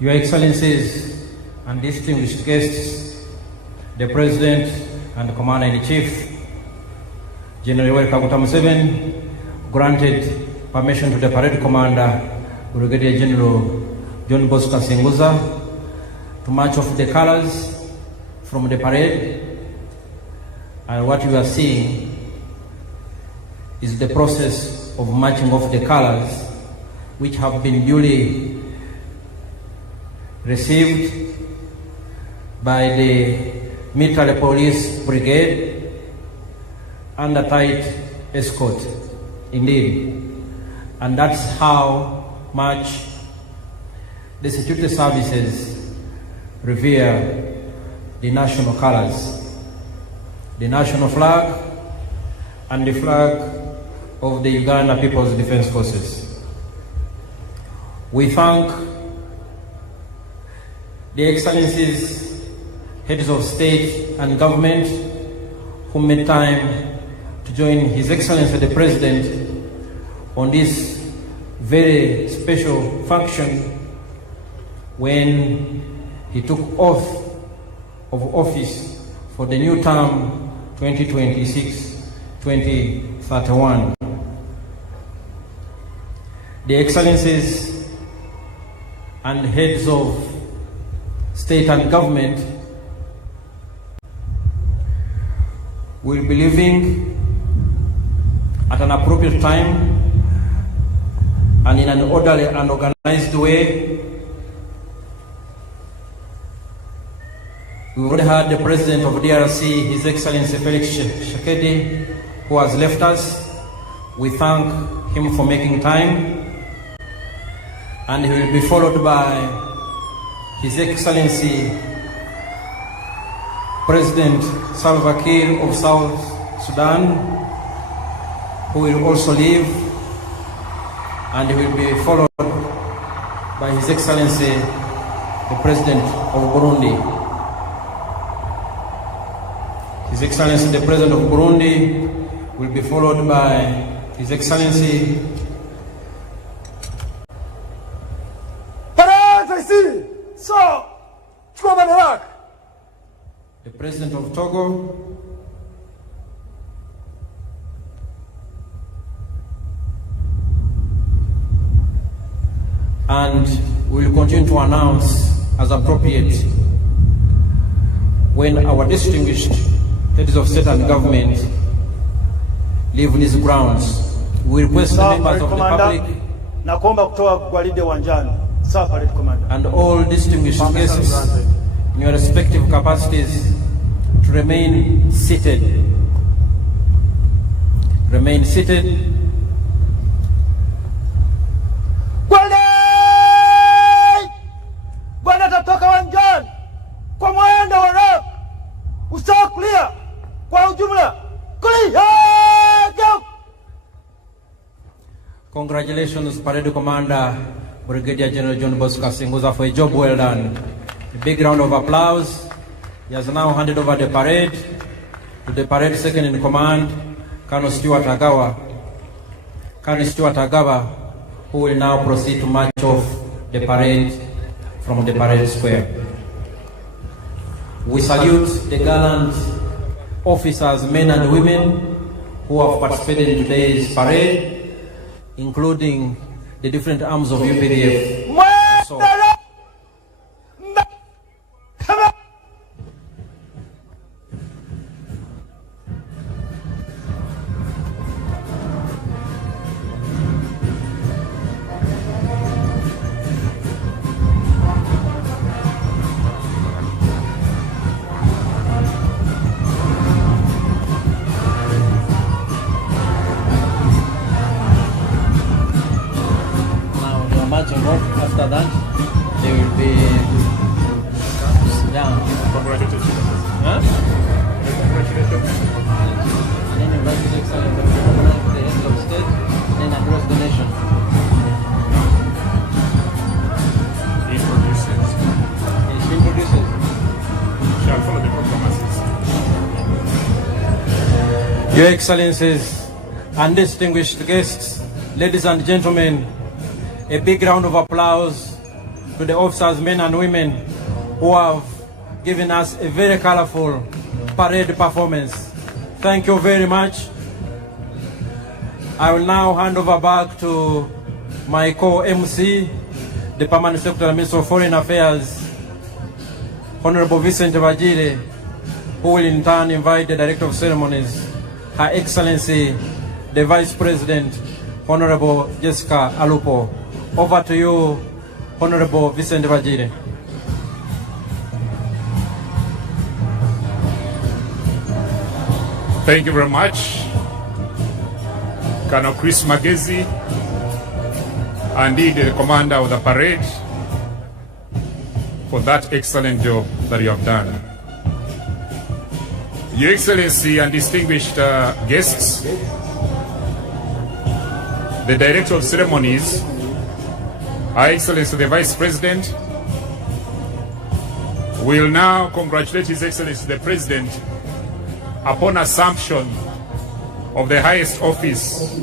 Your Excellencies and distinguished guests, the President and Commander-in-Chief, General Yoweri Kaguta Museveni, granted permission to the parade commander, Brigadier General John Bosco Asinguza, to march off the colors from the parade. And what you are seeing is the process of marching off the colors, which have been duly received by the military police brigade under tight escort. Indeed, And that's how much the security services revere the national colors, the national flag, and the flag of the Uganda People's Defense Forces. We thank the Excellencies, heads of state and government, who made time to join His Excellency the President on this very special function when he took oath of office for the new term 2026-2031. The Excellencies and heads of state and government will be leaving at an appropriate time and in an orderly and organized way. We already had the President of DRC, His Excellency Felix Tshisekedi, who has left us. We thank him for making time. And he will be followed by His Excellency President Salva Kiir of South Sudan, who will also leave, and he will be followed by His Excellency the President of Burundi. His Excellency the President of Burundi will be followed by His Excellency the President of Togo, and we will continue to announce as appropriate when our distinguished heads of state and government leave these grounds. We request the members of the public and all distinguished guests in your respective capacities to remain seated. Remain seated. Congratulations, Parade Commander Brigadier General John Bosco Singuza, for a job well done. A big round of applause. He has now handed over the parade to the parade second in command, Colonel Stuart Agawa. Colonel Stuart Agawa, who will now proceed to march off the parade from the parade square. We salute the gallant officers, men and women, who have participated in today's parade, including the different arms of UPDF. So, after that, they will be down. Congratulations. Huh? Congratulations. And then invite His Excellency to recognize the heads of state and then address the nation. Introduces. He introduces. Shall follow the proclamations. Your Excellencies and distinguished guests, ladies and gentlemen, a big round of applause to the officers, men and women, who have given us a very colorful parade performance. Thank you very much. I will now hand over back to my co-MC, the Permanent Secretary and Minister of Foreign Affairs, Honorable Vincent Vagile, who will in turn invite the Director of Ceremonies, Her Excellency, the Vice President, Honorable Jessica Alupo. Over to you, Honorable Vincent Vagile. Thank you very much, Colonel Chris Magezi, and indeed the commander of the parade for that excellent job that you have done. Your Excellency and distinguished guests, the Director of Ceremonies, Her Excellency the Vice President, will now congratulate His Excellency the President upon assumption of the highest office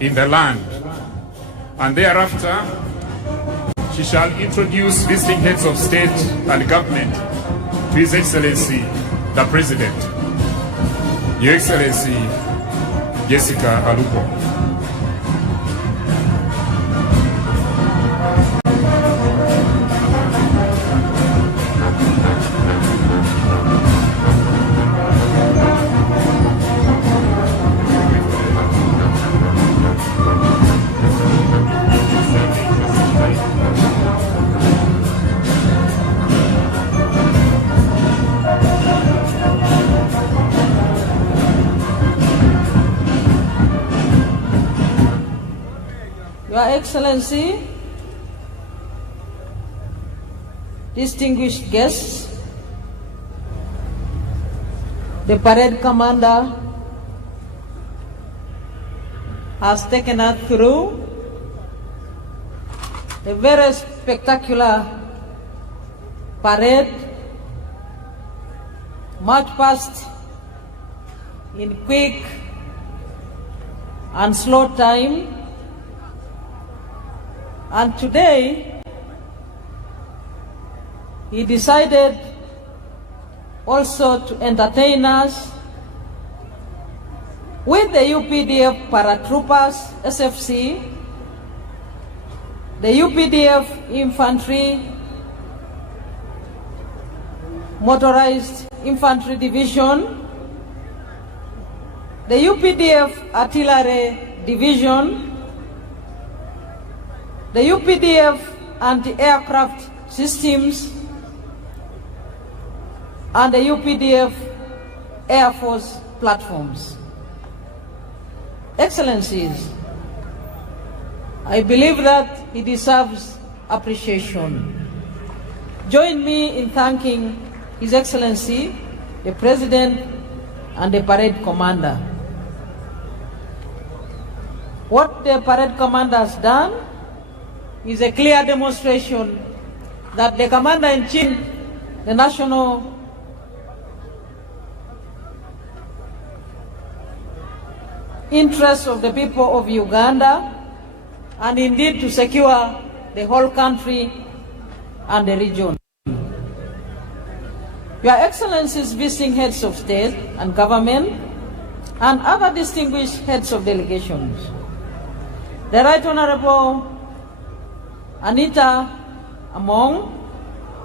in the land, and thereafter she shall introduce visiting heads of state and government to His Excellency the President. Your Excellency Jessica Alupo. Your Excellency, distinguished guests, the parade commander has taken us through a very spectacular parade, march past in quick and slow time. And today, he decided also to entertain us with the UPDF paratroopers, SFC, the UPDF infantry, motorized infantry division, the UPDF artillery division, the UPDF anti-aircraft systems, and the UPDF Air Force platforms. Excellencies, I believe that he deserves appreciation. Join me in thanking His Excellency, the President, and the parade commander. What the parade commander has done is a clear demonstration that the Commander-in-Chief, the national interests of the people of Uganda, and indeed to secure the whole country and the region. Your Excellencies, visiting heads of state and government, and other distinguished heads of delegations, the Right Honorable Anita Among,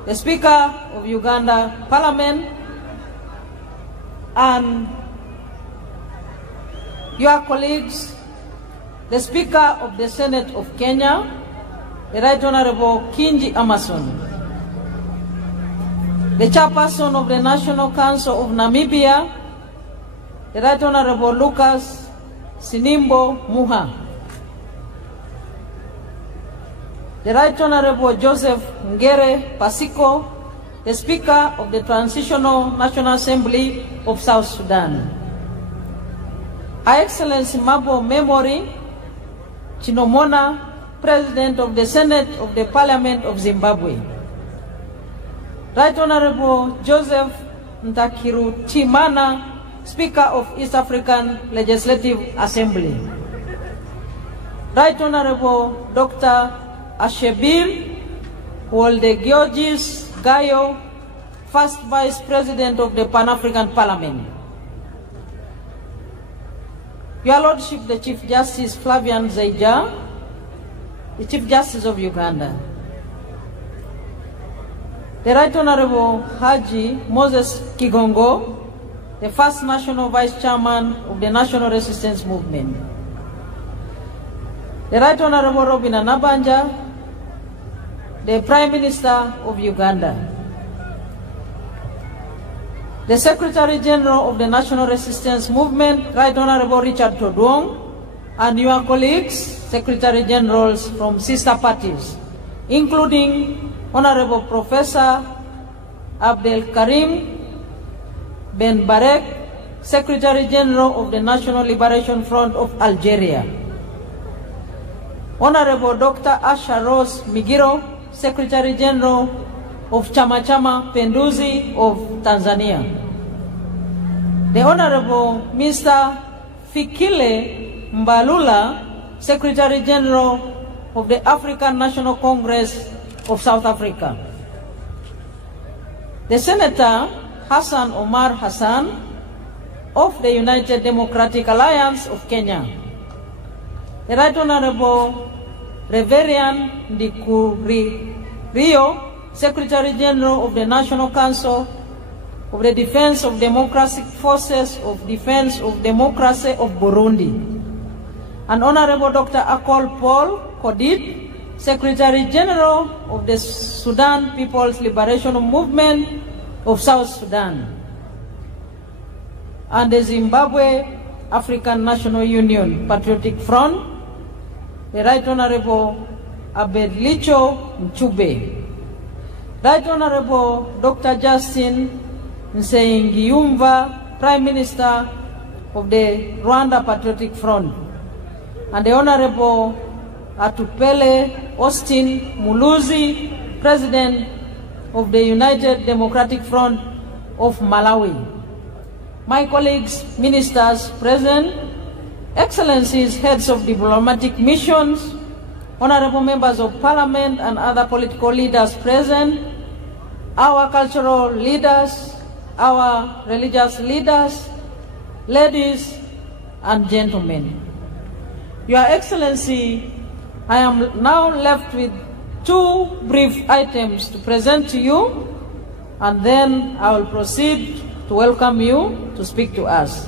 the Speaker of Uganda Parliament, and your colleagues, the Speaker of the Senate of Kenya, the Right Honorable Kingi Amason, the Chairperson of the National Council of Namibia, the Right Honorable Lucas Sinimbo Muha, the Right Honorable Joseph Ngere Pasiko, the Speaker of the Transitional National Assembly of South Sudan, Her Excellency Mabo Memory Chinomona, President of the Senate of the Parliament of Zimbabwe, Right Honorable Joseph Ntakiru Timana, Speaker of East African Legislative Assembly, Right Honorable Dr. Ashebir Wolde Georgis Gayo, First Vice President of the Pan-African Parliament, Your Lordship, the Chief Justice Flavian Zaija, the Chief Justice of Uganda, the Right Honorable Haji Moses Kigongo, the First National Vice Chairman of the National Resistance Movement, the Right Honorable Robin Anabanja, the Prime Minister of Uganda, the Secretary General of the National Resistance Movement, Right Honorable Richard Todwong, and your colleagues, Secretary Generals from sister parties, including Honorable Professor Abdel Karim Ben Barek, Secretary General of the National Liberation Front of Algeria, Honorable Dr. Asha Rose Migiro, Secretary General of Chama Chama Penduzi of Tanzania, the Honorable Mr. Fikile Mbalula, Secretary General of the African National Congress of South Africa, the Senator Hassan Omar Hassan of the United Democratic Alliance of Kenya, the Right Honorable Reverend Ndikuri Rio, Secretary General of the National Council of the Defense of Democratic Forces of Defense of Democracy of Burundi, and Honorable Dr. Akol Paul Kodit, Secretary General of the Sudan People's Liberation Movement of South Sudan, and the Zimbabwe African National Union Patriotic Front, the Right Honorable Abedlicho Mchube, Right Honorable Dr. Justin Nsengiyumva, Prime Minister of the Rwanda Patriotic Front, and the Honorable Atupele Austin Muluzi, President of the United Democratic Front of Malawi. My colleagues, ministers present, Excellencies, heads of diplomatic missions, honorable members of parliament and other political leaders present, our cultural leaders, our religious leaders, ladies and gentlemen. Your Excellency, I am now left with two brief items to present to you, and then I will proceed to welcome you to speak to us.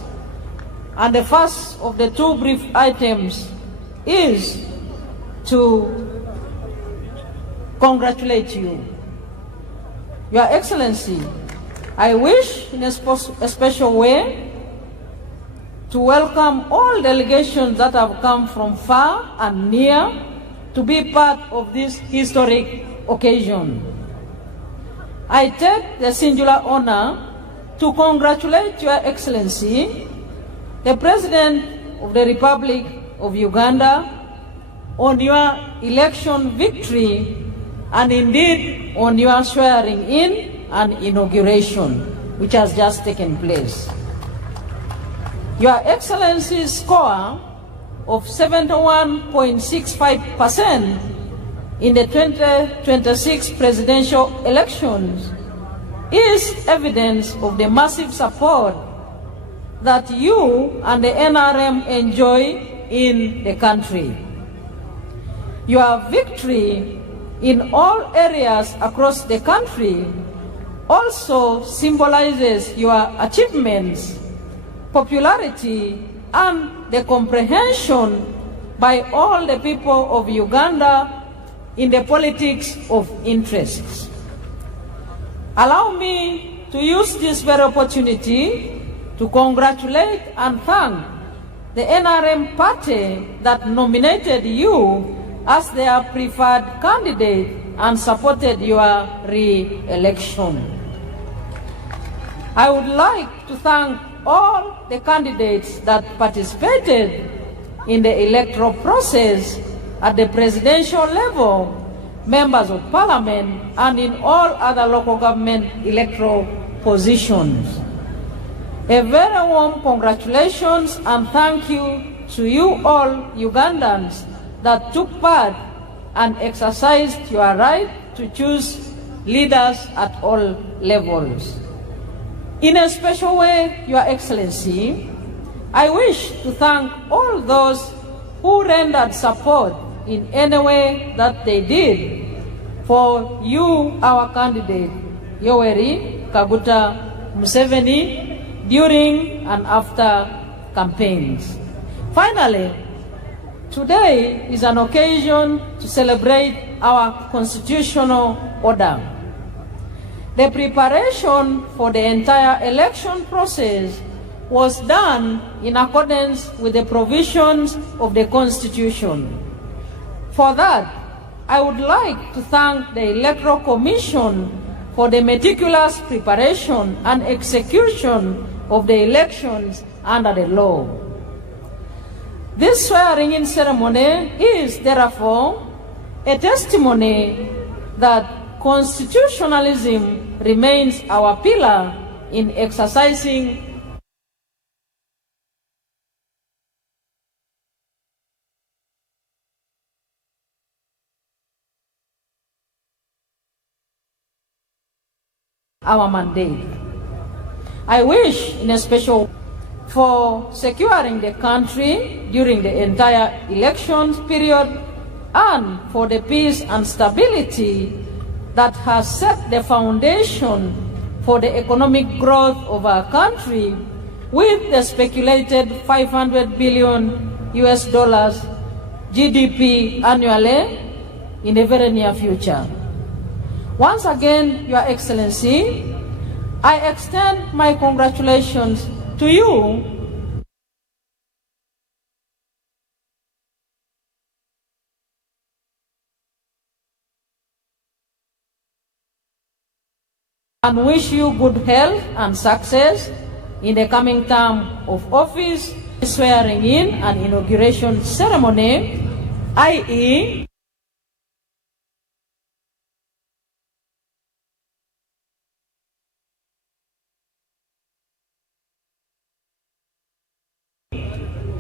And the first of the two brief items is to congratulate you. Your Excellency, I wish in a special way to welcome all delegations that have come from far and near to be part of this historic occasion. I take the singular honor to congratulate Your Excellency, the President of the Republic of Uganda, on your election victory and indeed on your swearing in and inauguration, which has just taken place. Your Excellency's score of 71.65% in the 2026 presidential elections is evidence of the massive support that you and the NRM enjoy in the country. Your victory in all areas across the country also symbolizes your achievements, popularity, and the comprehension by all the people of Uganda in the politics of interests. Allow me to use this very opportunity to congratulate and thank the NRM party that nominated you as their preferred candidate and supported your re-election. I would like to thank all the candidates that participated in the electoral process at the presidential level, members of parliament, and in all other local government electoral positions. A very warm congratulations and thank you to you all Ugandans that took part and exercised your right to choose leaders at all levels. In a special way, Your Excellency, I wish to thank all those who rendered support in any way that they did for you, our candidate, Yoweri Kaguta Museveni, during and after campaigns. Finally, today is an occasion to celebrate our constitutional order. The preparation for the entire election process was done in accordance with the provisions of the Constitution. For that, I would like to thank the Electoral Commission for the meticulous preparation and execution of the elections under the law. This swearing-in ceremony is therefore a testimony that constitutionalism remains our pillar in exercising our mandate. I wish in a special for securing the country during the entire elections period and for the peace and stability that has set the foundation for the economic growth of our country with the speculated $500 billion GDP annually in the very near future. Once again, Your Excellency, I extend my congratulations to you and wish you good health and success in the coming term of office, swearing in and inauguration ceremony, i.e.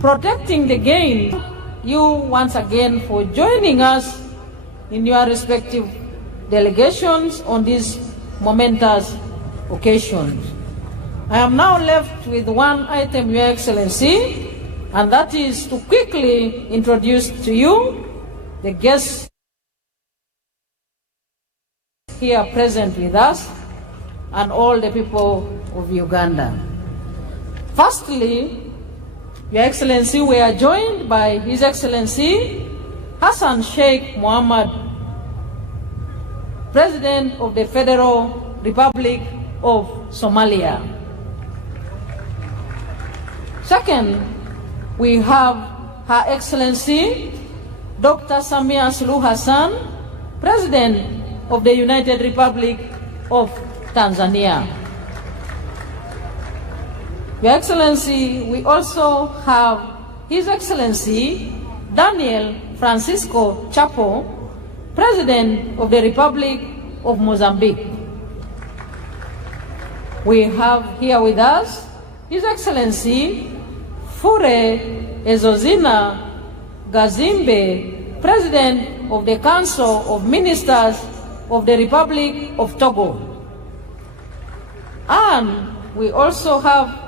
protecting the game. You once again for joining us in your respective delegations on these momentous occasions. I am now left with one item, Your Excellency, and that is to quickly introduce to you the guests here present with us and all the people of Uganda. Firstly, Your Excellency, we are joined by His Excellency Hassan Sheikh Mohammed, President of the Federal Republic of Somalia. Second, we have Her Excellency Dr. Samia Suluhu Hassan, President of the United Republic of Tanzania. Your Excellency, we also have His Excellency Daniel Francisco Chapo, President of the Republic of Mozambique. We have here with us His Excellency Fure Ezozina Gazimbe, President of the Council of Ministers of the Republic of Togo. And we also have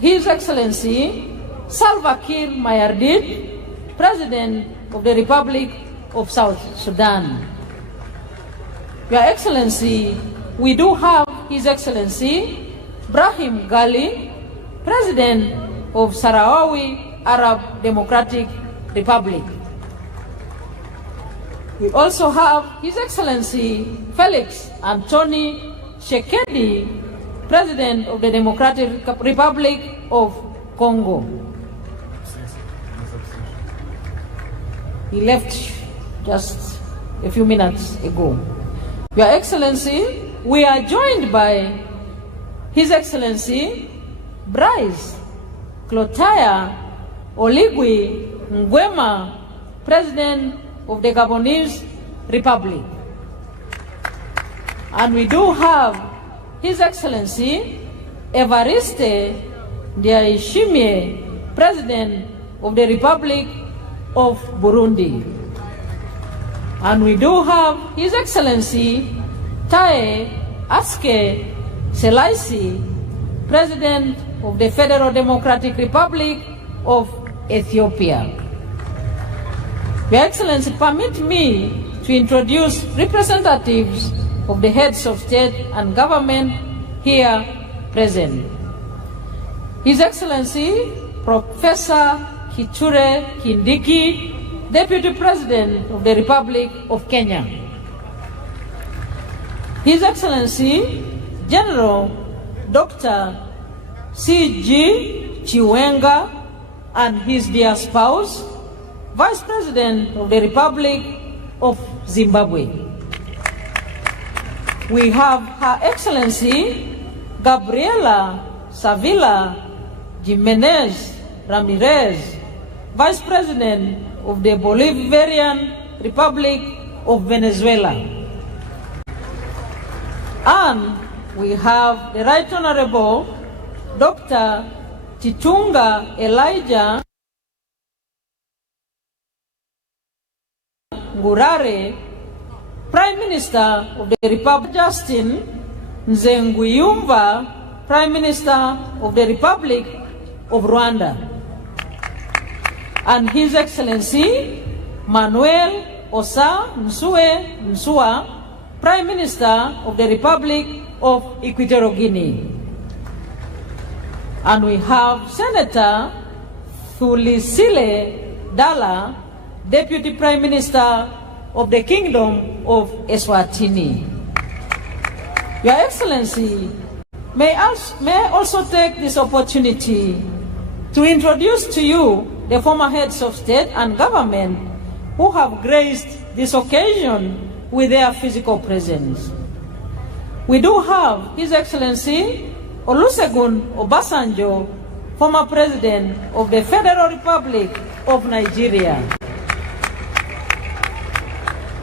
His Excellency Salva Kiir Mayardit, President of the Republic of South Sudan. Your Excellency, we do have His Excellency Brahim Gali, President of Sahrawi Arab Democratic Republic. We also have His Excellency Felix Anthony Tshisekedi, President of the Democratic Republic of Congo. He left just a few minutes ago. Your Excellency, we are joined by His Excellency Bryce Clotaire Oligui Nguema, President of the Gabonese Republic. And we do have His Excellency Evariste Ndayishimiye, President of the Republic of Burundi. And we do have His Excellency Taye Aske Selassie, President of the Federal Democratic Republic of Ethiopia. Your Excellency, permit me to introduce representatives of the heads of state and government here present. His Excellency Professor Kithure Kindiki, Deputy President of the Republic of Kenya. His Excellency General Dr. C.G. Chiwenga and his dear spouse, Vice President of the Republic of Zimbabwe. We have Her Excellency Gabriela Savila Jimenez Ramirez, Vice President of the Bolivarian Republic of Venezuela. And we have the Right Honorable Dr. Titunga Elijah Ngurare, Prime Minister of the Republic, Justin Nzenguyumva, Prime Minister of the Republic of Rwanda, and His Excellency Manuel Osa Nsue Nsua, Prime Minister of the Republic of Equatorial Guinea. And we have Senator Thulisile Dala, Deputy Prime Minister of the Kingdom of Eswatini. Your Excellency, may I also take this opportunity to introduce to you the former heads of state and government who have graced this occasion with their physical presence. We do have His Excellency Olusegun Obasanjo, former President of the Federal Republic of Nigeria.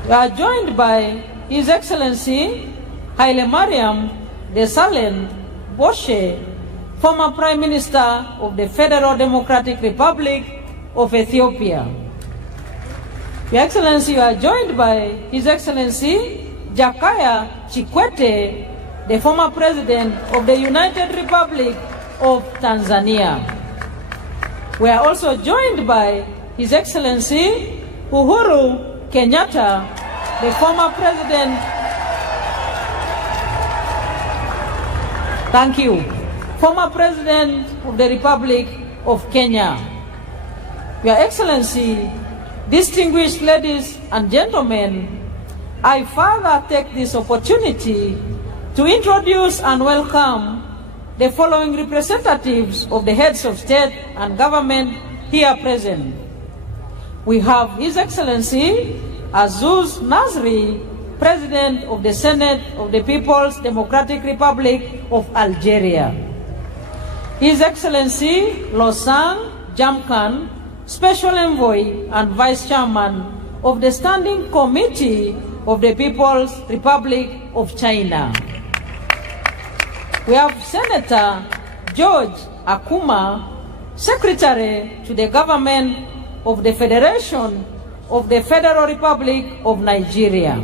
We are joined by His Excellency Haile Mariam Desalegn Boshe, former Prime Minister of the Federal Democratic Republic of Ethiopia. Your Excellency, you are joined by His Excellency Jakaya Kikwete, the former President of the United Republic of Tanzania. We are also joined by His Excellency Uhuru Kenyatta, the former President. Thank you. Former President of the Republic of Kenya. Your Excellency, distinguished ladies and gentlemen, I further take this opportunity to introduce and welcome the following representatives of the heads of state and government here present. We have His Excellency Azuz Nasri, President of the Senate of the People's Democratic Republic of Algeria. His Excellency Losang Jamkan, Special Envoy and Vice Chairman of the Standing Committee of the People's Republic of China. We have Senator George Akuma, Secretary to the Government of the Federation of the Federal Republic of Nigeria.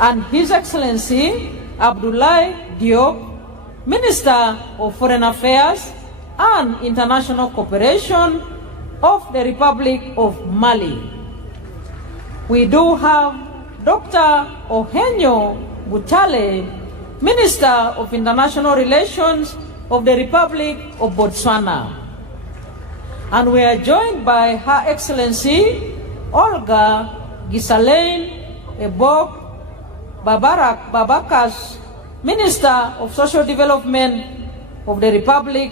And His Excellency Abdoulaye Diop, Minister of Foreign Affairs and International Cooperation of the Republic of Mali. We do have Dr. Ohenyo Butale, Minister of International Relations of the Republic of Botswana. And we are joined by Her Excellency Olga Giselaine Ebok Babakas, Minister of Social Development of the Republic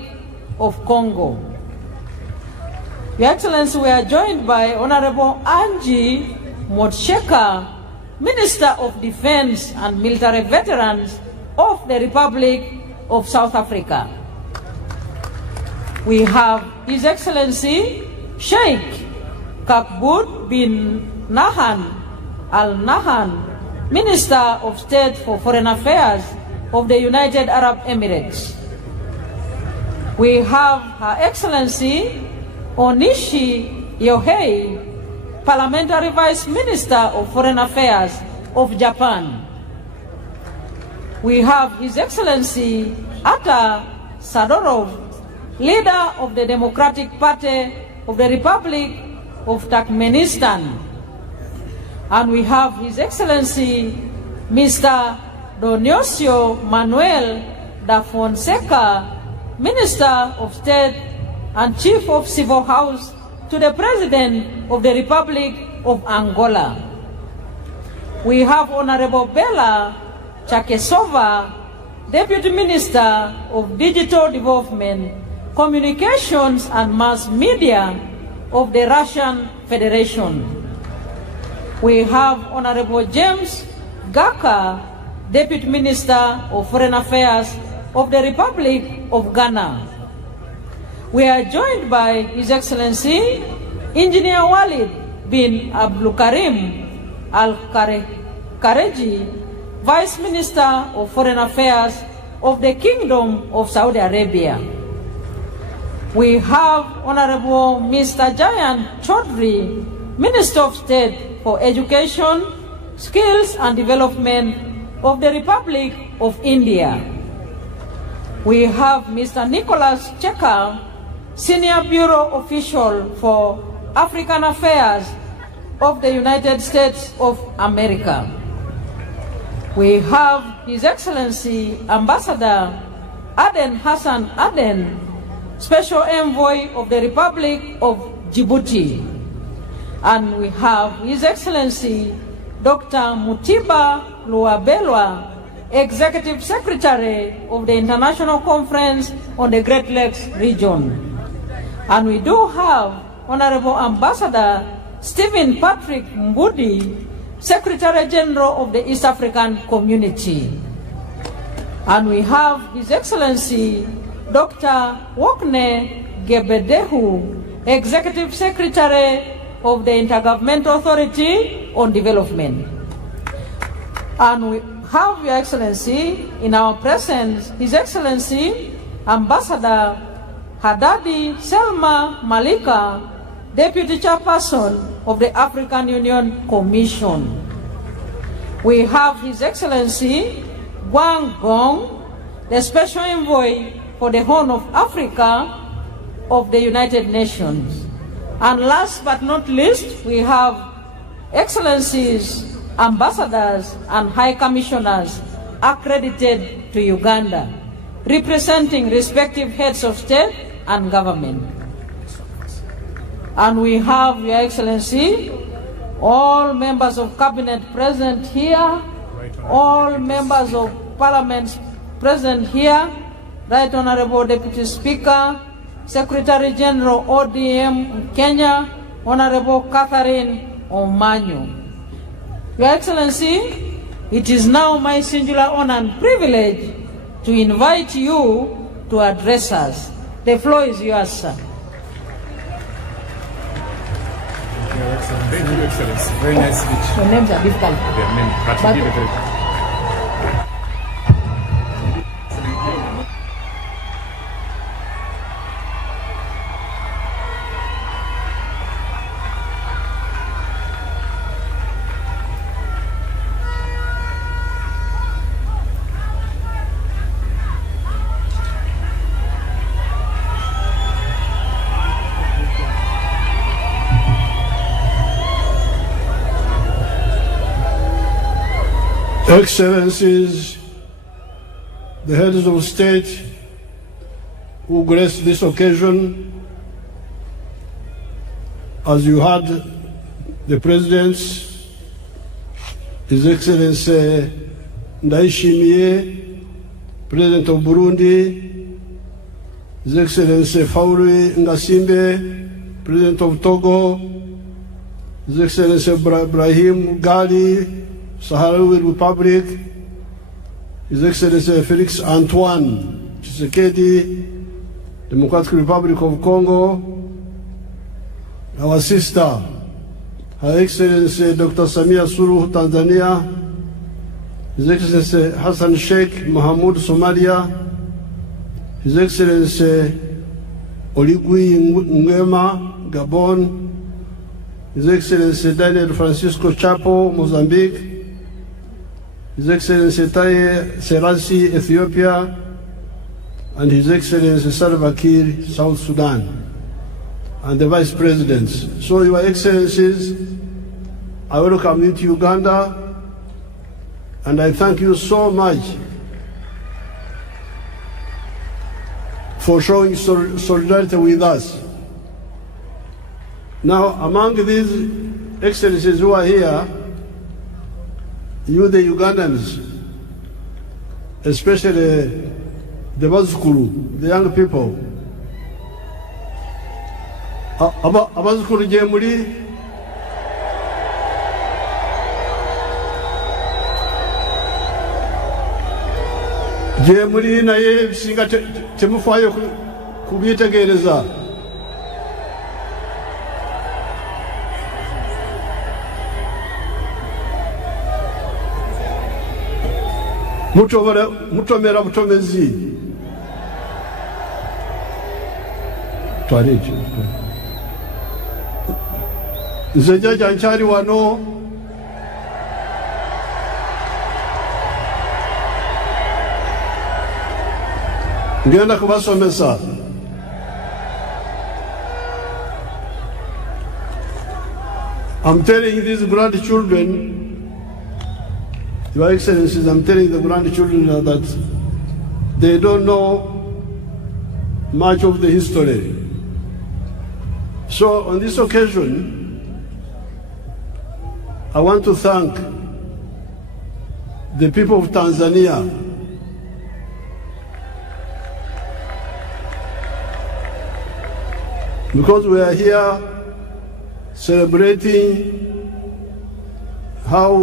of Congo. Your Excellency, we are joined by Honorable Angie Motsheka, Minister of Defense and Military Veterans of the Republic of South Africa. We have His Excellency Sheikh Kabud bin Nahan Al Nahan, Minister of State for Foreign Affairs of the United Arab Emirates. We have Her Excellency Onishi Yohei, Parliamentary Vice Minister of Foreign Affairs of Japan. We have His Excellency Atta Sadorov, Leader of the Democratic Party of the Republic of Turkmenistan. And we have His Excellency Mr. Dionisio Manuel da Fonseca, Minister of State and Chief of Civil House to the President of the Republic of Angola. We have Honorable Bella Chakesova, Deputy Minister of Digital Development, Communications and Mass Media of the Russian Federation. We have Honorable James Gaka, Deputy Minister of Foreign Affairs of the Republic of Ghana. We are joined by His Excellency Engineer Walid bin Abdulkarim Al-Kareji, Vice Minister of Foreign Affairs of the Kingdom of Saudi Arabia. We have Honorable Mr. Jayan Chaudhry, Minister of State for Education, Skills and Development of the Republic of India. We have Mr. Nicholas Checker, Senior Bureau Official for African Affairs of the United States of America. We have His Excellency Ambassador Aden Hassan Aden, Special Envoy of the Republic of Djibouti. And we have His Excellency Dr. Mutiba Luabelwa, Executive Secretary of the International Conference on the Great Lakes region. And we do have Honorable Ambassador Stephen Patrick Mbudi, Secretary General of the East African Community. And we have His Excellency Dr. Wokne Gebedehu, Executive Secretary of the Intergovernmental Authority on Development. And we have Your Excellency in our presence, His Excellency Ambassador Hadadi Selma Malika, Deputy Chairperson of the African Union Commission. We have His Excellency Wang Gong, the Special Envoy for the Horn of Africa of the United Nations. And last but not least, we have Excellencies, Ambassadors and High Commissioners accredited to Uganda, representing respective heads of state and government. And we have, Your Excellency, all members of Cabinet present here, all members of Parliament present here, Right Honorable Deputy Speaker, Secretary General ODM Kenya, Honorable Catherine Omanyo. Your Excellency, it is now my singular honor and privilege to invite you to address us. The floor is yours, sir. Thank you, Excellency. Very nice speech. Your names are difficult. Excellencies, the heads of state who graced this occasion, as you heard the presidents, His Excellency Ndayishimiye, President of Burundi, His Excellency Faure Ngasimbe, President of Togo, His Excellency Ibrahim Gali, Sahrawi Republic, His Excellency Felix Antoine Tshisekedi, Democratic Republic of Congo, our sister, Her Excellency Dr. Samia Suluhu, Tanzania, His Excellency Hassan Sheikh Mohamud, Somalia, His Excellency Oligui Nguema, Gabon, His Excellency Daniel Francisco Chapo, Mozambique, His Excellency Taye Selassie, Ethiopia, and His Excellency Salva Kiir, South Sudan, and the Vice Presidents. So, Your Excellencies, I welcome you to Uganda, and I thank you so much for showing solidarity with us. Now, among these Excellencies who are here, you, the Ugandans, especially the Bazukuru, the young people. Abazukuru Jemuri, Jemuri naye singa temufayo kubitegereza. Mutomera butomezi. Twarije. Nze jaja nkyali wano ngenda kubasomesa. I'm telling these grandchildren, Your Excellencies, I'm telling the grandchildren that they don't know much of the history. So on this occasion, I want to thank the people of Tanzania because we are here celebrating how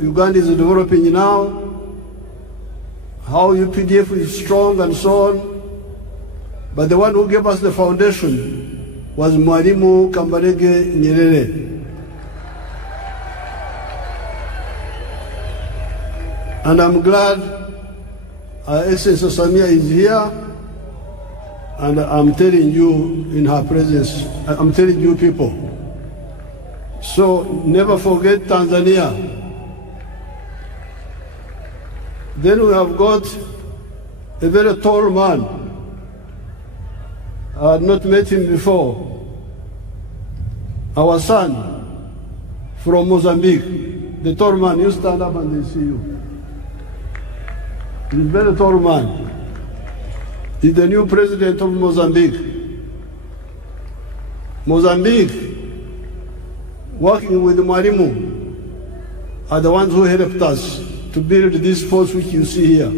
Uganda is developing now, how UPDF is strong and so on. But the one who gave us the foundation was Mwalimu Kambarage Nyerere. And I'm glad Excellency Samia is here, and I'm telling you in her presence, I'm telling you people. So never forget Tanzania. Then we have got a very tall man. I had not met him before. Our son from Mozambique, the tall man, you stand up and they see you. He's a very tall man. He's the new president of Mozambique. Mozambique, working with Mwalimu, are the ones who helped us to build this force which you see here.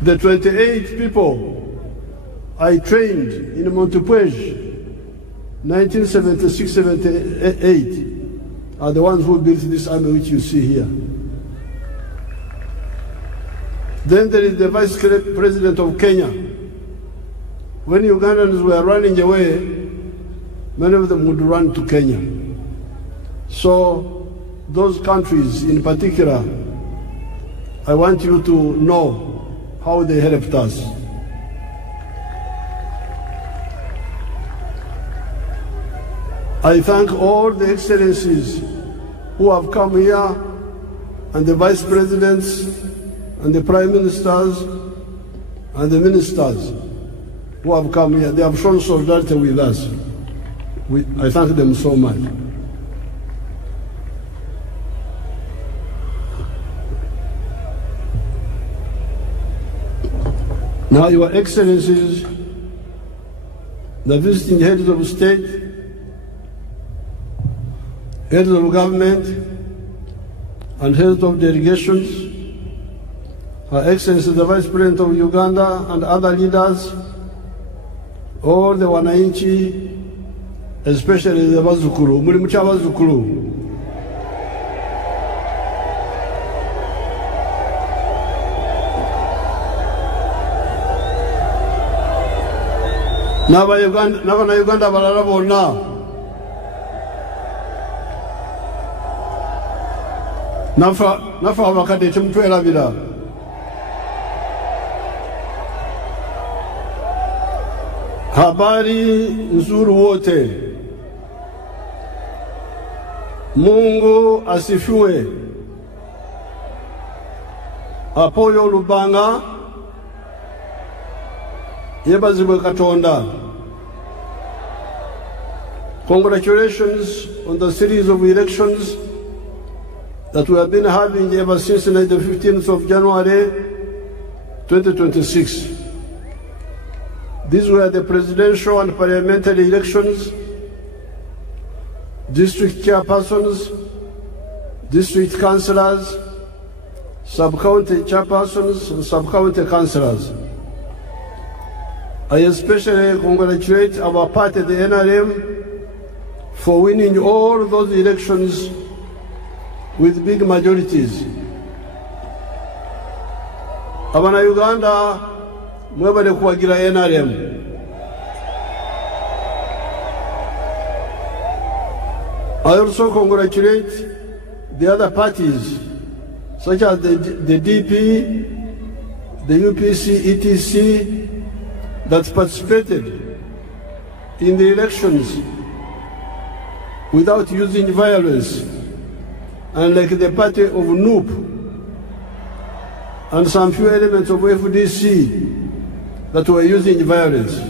The 28 people I trained in Montepuez, 1976-78, are the ones who built this army which you see here. Then there is the Vice President of Kenya. When Ugandans were running away, many of them would run to Kenya. So those countries in particular, I want you to know how they helped us. I thank all the excellencies who have come here, and the vice presidents, and the prime ministers, and the ministers who have come here. They have shown solidarity with us. I thank them so much. Now, Your Excellencies, the visiting heads of state, heads of government, and heads of delegations, Her Excellency the Vice President of Uganda and other leaders, all the wananchi, especially the Bazukuru, muri mucha Bazukuru. N'abana Uganda balala bonna nafa abakadde temutwerabira. Habari nzuri wote. Mungu asifiwe. Apoyo Lubanga yebazibwe Katonda. Congratulations on the series of elections that we have been having ever since the 15th of January 2026. These were the presidential and parliamentary elections, district chairpersons, district councillors, sub-county chairpersons, and sub-county councillors. I especially congratulate our party, the NRM, for winning all those elections with big majorities. Abana Uganda, mwebale kuwagira NRM. I also congratulate the other parties, such as the DP, the UPC, ETC, that participated in the elections without using violence, unlike the party of NUP and some few elements of FDC that were using violence.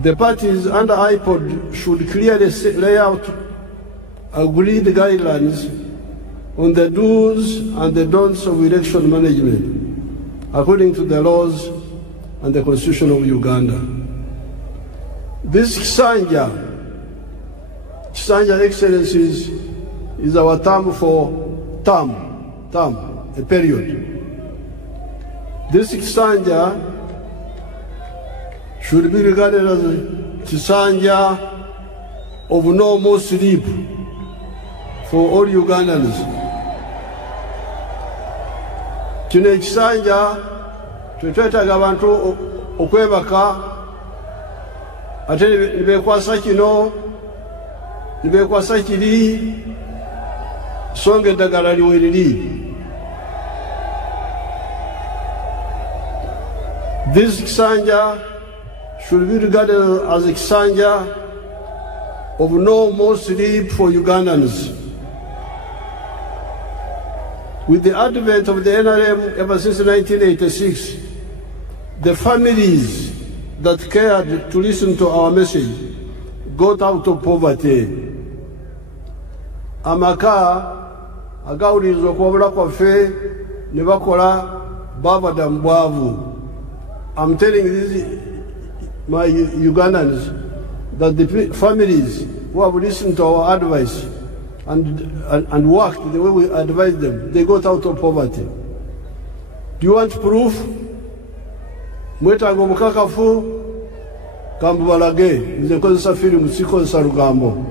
The parties under IPOD should clearly lay out agreed guidelines on the do's and the don'ts of election management, according to the laws and the Constitution of Uganda. This Kisanja, Excellencies, is our term for a period. This Kisanja should be regarded as a Kisanja of no more sleep for all Ugandans. Kino ekisanja twetwetaaga abantu okwebaka ate nibekwasa kino nibekwasa kiri songa eddagala liwe liri. This Kisanja should be regarded as a Kisanja of no more sleep for Ugandans. With the advent of the NRM ever since 1986, the families that cared to listen to our message got out of poverty. Amaka agawuliriza okwobula kwaffe ne bakola bavada mu bwavu. I'm telling these my Ugandans that the families who have listened to our advice and worked the way we advised them, they got out of poverty. Do you want proof? Mwetaaga omukakafu kambubalage nze nkozesa firimu sikozesa lugambo.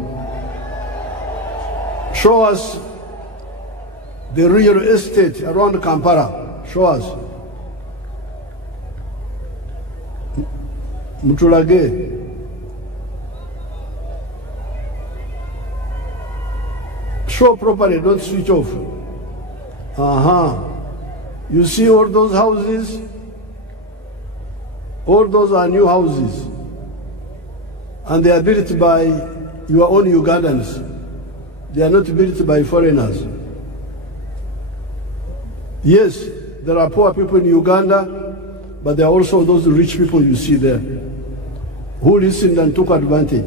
Show us the real estate around Kampala. Show us. Mutulage. Show properly, don't switch off. You see all those houses? All those are new houses. And they are built by your own Ugandans. They are not built by foreigners. Yes, there are poor people in Uganda, but there are also those rich people you see there who listened and took advantage.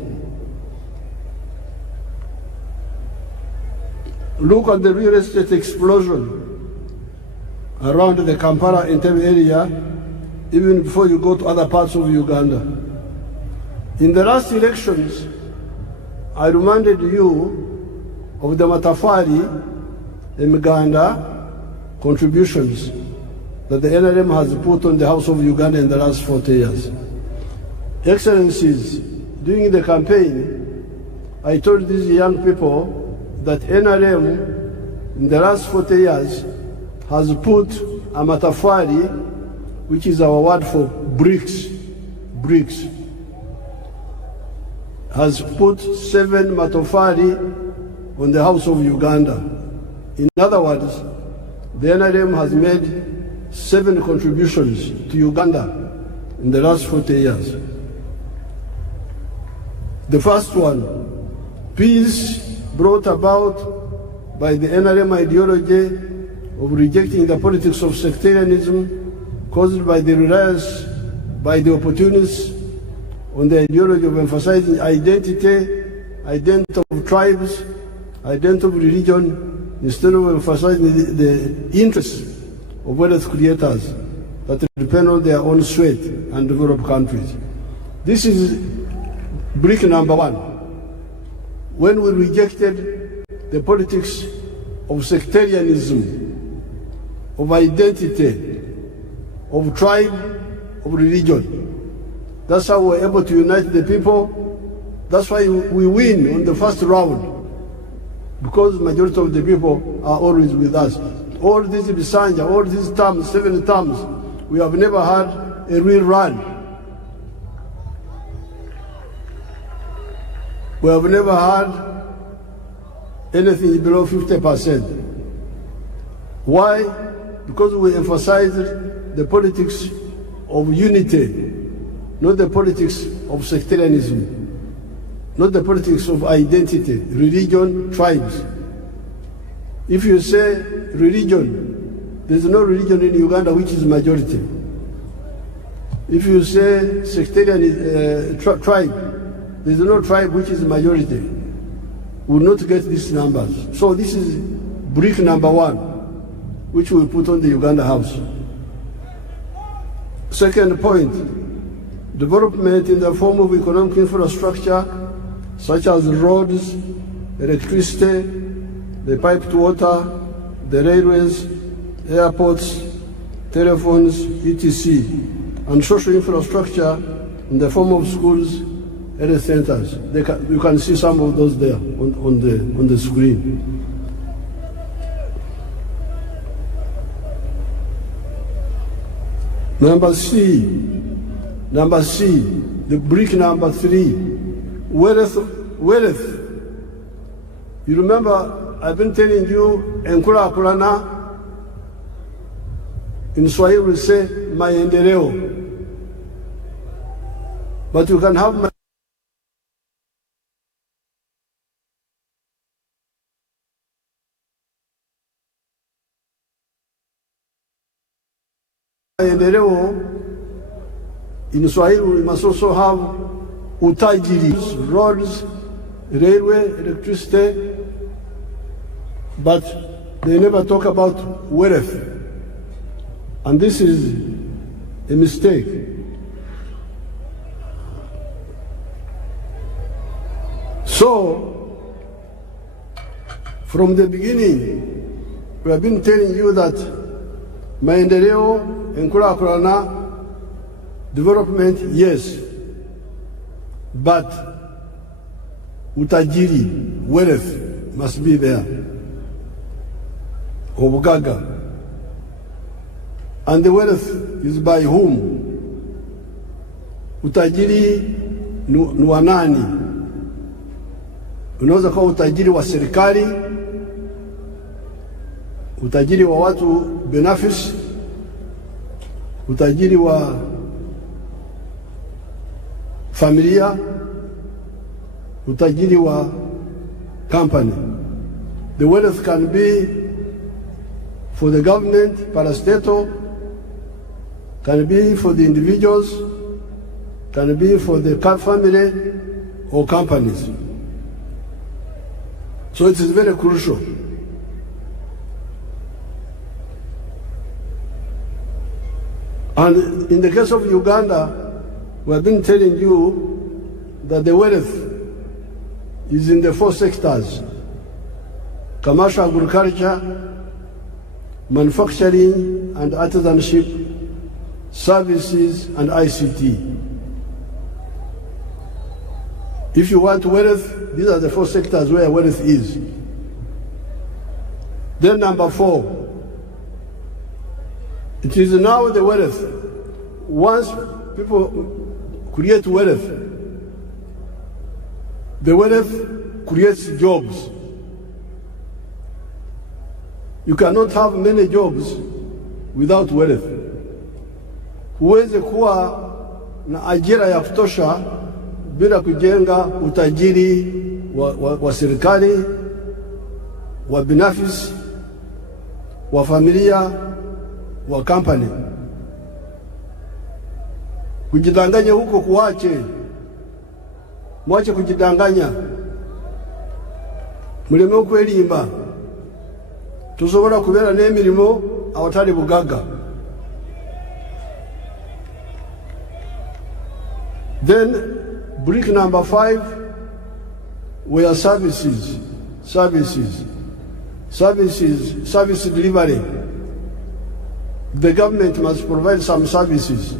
Look at the real estate explosion around the Kampala Entebbe area, even before you go to other parts of Uganda. In the last elections, I reminded you of the Matafari and Uganda contributions that the NRM has put on the House of Uganda in the last 40 years. Excellencies, during the campaign, I told these young people that NRM in the last 40 years has put a matafari, which is our word for bricks, has put 7 matafari on the House of Uganda. In other words, the NRM has made 7 contributions to Uganda in the last 40 years. The first one, peace brought about by the NRM ideology of rejecting the politics of sectarianism caused by the reliance by the opportunists on the ideology of emphasizing identity of tribes, identity of religion, instead of emphasizing the interests of wealth creators that depend on their own sweat and developed countries. This is brick number 1. When we rejected the politics of sectarianism, of identity, of tribe, of religion. That's how we're able to unite the people. That's why we win on the first round, because majority of the people are always with us. All these Bisanja, all these terms, 7 terms, we have never had a real run. We have never had anything below 50%. Why? Because we emphasize the politics of unity, not the politics of sectarianism, not the politics of identity, religion, tribes. If you say religion, there's no religion in Uganda which is majority. If you say sectarian tribe, there's no tribe which is majority. We will not get these numbers. So this is brick number 1, which we put on the Uganda House. Second point, development in the form of economic infrastructure, such as roads, electricity, the piped water, the railways, airports, telephones, etc., and social infrastructure in the form of schools, health centers. You can see some of those there on the screen. Number C, the brick number 3, wealth. You remember, I've been telling you, Enkura Kulana, in Swahili we say, maendeleo. But you can have maendeleo. In Swahili, we must also have utajiri, roads, railway, electricity, but they never talk about wealth. And this is a mistake. So, from the beginning, we have been telling you that maendeleo, enkurakurana, development, yes, but utajiri, wealth, must be there. Obugaga. And the wealth is by whom? Utajiri ni wa nani? Unaweza kuwa utajiri wa serikali, utajiri wa watu binafsi, utajiri wa familia, utajiri wa company. The wealth can be for the government, parastatal, can be for the individuals, can be for the family or companies. So it is very crucial. And in the case of Uganda, we have been telling you that the wealth is in the 4 sectors: commercial agriculture, manufacturing and artisanship, services and ICT. If you want wealth, these are the 4 sectors where wealth is. Then number 4, it is now the wealth. Once people create wealth, the wealth creates jobs. You cannot have many jobs without wealth. Huwezi kuwa na ajira ya kutosha bila kujenga utajiri wa serikali, wa binafsi, wa familia, wa company. Kujidanganya huko kuache. Mwache kujidanganya. Muleme okwelimba. Tusobola kubera n'emirimo awatali bugaga. Then brick number 5 were services service delivery. The government must provide some services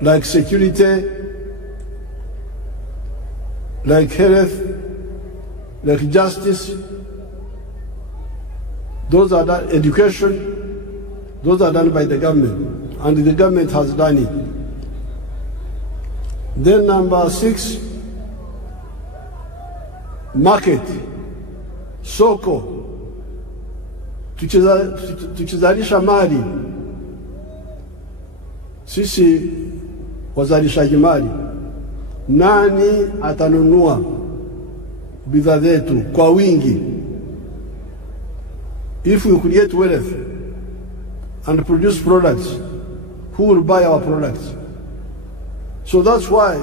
like security, like health, like justice. Those are done, education, those are done by the government, and the government has done it. Then number 6, market, soko. Tukizalisha mali, sisi wazalishaji mali, nani atanunua bidhaa zetu kwa wingi? If we create wealth and produce products, who will buy our products? So that's why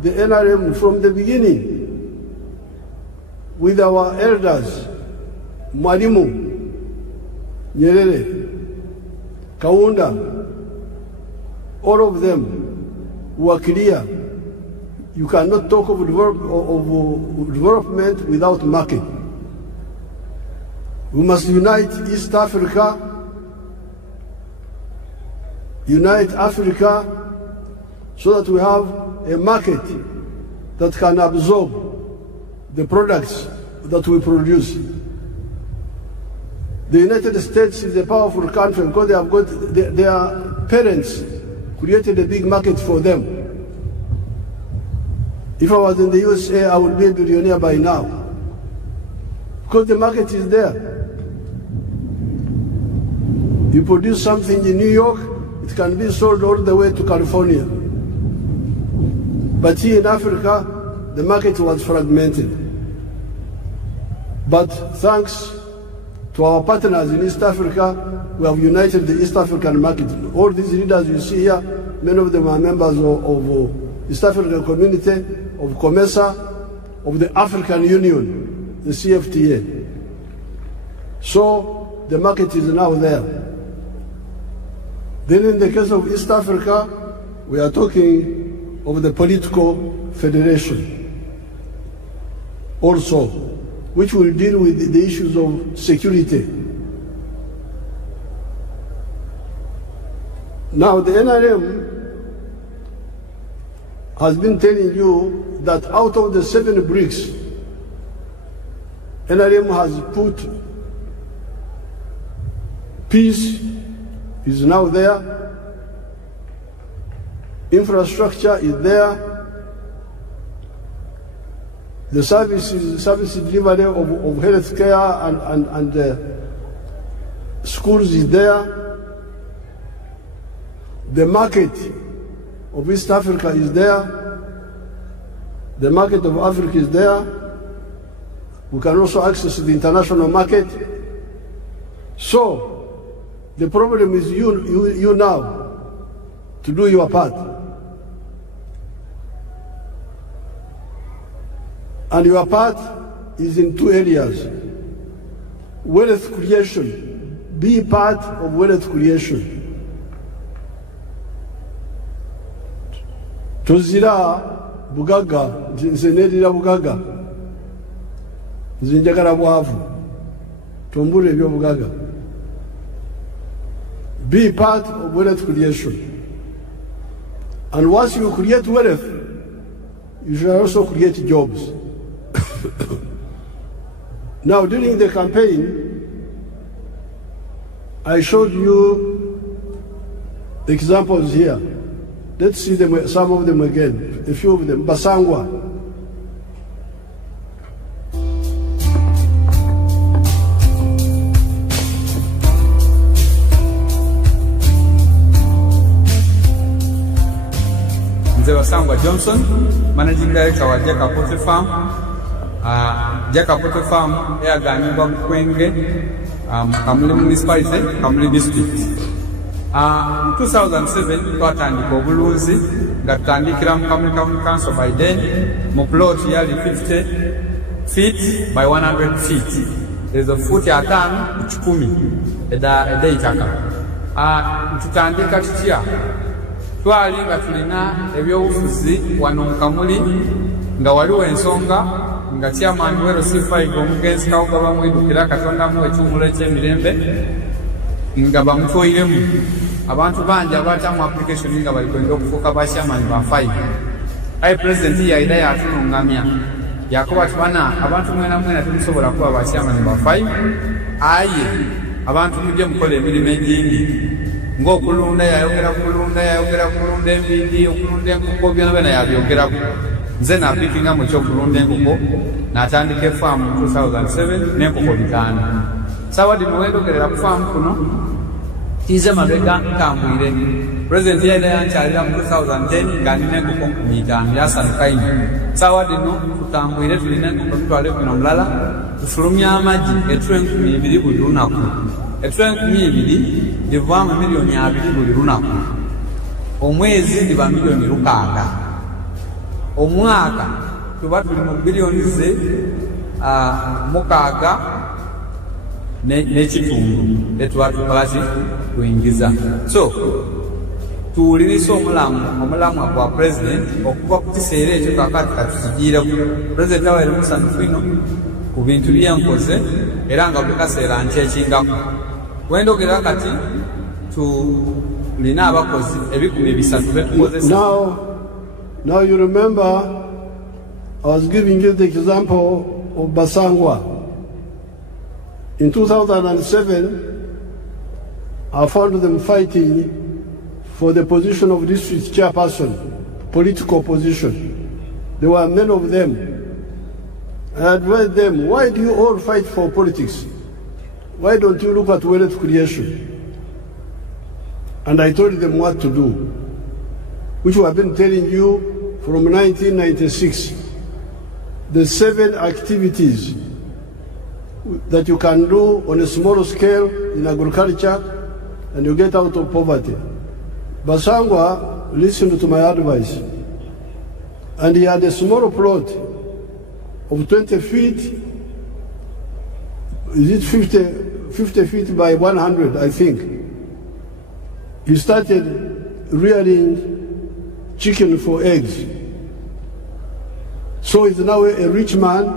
the NRM from the beginning, with our elders, Mwalimu Nyerere, Kaunda, all of them were clear. You cannot talk of development without market. We must unite East Africa, unite Africa, so that we have a market that can absorb the products that we produce. The United States is a powerful country because they have got their parents created a big market for them. If I was in the USA, I would be a billionaire by now, because the market is there. You produce something in New York, it can be sold all the way to California. But here in Africa, the market was fragmented. But thanks to our partners in East Africa, we have united the East African market. All these leaders you see here, many of them are members of East African Community, of COMESA, of the African Union, the CFTA. So the market is now there. Then in the case of East Africa, we are talking of the political federation also, which will deal with the issues of security. Now the NRM has been telling you that out of the 7 bricks, NRM has put peace is now there, infrastructure is there, the service delivery of health care and schools is there, the market of East Africa is there, the market of Africa is there, we can also access the international market. So the problem is you now to do your part. And your part is in 2 areas. Wealth creation. Be part of wealth creation. Tuzira bugaga, nzenedira bugaga. Nzinjagala bwavu. Tumbule ebyo bugaga. Be part of wealth creation. And once you create wealth, you should also create jobs. Now, during the campaign, I showed you examples here. Let's see them, some of them again, a few of them. Basangwa. Basangwa Johnson, Managing Director wa Jaka Poultry Farm. Jaka Poultry Farm yaganyibwa mu Kwenge, Kamuli Municipality, Kamuli District. 2007 twatandika obulunzi nga tutandikira mu Kamuli Council by then mu plot yali 50 feet by 100 feet. Ezo futi 5 ku 10 eda itaka. Tutandika tutya twali nga tulina ebyobufuzi wano mu Kamuli nga waliwo ensonga nga chairman we RC5 omugenzi Kawuga bamwidukira Katonda mu ekimula eky'emirembe nga bamutoyiremu abantu bangi abatamu application nga bali kwenda okufuuka ba chairman ba 5 aye president yaida yatunungamya yakuba tubana abantu mwena mwena tumusobola kuba ba chairman ba 5 aye abantu mujje mukola emirimu egingi ng'okulunda yayogera kulunda envindi okulunda enkoko byona yabyogerako nze napikinga mu kyokulunda enkoko n'atandika efaamu mu 2007 n'enkoko 5 sawadi muwendogerera ku faamu kuno tize mabega nkambwire president yaida yankyalira mu 2010 nga nina enkoko 5 yasanukaine sawadi no tutambwire tulina enkoko tutwale kuno mulala tufulumya amagi etule 200 buli lunaku etule 200 livaamu miliyoni 2 buli lunaku omwezi liba miliyoni 6 omwaka tuba tuli mu biliyoni ze 6 n'ekitundu etuba tukolaki kuyingiza so tuwulirisa omulamwa gwa president okuva ku kiseera ekyo kakati katusigiireko president awaire musanyufu ino ku bintu byenkoze era nga buli kaseera nkyekingako wendogera kati tulina abakozi 300 betukozesa. Now you remember I was giving you the example of Basangwa. In 2007 I found them fighting for the position of district chairperson, political position. There were many of them. I advised them, why do you all fight for politics? Why don't you look at wealth creation? And I told them what to do, which we have been telling you from 1996. The 7 activities that you can do on a small scale in agriculture and you get out of poverty. Basangwa listened to my advice, and he had a small plot of 20 feet, is it 50 feet by 100, I think. He started rearing chicken for eggs. So he's now a rich man,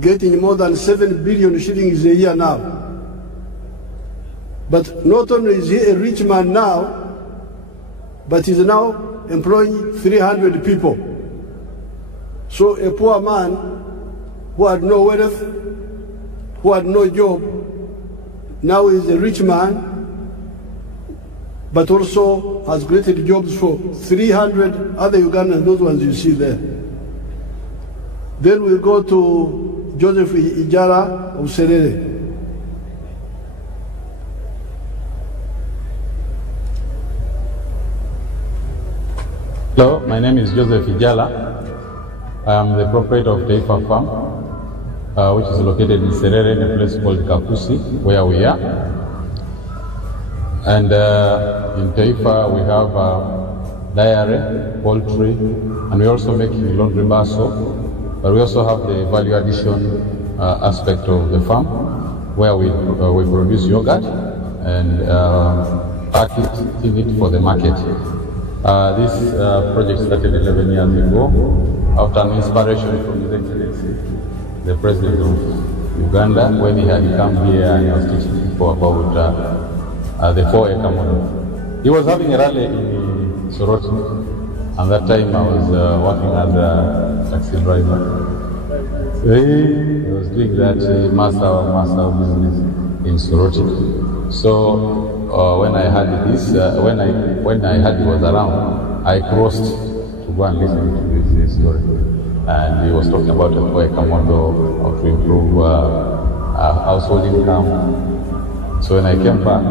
getting more than 7 billion shillings a year now. But not only is he a rich man now, but he's now employing 300 people. So a poor man who had no wealth, who had no job, now is a rich man, but also has created jobs for 300 other Ugandans, those ones you see there. Then we go to Joseph Ijara of Serere. Hello, my name is Joseph Ijala. I am the proprietor of Taifa Farm, which is located in Serere, in a place called Kakusi, where we are. And in Taifa we have dairy, poultry, and we're also making laundry basso. But we also have the value addition aspect of the farm, where we produce yogurt and package it for the market. This project started 11 years ago after an inspiration from His Excellency, the President of Uganda, when he had come here and he was teaching people about the 4-acre model. He was having a rally in Soroti, and that time I was working as a taxi driver. So he was doing that master business in Soroti. So when I heard this, when I heard he was around, I crossed to go and listen to his story. And he was talking about a 4-acre model, how to improve household income. So when I came back,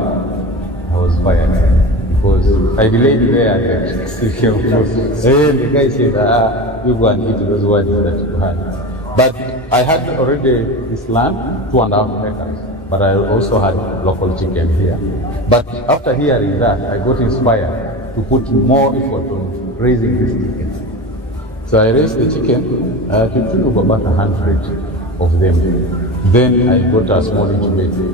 I was fired because I delayed there at the the guy said, you go and eat those ones that you had. But I had already this land, 2.5 acres. But I also had local chicken here. But after hearing that, I got inspired to put more effort on raising this chicken. So I raised the chicken to tune of about 100 of them. Then I got a small incubator.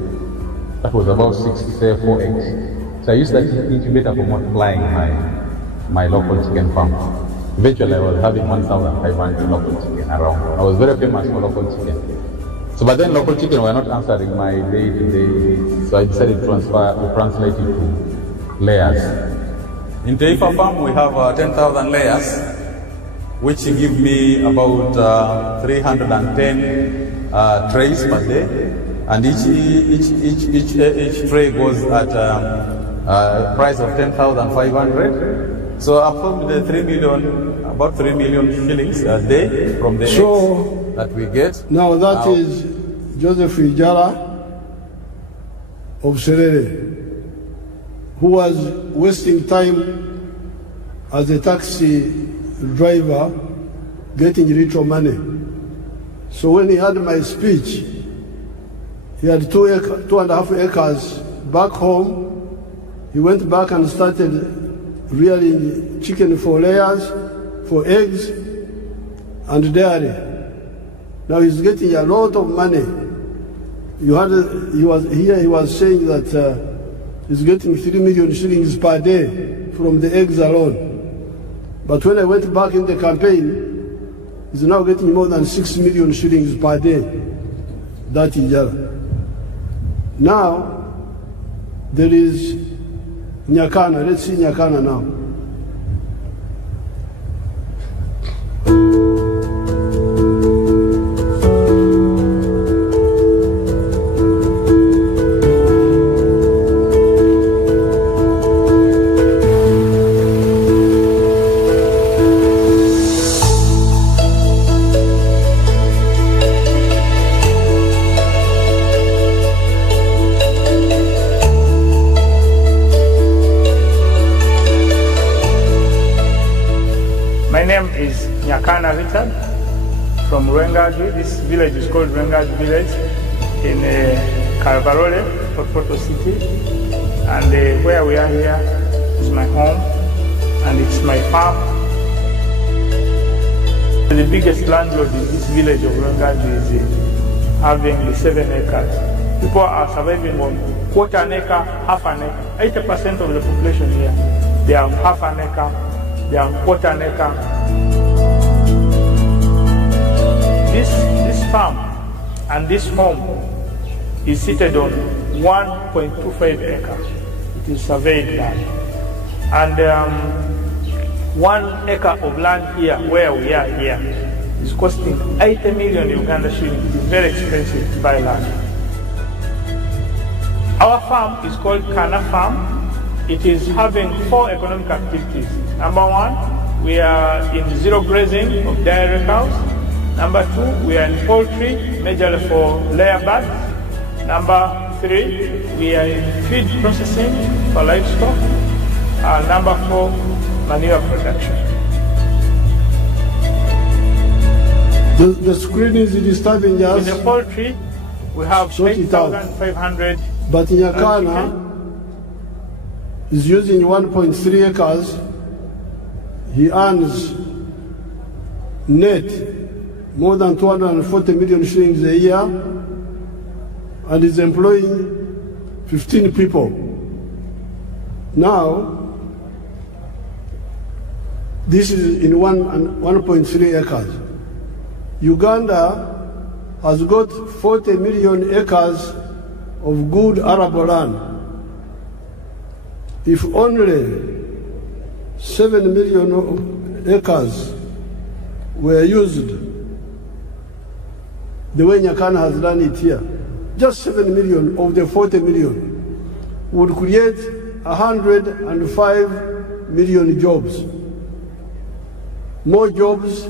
That was about 4 eggs. So I used that incubator for multiplying my local chicken farm. Eventually, I was having 1,500 local chicken around. I was very famous for local chicken. So, but then local chicken were not answering my day-to-day needs, so I decided to translate it to layers. In Taifa farm, we have 10,000 layers, which give me about 310 trays per day, and each tray goes at a price of 10,500. So up to about 3 million shillings a day from the eggs that we get. Now that is Joseph Ijara of Serere, who was wasting time as a taxi driver getting little money. So when he had my speech, he had 2.5 acres back home. He went back and started rearing chicken for layers, for eggs, and dairy. Now he's getting a lot of money. He was saying that he's getting 3 million shillings per day from the eggs alone. But when I went back in the campaign, he's now getting more than 6 million shillings per day. That Ijara. Now, there is Nyakana. Let's see Nyakana now. From Rwengaju. This village is called Rwengaju village in Kalbarole, Poto City. And where we are here is my home and it's my farm. The biggest landlord in this village of Rwengaju is having 7 acres. People are surviving on quarter an acre, half an acre. 80% of the population here, they are half an acre, they are quarter an acre. This farm and this home is seated on 1.25 acres. It is surveyed land. And 1 acre of land here, where we are here, is costing 80 million Uganda shillings. It is very expensive to buy land. Our farm is called Kana Farm. It is having 4 economic activities. Number 1, we are in zero grazing of dairy cows. Number 2, we are in poultry, majorly for layer birds. Number 3, we are in feed processing for livestock. Number 4, manure production. The screen is disturbing us. In the poultry, we have 8,500. But Nyakana is using 1.3 acres. He earns net more than 240 million shillings a year and is employing 15 people. Now, this is in 1.3 acres. Uganda has got 40 million acres of good arable land. If only 7 million acres were used the way Nyakana has done it here, just 7 million of the 40 million would create 105 million jobs. More jobs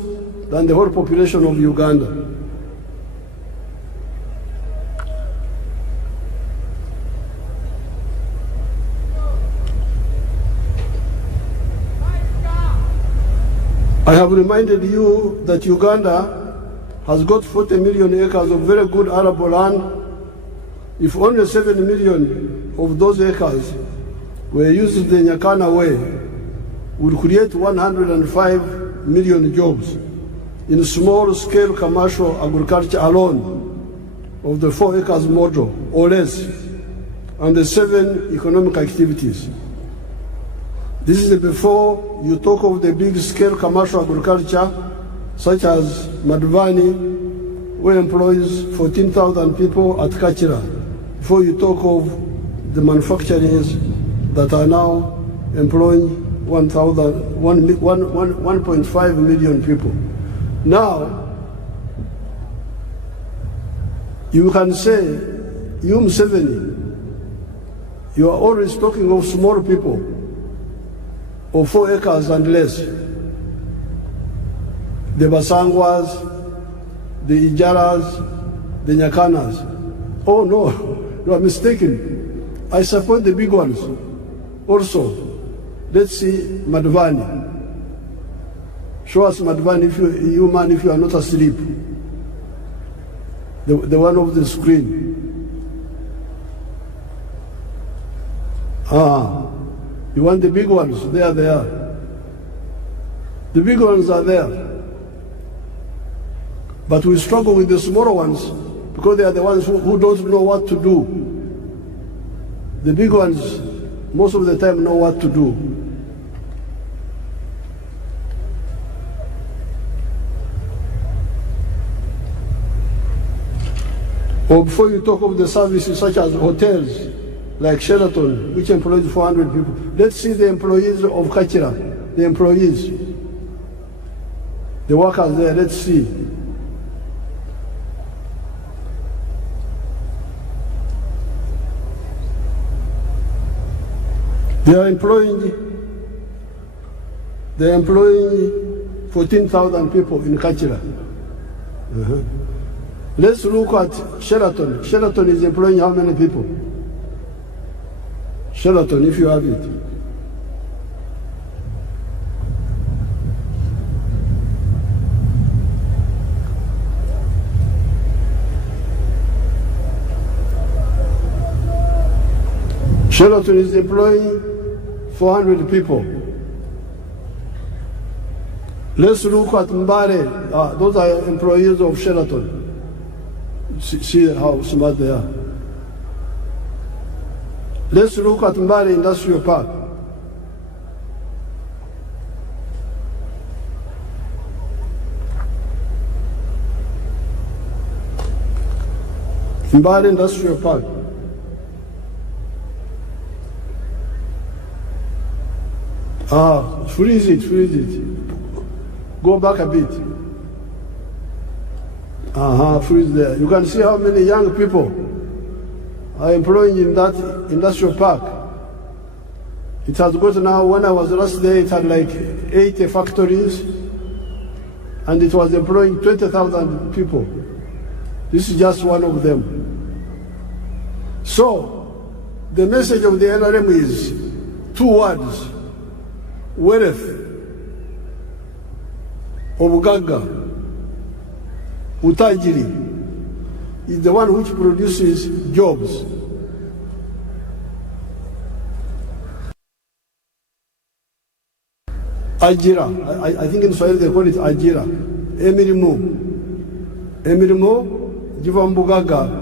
than the whole population of Uganda. I have reminded you that Uganda has got 40 million acres of very good arable land. If only 7 million of those acres were used the Nyakana way, would create 105 million jobs in small-scale commercial agriculture alone of the 4 acres model or less, and the 7 economic activities. This is before you talk of the big-scale commercial agriculture, such as Museveni, who employs 14,000 people at Kachira, before you talk of the manufacturers that are now employing 1.5 million people. Now, you can say, you Museveni, you are always talking of small people, of 4 acres and less. The Basangwas, the Ijaras, the Nyakanas. Oh no, you are mistaken. I support the big ones also. Let's see Museveni. Show us Museveni if you are not asleep. The one of the screen. You want the big ones? They are there. The big ones are there. But we struggle with the smaller ones because they are the ones who don't know what to do. The big ones, most of the time, know what to do. Or before you talk of the services such as hotels, like Sheraton, which employs 400 people. Let's see the employees of Kachira, the employees, the workers there, let's see. They are employing 14,000 people in Kachira. Let's look at Sheraton. Sheraton is employing how many people? Sheraton, if you have it. Sheraton is employing 400 people. Let's look at Mbare. Those are employees of Sheraton. See how smart they are. Let's look at Mbare Industrial Park. Mbare Industrial Park. Freeze it. Go back a bit. Freeze there. You can see how many young people are employing in that industrial park. It has got now, when I was last there, it had like 80 factories, and it was employing 20,000 people. This is just one of them. So, the message of the NRM is 2 words. Wealth, Obugaga, Utajiri is the one which produces jobs. Ajira, I think in Swahili they call it Ajira. Emirimo, Jivambugaga.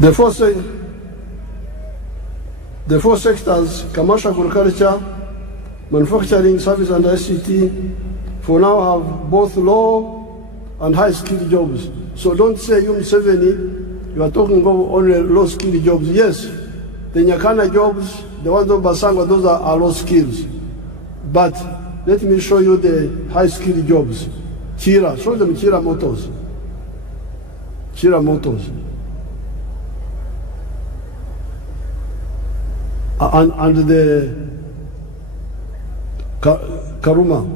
The four sectors, commercial agriculture, manufacturing, service and ICT, for now have both low and high-skilled jobs. So don't say you Museveni, you are talking about only low-skilled jobs. Yes, the Nyakana jobs, the ones of Basangwa, those are low skills. But let me show you the high-skilled jobs. Chira, show them Chira Motors. Chira Motors. And the Karuma.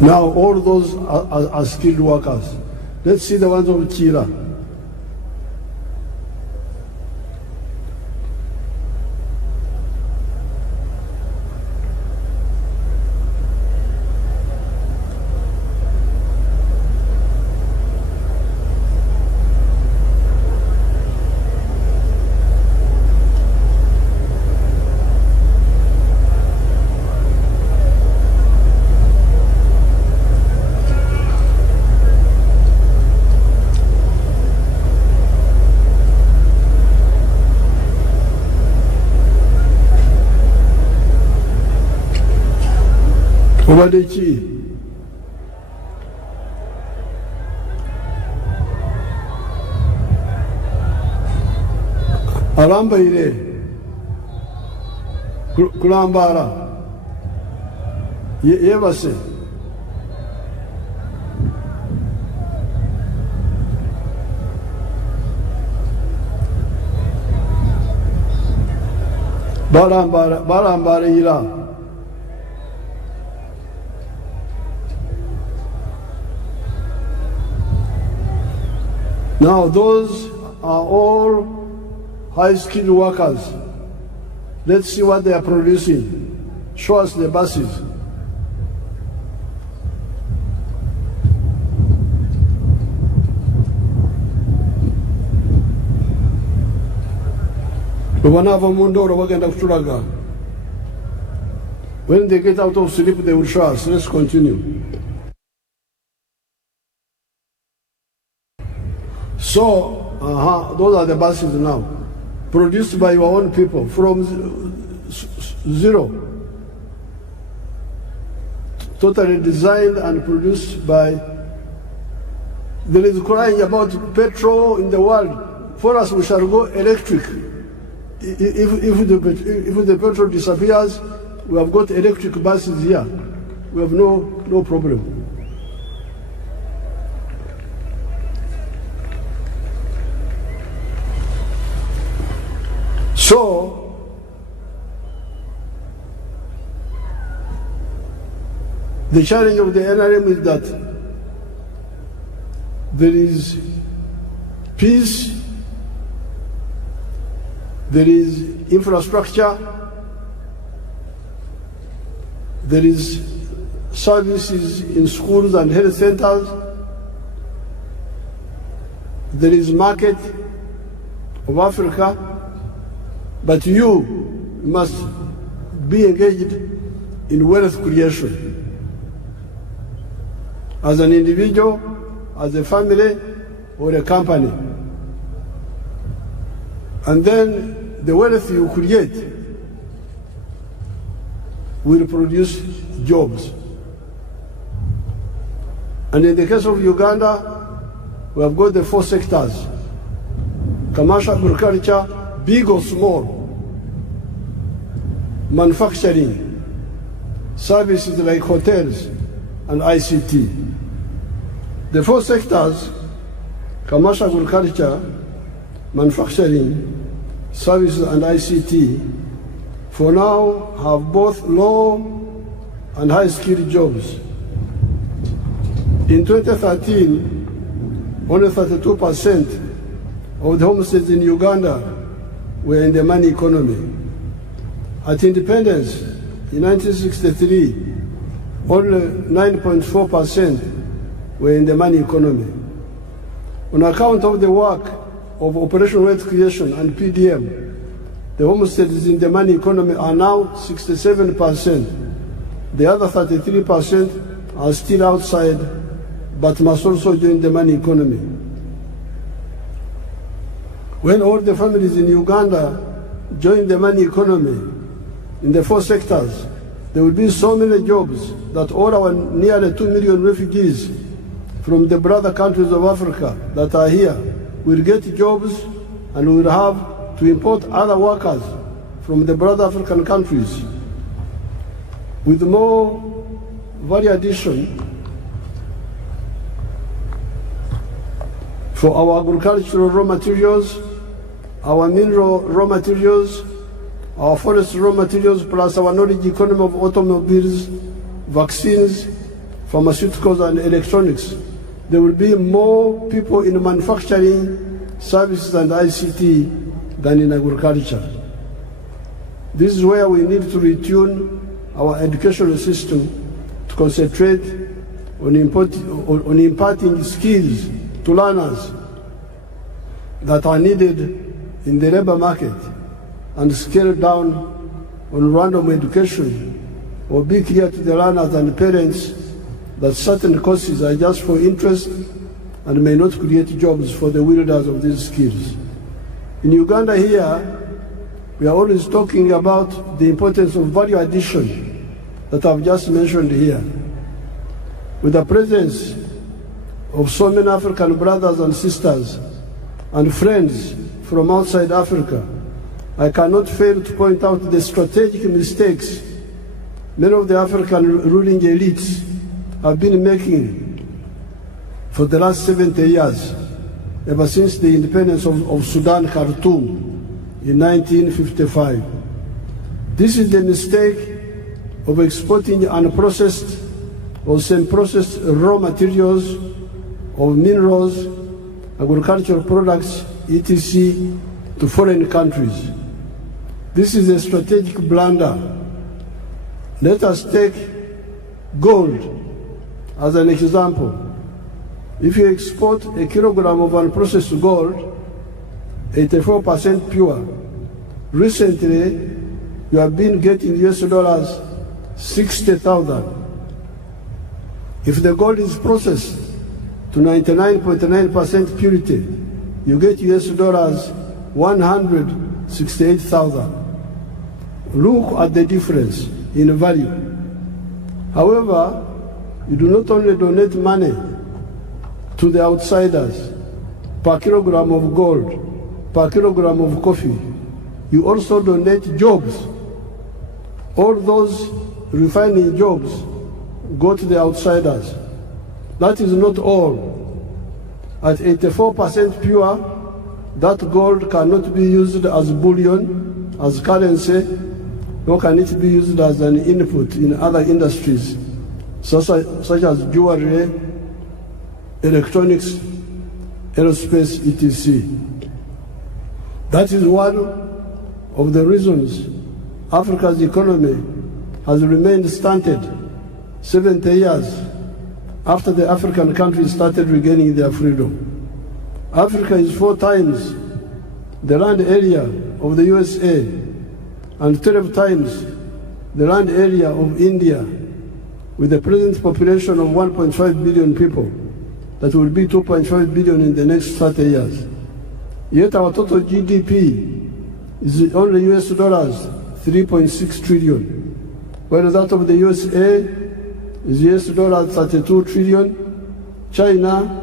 Now all those are skilled workers. Let's see the ones of Chira. obadde ki alambaire kulambala yebase balambala ira now those are all high-skilled workers. Let's see what they are producing. Show us the buses. When they get out of sleep, they will show us. Let's continue. So, those are the buses now, produced by your own people from zero, totally designed and produced by. There is crying about petrol in the world. For us, we shall go electric. If the petrol disappears, we have got electric buses here. We have no problem. So, the challenge of the NRM is that there is peace, there is infrastructure, there is services in schools and health centers, there is market of Africa, but you must be engaged in wealth creation as an individual, as a family, or a company. And then the wealth you create will produce jobs. And in the case of Uganda, we have got the 4 sectors: commercial, agriculture, big or small, manufacturing, services like hotels, and ICT. The 4 sectors, commercial, agriculture, manufacturing, services, and ICT, for now have both low and high-skilled jobs. In 2013, only 32% of the homesteads in Uganda were in the money economy. At independence in 1963, only 9.4% were in the money economy. On account of the work of Operation Wealth Creation and PDM, the homesteads in the money economy are now 67%. The other 33% are still outside, but must also join the money economy. When all the families in Uganda join the money economy in the 4 sectors, there will be so many jobs that all our nearly 2 million refugees from the brother countries of Africa that are here will get jobs, and we will have to import other workers from the brother African countries. With more value addition for our agricultural raw materials, our mineral raw materials, our forest raw materials, plus our knowledge economy of automobiles, vaccines, pharmaceuticals, and electronics. There will be more people in manufacturing, services, and ICT than in agriculture. This is where we need to retune our educational system to concentrate on imparting skills to learners that are needed in the labor market, and scale down on random education, or be clear to the learners and parents that certain courses are just for interest and may not create jobs for the wielders of these skills. In Uganda here, we are always talking about the importance of value addition that I've just mentioned here. With the presence of so many African brothers and sisters and friends from outside Africa, I cannot fail to point out the strategic mistakes many of the African ruling elites have been making for the last 70 years, ever since the independence of Sudan, Khartoum, in 1955. This is the mistake of exporting unprocessed or semi-processed raw materials of minerals, agricultural products, etc., to foreign countries. This is a strategic blunder. Let us take gold as an example. If you export a kilogram of unprocessed gold, 84% pure, recently you have been getting US dollars 60,000. If the gold is processed to 99.9% purity, you get US dollars 168,000. Look at the difference in value. However, you do not only donate money to the outsiders per kilogram of gold, per kilogram of coffee, you also donate jobs. All those refining jobs go to the outsiders. That is not all. At 84% pure, that gold cannot be used as bullion, as currency, nor can it be used as an input in other industries, such as jewelry, electronics, aerospace, etc. That is one of the reasons Africa's economy has remained stunted 70 years after the African countries started regaining their freedom. Africa is 4 times the land area of the USA and 12 times the land area of India, with a present population of 1.5 billion people that will be 2.5 billion in the next 30 years. Yet our total GDP is only US dollars 3.6 trillion, while that of the USA is US dollars 32 trillion, China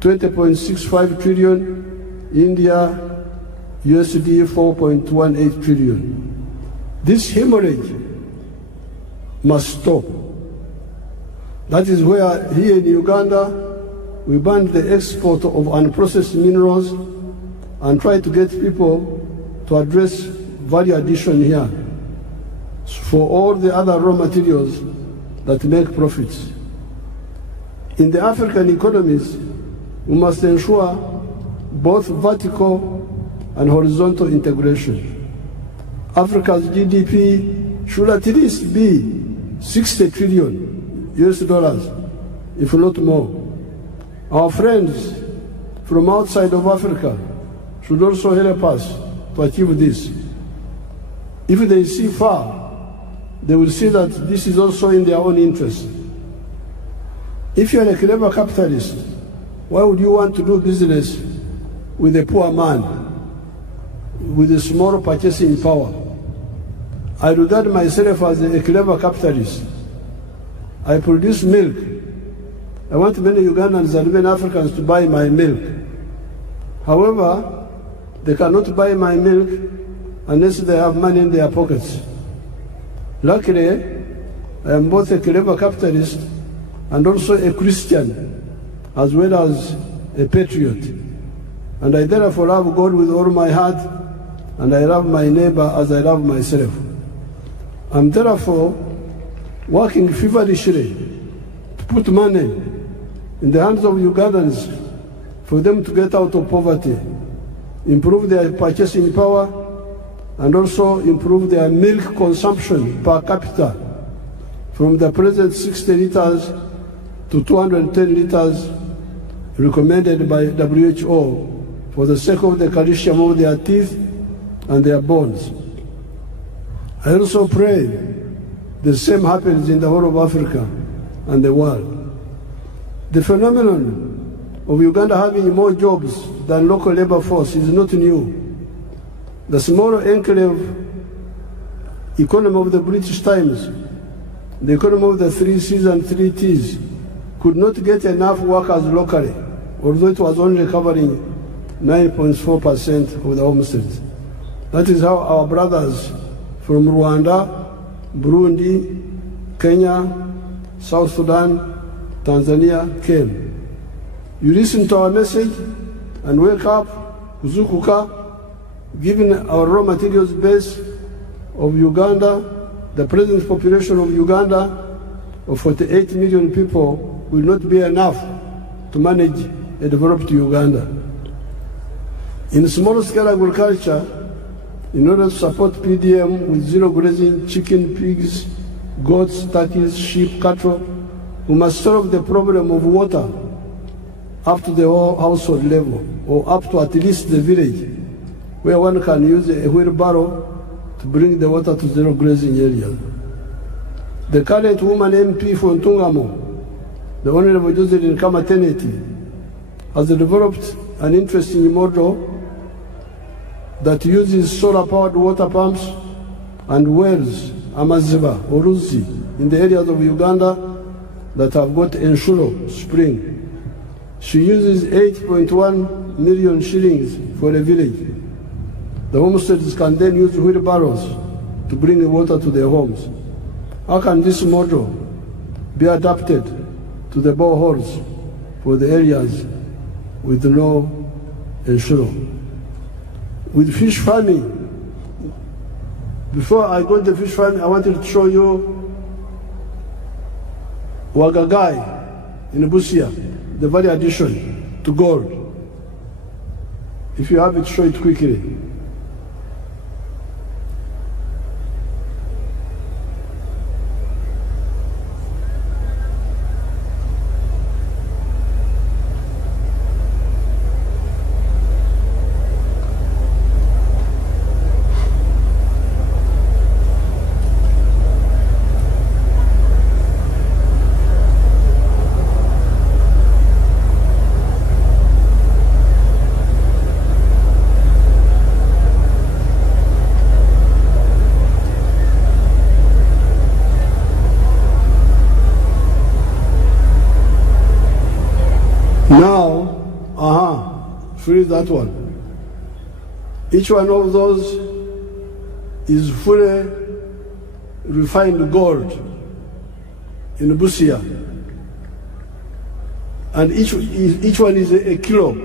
20.65 trillion, India USD 4.18 trillion. This hemorrhage must stop. That is where here in Uganda we banned the export of unprocessed minerals and try to get people to address value addition here for all the other raw materials that make profits. In the African economies, we must ensure both vertical and horizontal integration. Africa's GDP should at least be 60 trillion US dollars, if not more. Our friends from outside of Africa should also help us to achieve this. If they see far, they will see that this is also in their own interest. If you are a clever capitalist, why would you want to do business with a poor man with a small purchasing power? I regard myself as a clever capitalist. I produce milk. I want many Ugandans and many Africans to buy my milk. However, they cannot buy my milk unless they have money in their pockets. Luckily, I am both a clever capitalist and also a Christian, as well as a patriot. And I therefore love God with all my heart, and I love my neighbor as I love myself. I'm therefore working feverishly to put money in the hands of Ugandans for them to get out of poverty, improve their purchasing power, and also improve their milk consumption per capita from the present 60 liters to 210 liters recommended by WHO for the sake of the calcium of their teeth and their bones. I also pray the same happens in the whole of Africa and the world. The phenomenon of Uganda having more jobs than local labor force is not new. The small enclave economy of the British Times the economy of the 3 Cs and 3 Ts could not get enough workers locally, although it was only covering 9.4% of the homesteads. That is how our brothers from Rwanda, Burundi, Kenya, South Sudan, Tanzania came. You listen to our message and wake up, kuzukuka, given our raw materials base of Uganda, the present population of Uganda of 48 million people will not be enough to manage a developed Uganda. In small-scale agriculture, in order to support PDM with zero grazing, chicken, pigs, goats, turkeys, sheep, cattle, we must solve the problem of water up to the household level, or up to at least the village, where one can use a wheelbarrow to bring the water to zero grazing areas. The current woman MP for Ntungamo, the Honorable Jocelyn Kamaternity, has developed an interesting model that uses solar-powered water pumps and wells, Amaziba, Uruzi, in the areas of Uganda that have got Enshuro spring. She uses 8.1 million shillings for a village. The homesteads can then use wheelbarrows to bring the water to their homes. How can this model be adapted to the boreholes for the areas with no Enshuro? With fish farming, before I go to fish farming, I wanted to show you Wagagai in Busia, the value addition to gold. If you have it, show it quickly. Freeze that one. Each one of those is fully refined gold in Busia. And each one is a kilo.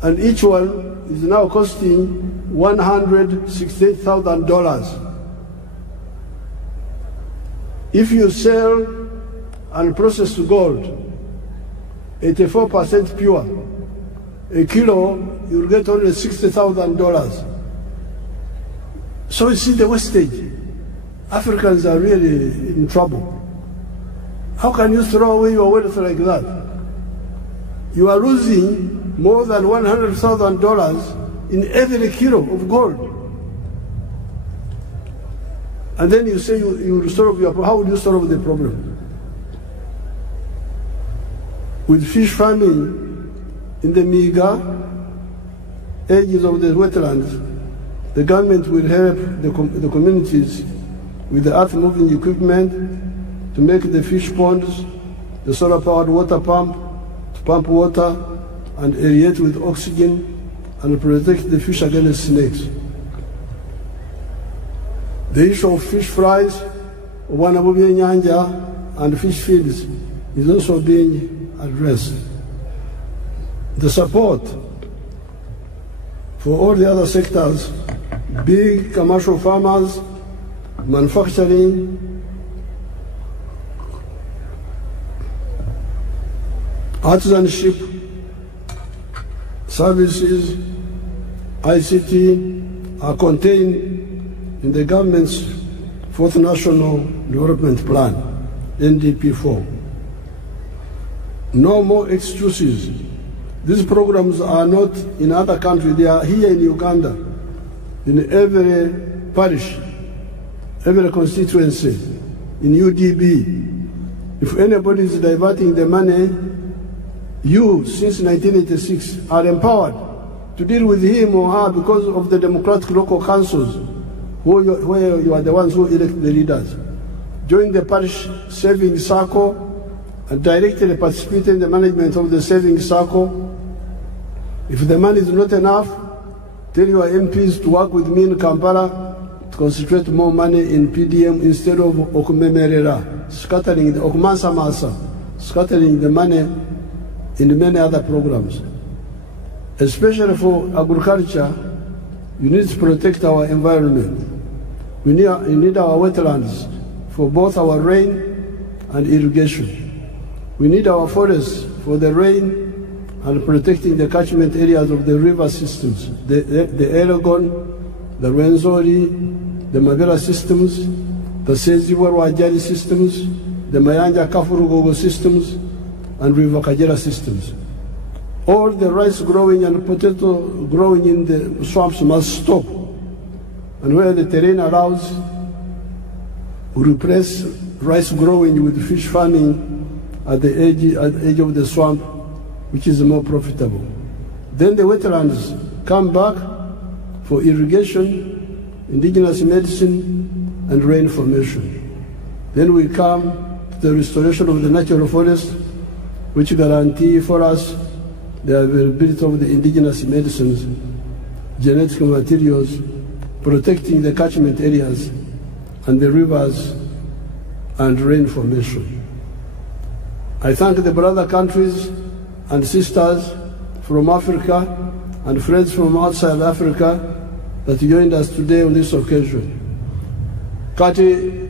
And each one is now costing $168,000. If you sell and process gold, 84% pure, a kilo, you'll get only $60,000. So you see the wastage. Africans are really in trouble. How can you throw away your wealth like that? You are losing more than $100,000 in every kilo of gold. And then you say you will solve your problem. How will you solve the problem? With fish farming in the Miga edges of the wetlands, the government will help the communities with the earth-moving equipment to make the fish ponds, the solar-powered water pump, to pump water and aerate with oxygen and protect the fish against snakes. The issue of fish fries, nyanja, and fish feeds is also being addressed. The support for all the other sectors, big commercial farmers, manufacturing, artisanship, services, ICT, are contained in the government's Fourth National Development Plan, NDP4. No more excuses. These programs are not in other countries, they are here in Uganda, in every parish, every constituency, in UDB. If anybody is diverting the money, you, since 1986, are empowered to deal with him or her because of the democratic local councils where you are the ones who elect the leaders. Join the parish saving circle and directly participate in the management of the saving circle. If the money is not enough, tell your MPs to work with me in Kampala to concentrate more money in PDM instead of Okumemerera, scattering the money in many other programs. Especially for agriculture, you need to protect our environment. We need our wetlands for both our rain and irrigation. We need our forests for the rain and protecting the catchment areas of the river systems, the Elgon, the Rwenzori, the Mabera systems, the Seziwa-Rwajari systems, the Mayanja Kafurugogo systems, and River Kajera systems. All the rice growing and potato growing in the swamps must stop. And where the terrain allows, we replace rice growing with fish farming at the edge of the swamp, which is more profitable. Then the wetlands come back for irrigation, indigenous medicine, and rain formation. Then we come to the restoration of the natural forest, which guarantee for us the availability of the indigenous medicines, genetic materials, protecting the catchment areas and the rivers and rain formation. I thank the brother countries and sisters from Africa and friends from outside Africa that joined us today on this occasion. Kati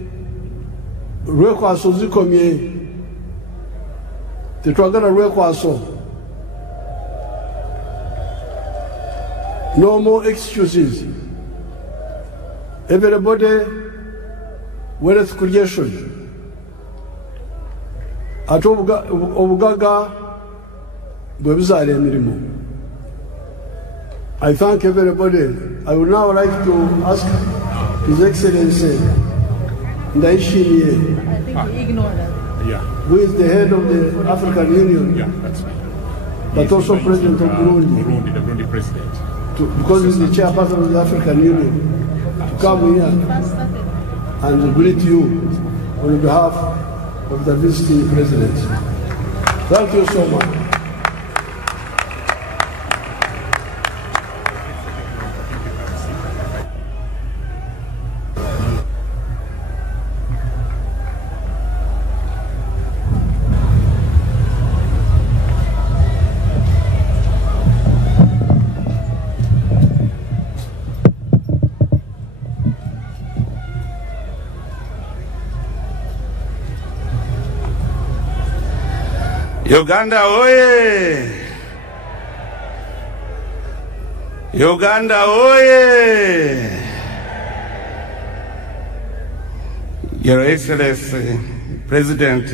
rwekwaso zikomye tetwagala rwekwaso. No more excuses. Everybody wealth creation. Ate obugaga bwe buzaala emirimu. I thank everybody. I would now like to ask His Excellency Ndaishimie, who is the head of the African Union, but also President of Burundi, the Burundi President. Because he's the chairperson of the African Union, to come here and greet you on behalf of the visiting president. Thank you so much. Uganda oye! Uganda oye! Your Excellency, President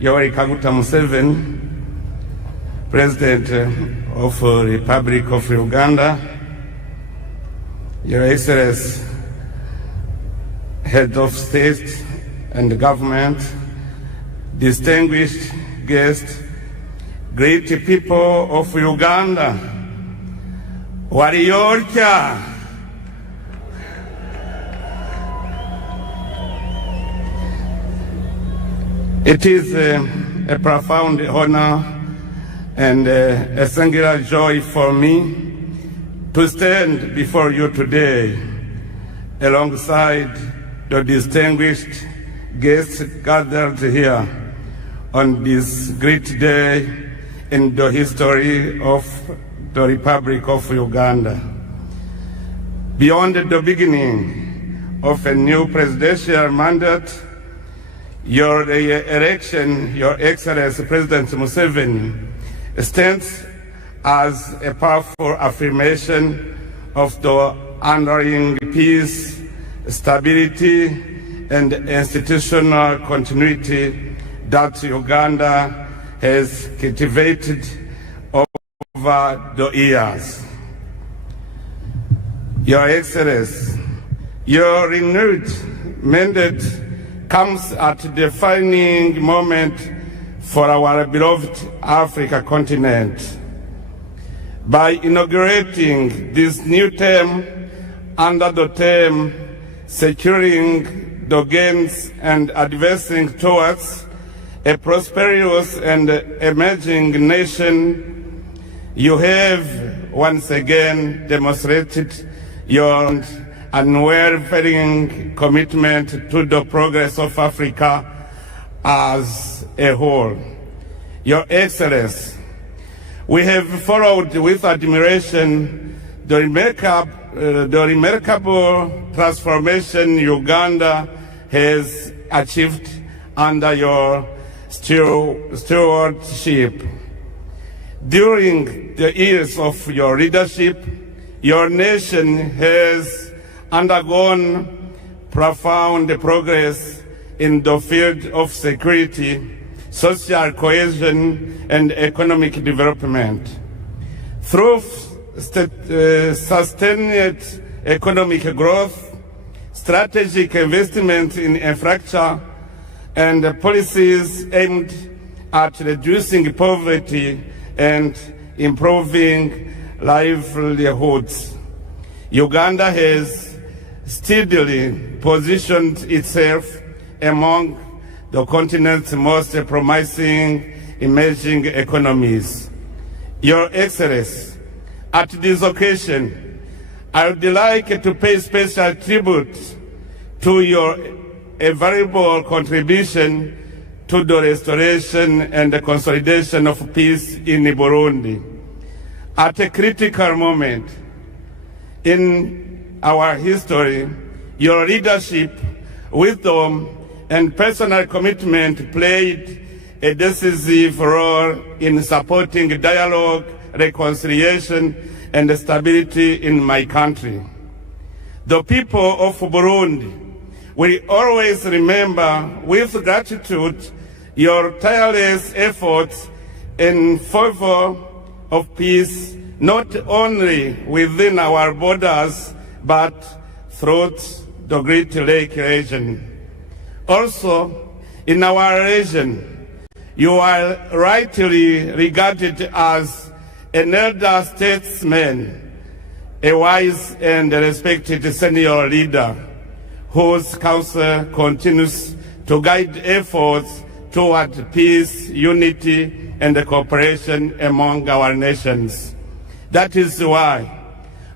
Yoweri Kaguta Museveni, President of the Republic of Uganda, Your Excellency, Head of State and Government, distinguished guests, great people of Uganda, Wariyorcha, it is a profound honor and a singular joy for me to stand before you today alongside the distinguished guests gathered here on this great day in the history of the Republic of Uganda. Beyond the beginning of a new presidential mandate, your election, Your Excellency President Museveni, stands as a powerful affirmation of the enduring peace, stability, and institutional continuity that Uganda has cultivated over the years. Your Excellency, your renewed mandate comes at a defining moment for our beloved Africa continent. By inaugurating this new term under the theme securing the gains and advancing towards a prosperous and emerging nation, you have once again demonstrated your unwavering commitment to the progress of Africa as a whole. Your Excellency, we have followed with admiration the remarkable transformation Uganda has achieved under your stewardship. During the years of your leadership, your nation has undergone profound progress in the field of security, social cohesion, and economic development. Through sustained economic growth, strategic investment in infrastructure, and policies aimed at reducing poverty and improving livelihoods, Uganda has steadily positioned itself among the continent's most promising emerging economies. Your Excellency, at this occasion, I would like to pay special tribute to your invaluable contribution to the restoration and the consolidation of peace in Burundi. At a critical moment in our history, your leadership, wisdom, and personal commitment played a decisive role in supporting dialogue, reconciliation, and stability in my country. The people of Burundi will always remember with gratitude your tireless efforts in favor of peace, not only within our borders, but throughout the Great Lake region. Also, in our region, you are rightly regarded as an elder statesman, a wise and respected senior leader, whose counsel continues to guide efforts toward peace, unity, and cooperation among our nations. That is why,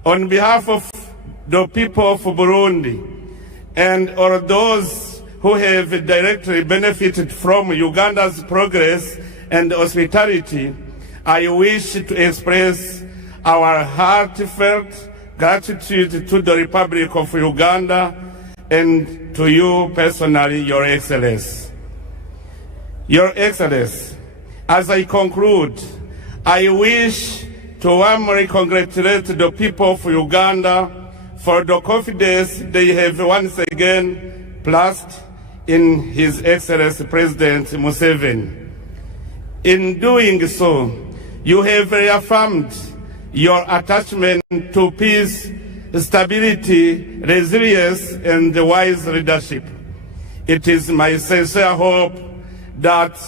on behalf of the people of Burundi and all those who have directly benefited from Uganda's progress and hospitality, I wish to express our heartfelt gratitude to the Republic of Uganda and to you personally, Your Excellency. Your Excellency, as I conclude, I wish to warmly congratulate the people of Uganda for the confidence they have once again placed in His Excellency President Museveni. In doing so, you have reaffirmed your attachment to peace, stability, resilience, and wise leadership. It is my sincere hope that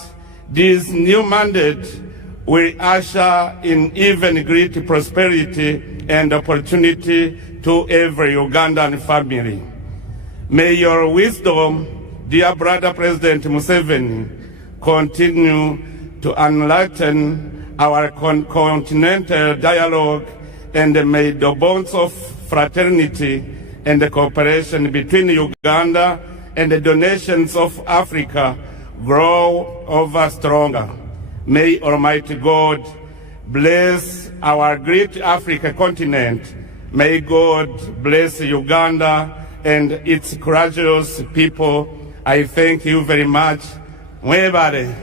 this new mandate will usher in even greater prosperity and opportunity to every Ugandan family. May your wisdom, dear brother President Museveni, continue to enlighten our continental dialogue, and may the bonds of fraternity and cooperation between Uganda and the nations of Africa grow ever stronger. May Almighty God bless our great Africa continent. May God bless Uganda and its courageous people. I thank you very much. Mwebale.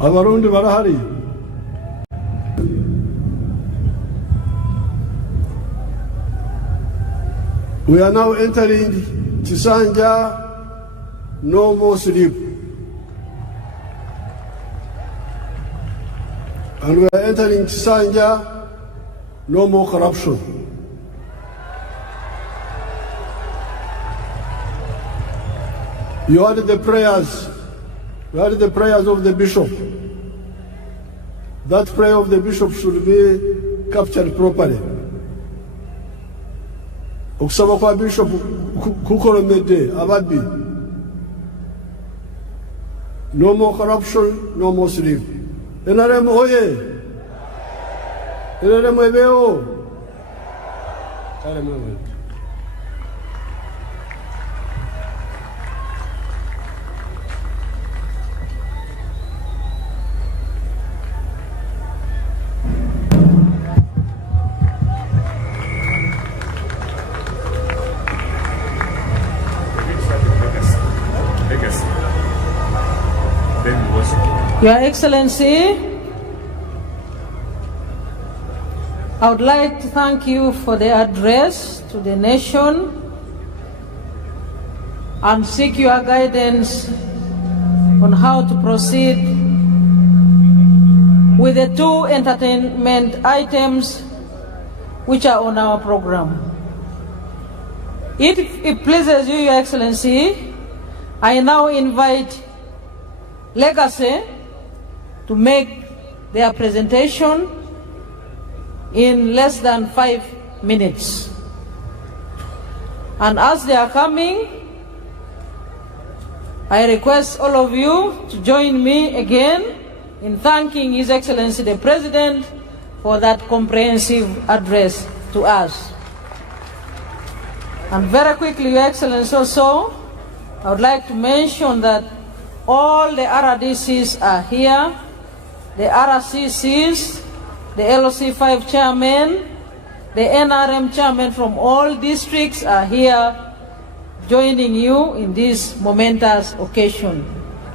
Abarundi barahari. We are now entering Chisanja, no more sleep. And we are entering Chisanja, no more corruption. You heard the prayers. You heard the prayers of the bishop. That prayer of the bishop should be captured properly. Okusaba kwa bishop kukolemedde ababbi. No more corruption, no more sleep. NRM oye. NRM ebeo. Your Excellency, I would like to thank you for the address to the nation and seek your guidance on how to proceed with the two entertainment items which are on our program. If it pleases you, Your Excellency, I now invite Legacy to make their presentation in less than 5 minutes. And as they are coming, I request all of you to join me again in thanking His Excellency the President for that comprehensive address to us. And very quickly, Your Excellency, also, I would like to mention that all the RDCs are here, the RCCs, the LOC5 chairmen, the NRM chairmen from all districts are here joining you in this momentous occasion.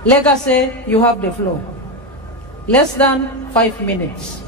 Legacy, you have the floor. Less than 5 minutes.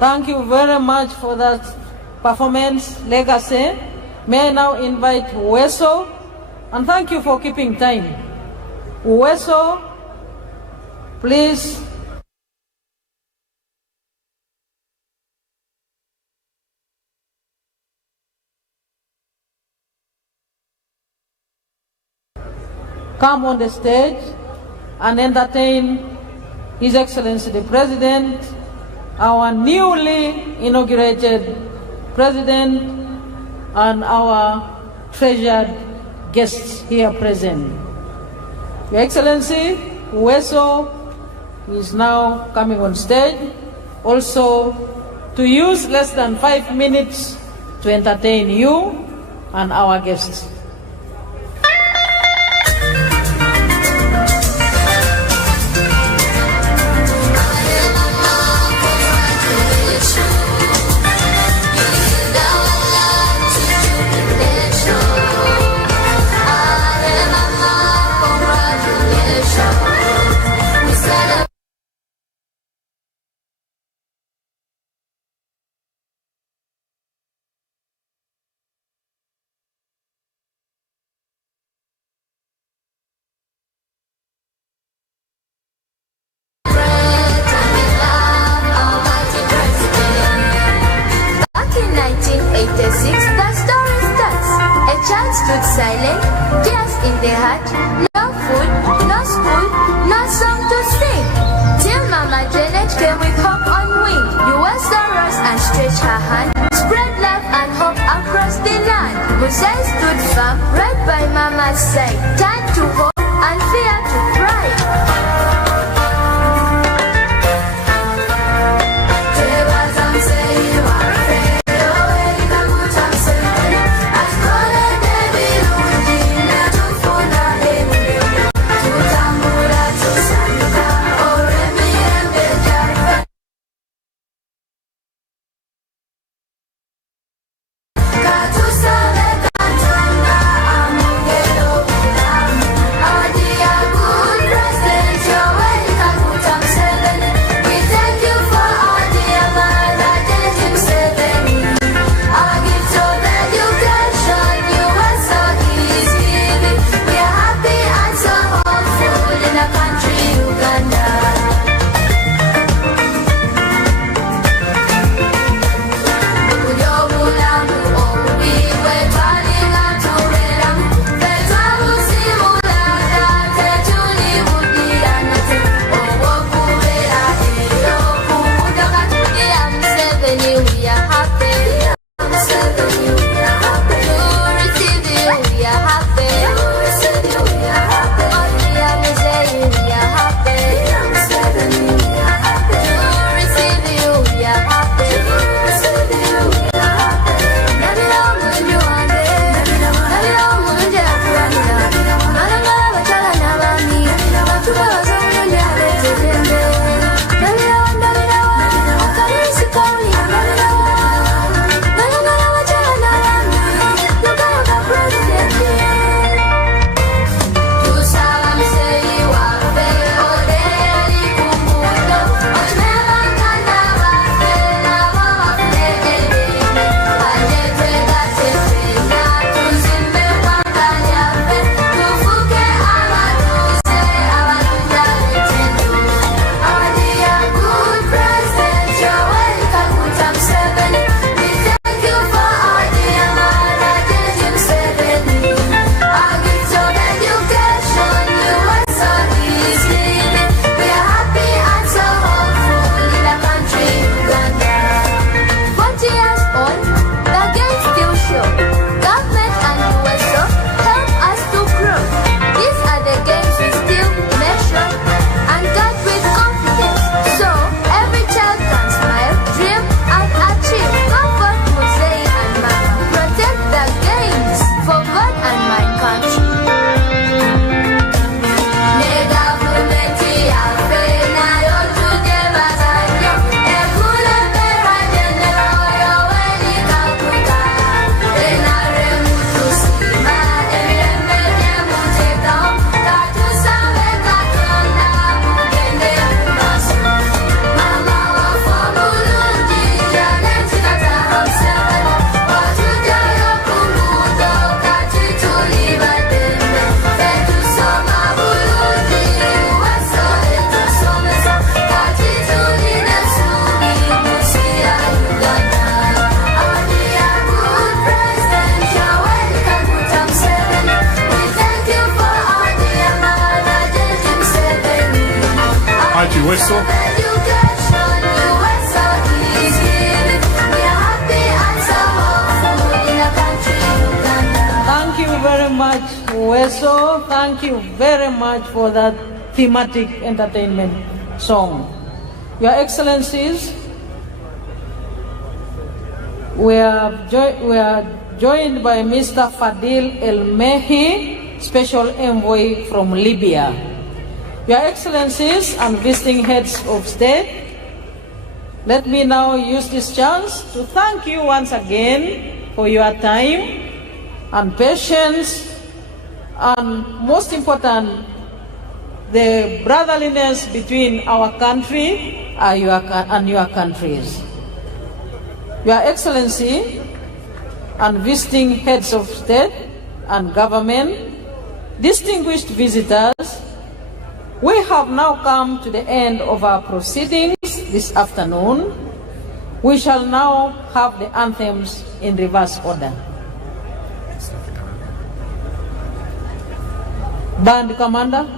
Thank you very much for that performance, Legacy. May I now invite Uweso, and thank you for keeping time. Uweso, please. come on the stage and entertain His Excellency the President, our newly inaugurated President, and our treasured guests here present. Your Excellency, Uweso is now coming on stage, also to use less than 5 minutes to entertain you and our guests. Stood silent, tears in their heart, no food, no school, no song to sing. Till Mama Janet came with hope on wing. Uweso rose and stretched her hand, spread love and hope across the land. Museveni stood firm, right by Mama's side, turned to hope and fear to pride. USO. Thank you very much, Weso. Thank you very much for that thematic entertainment song. Your Excellencies, we are joined by Mr. Fadil El-Mehi, Special Envoy from Libya. Your Excellencies and visiting heads of state, let me now use this chance to thank you once again for your time and patience, and most important, the brotherliness between our country and your countries. Your Excellency and visiting heads of state and government, distinguished visitors, we have now come to the end of our proceedings this afternoon. We shall now have the anthems in reverse order. Band Commander.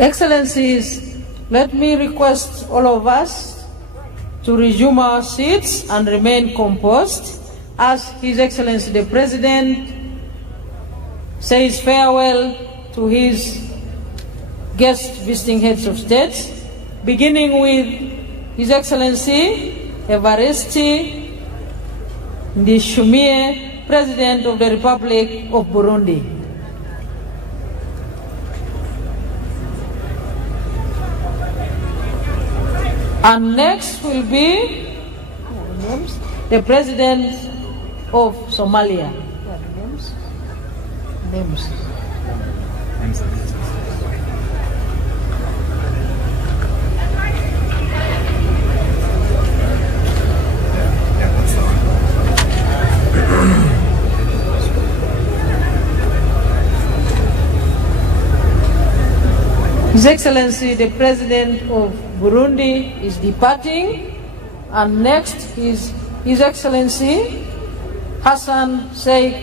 Excellencies, let me request all of us to resume our seats and remain composed as His Excellency the President says farewell to his guest visiting heads of state, beginning with His Excellency Evariste Ndayishimiye, President of the Republic of Burundi. And next will be the President of Somalia. Names. His Excellency, the President of Burundi is departing, and next is His Excellency Hassan Sheikh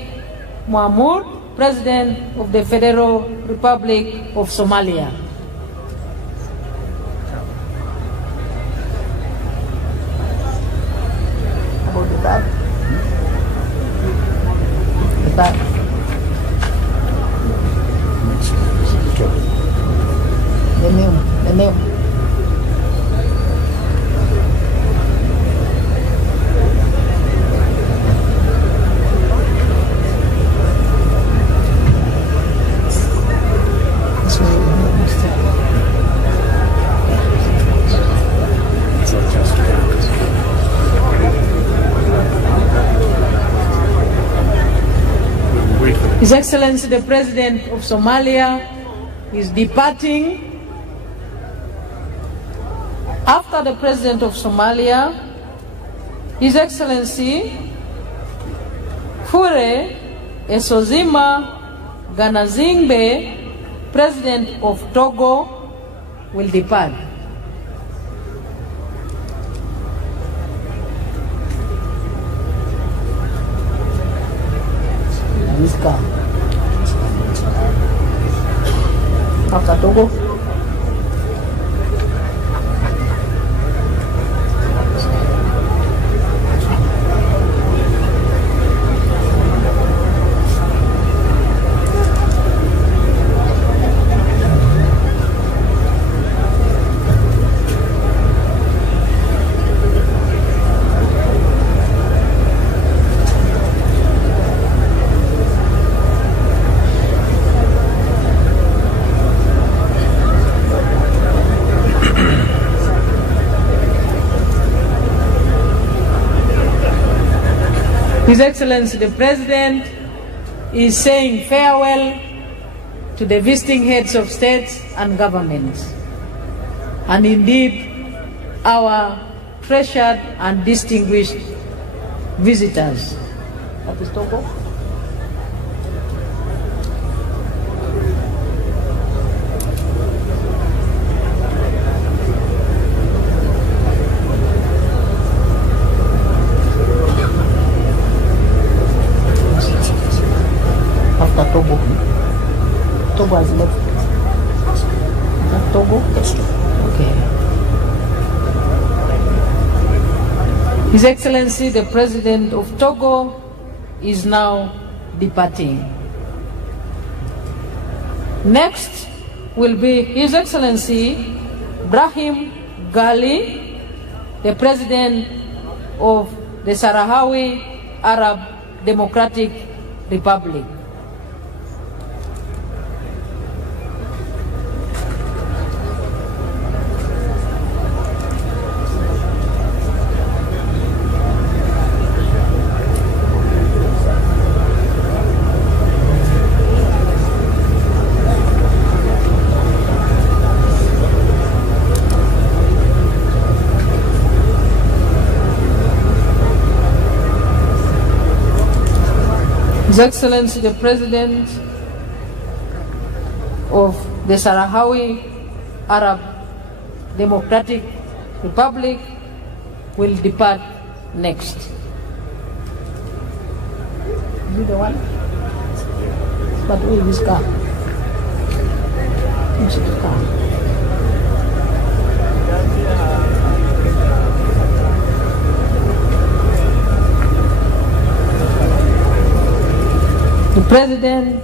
Mohamud, President of the Federal Republic of Somalia. About the back. The back. The name. His Excellency the President of Somalia is departing. After the President of Somalia, His Excellency Fure Esozima Ganazingbe, President of Togo, will depart. After Togo. His Excellency the President is saying farewell to the visiting heads of states and governments, and indeed our treasured and distinguished visitors. That is Togo. Togo. Togo has left. Is that Togo? That's Togo. Okay. His Excellency the President of Togo is now departing. Next will be His Excellency Brahim Ghali, the President of the Sahrawi Arab Democratic Republic. His Excellency the President of the Sahrawi Arab Democratic Republic will depart next. Is it the one? But where is this car? Where's the car? The President,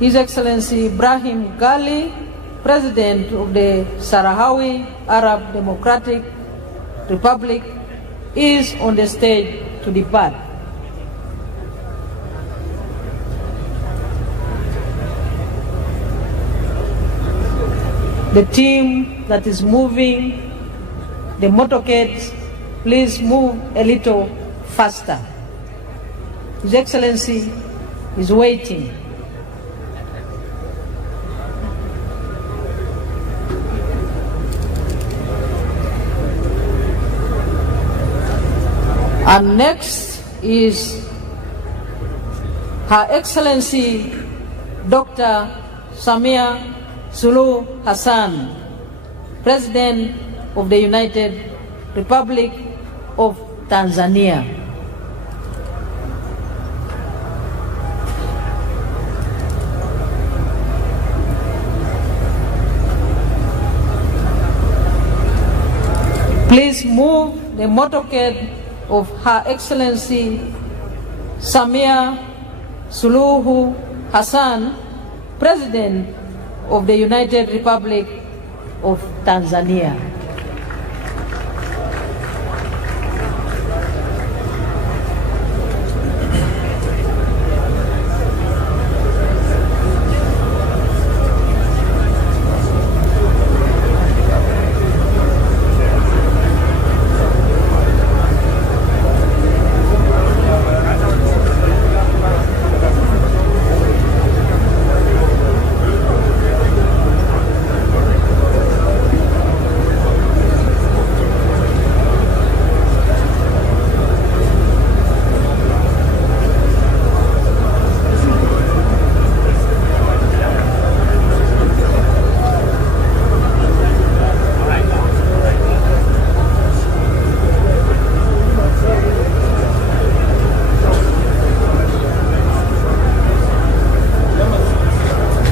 His Excellency Brahim Ghali, President of the Sahrawi Arab Democratic Republic, is on the stage to depart. The team that is moving the motorcades, please move a little faster. His Excellency is waiting. And next is Her Excellency Dr. Samia Suluhu Hassan, President of the United Republic of Tanzania. Please move the motorcade of Her Excellency Samia Suluhu Hassan, President of the United Republic of Tanzania.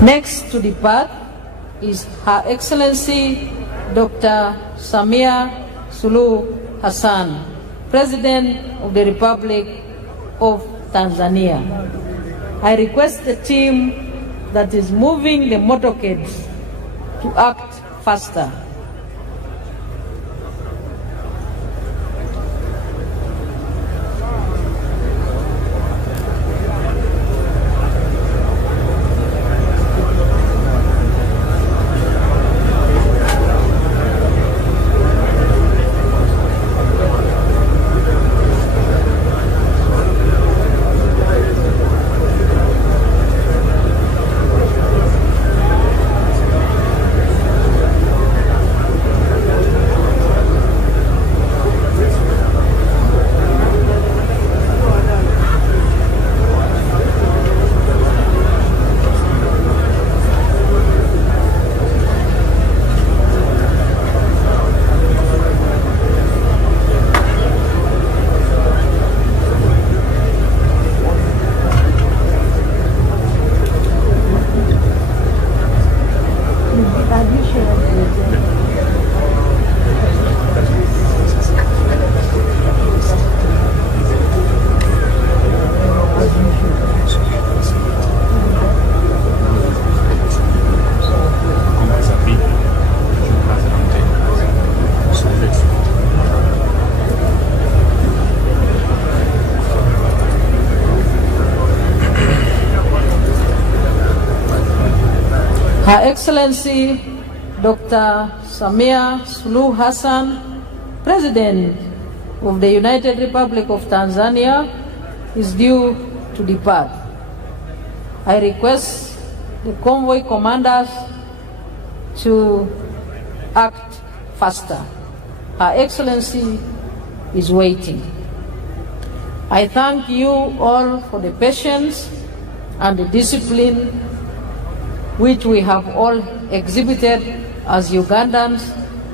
Next to depart is Her Excellency Dr. Samia Suluhu Hassan, President of the Republic of Tanzania. I request the team that is moving the motorcades to act faster. Her Excellency Dr. Samia Suluhu Hassan, President of the United Republic of Tanzania, is due to depart. I request the convoy commanders to act faster. Her Excellency is waiting. I thank you all for the patience and the discipline which we have all exhibited as Ugandans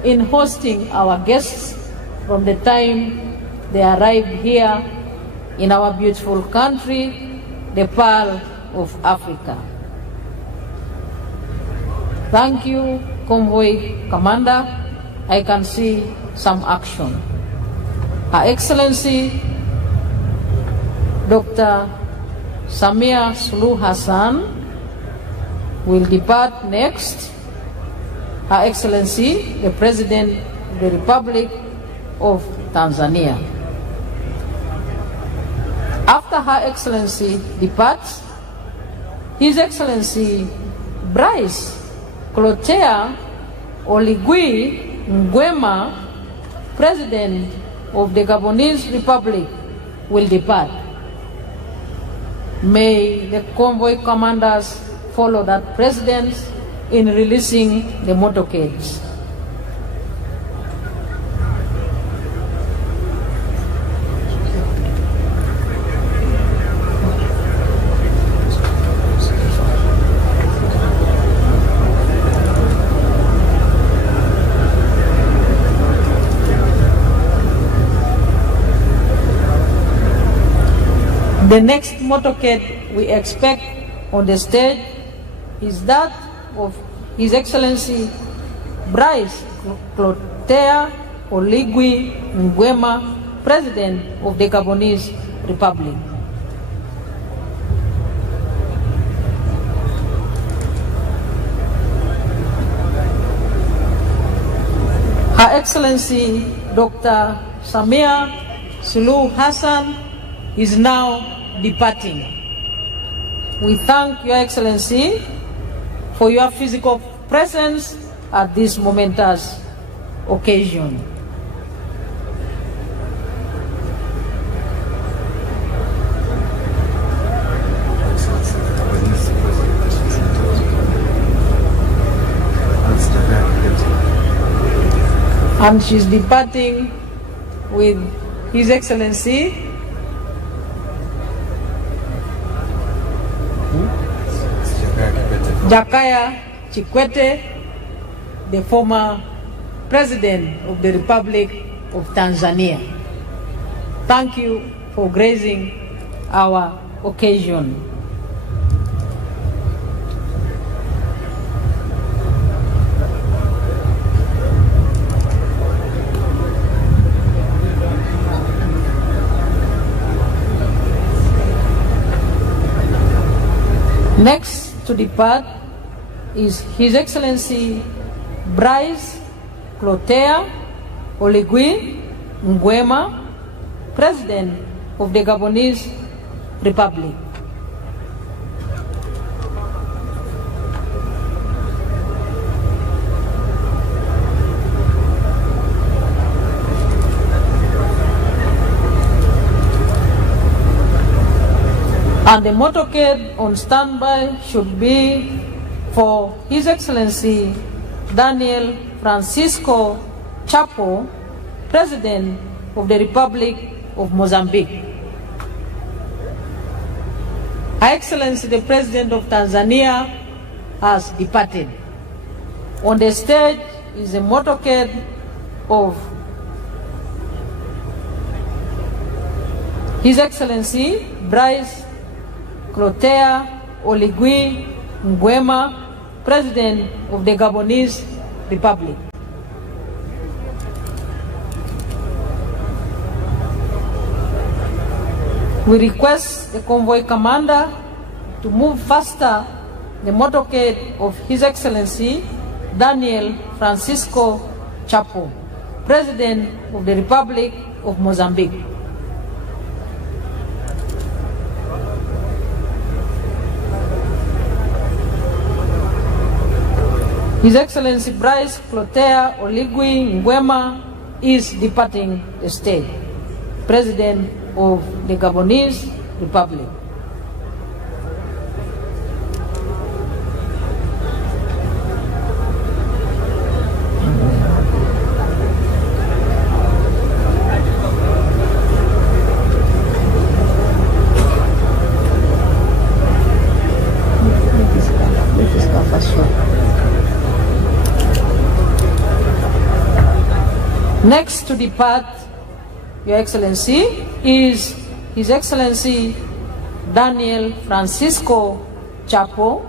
in hosting our guests from the time they arrived here in our beautiful country, the Pearl of Africa. Thank you, Convoy Commander. I can see some action. Her Excellency Dr. Samia Suluhu Hassan will depart next. Her Excellency, the President of the Republic of Tanzania. After Her Excellency departs, His Excellency Bryce Clotaire Oligui Nguema, President of the Gabonese Republic, will depart. May the convoy commanders follow that precedent in releasing the motorcades. The next motorcade we expect on the stage is that of His Excellency Bryce Clotaire Oligui Nguema, President of the Gabonese Republic. Her Excellency Dr. Samia Suluhu Hassan is now departing. We thank Your Excellency for your physical presence at this momentous occasion. And she's departing with His Excellency Jakaya Kikwete, the former President of the Republic of Tanzania. Thank you for gracing our occasion. Next to depart is His Excellency Bryce Clotaire Oligui Nguema, President of the Gabonese Republic. And the motorcade on standby should be for His Excellency Daniel Francisco Chapo, President of the Republic of Mozambique. Her Excellency the President of Tanzania has departed. On the stage is a motorcade of His Excellency Bryce Clotaire Oligui Nguema, President of the Gabonese Republic. We request the convoy commander to move faster the motorcade of His Excellency Daniel Francisco Chapo, President of the Republic of Mozambique. His Excellency Bryce Clotaire Oligui Nguema is departing the state, President of the Gabonese Republic. Next to depart, Your Excellency, is His Excellency Daniel Francisco Chapo,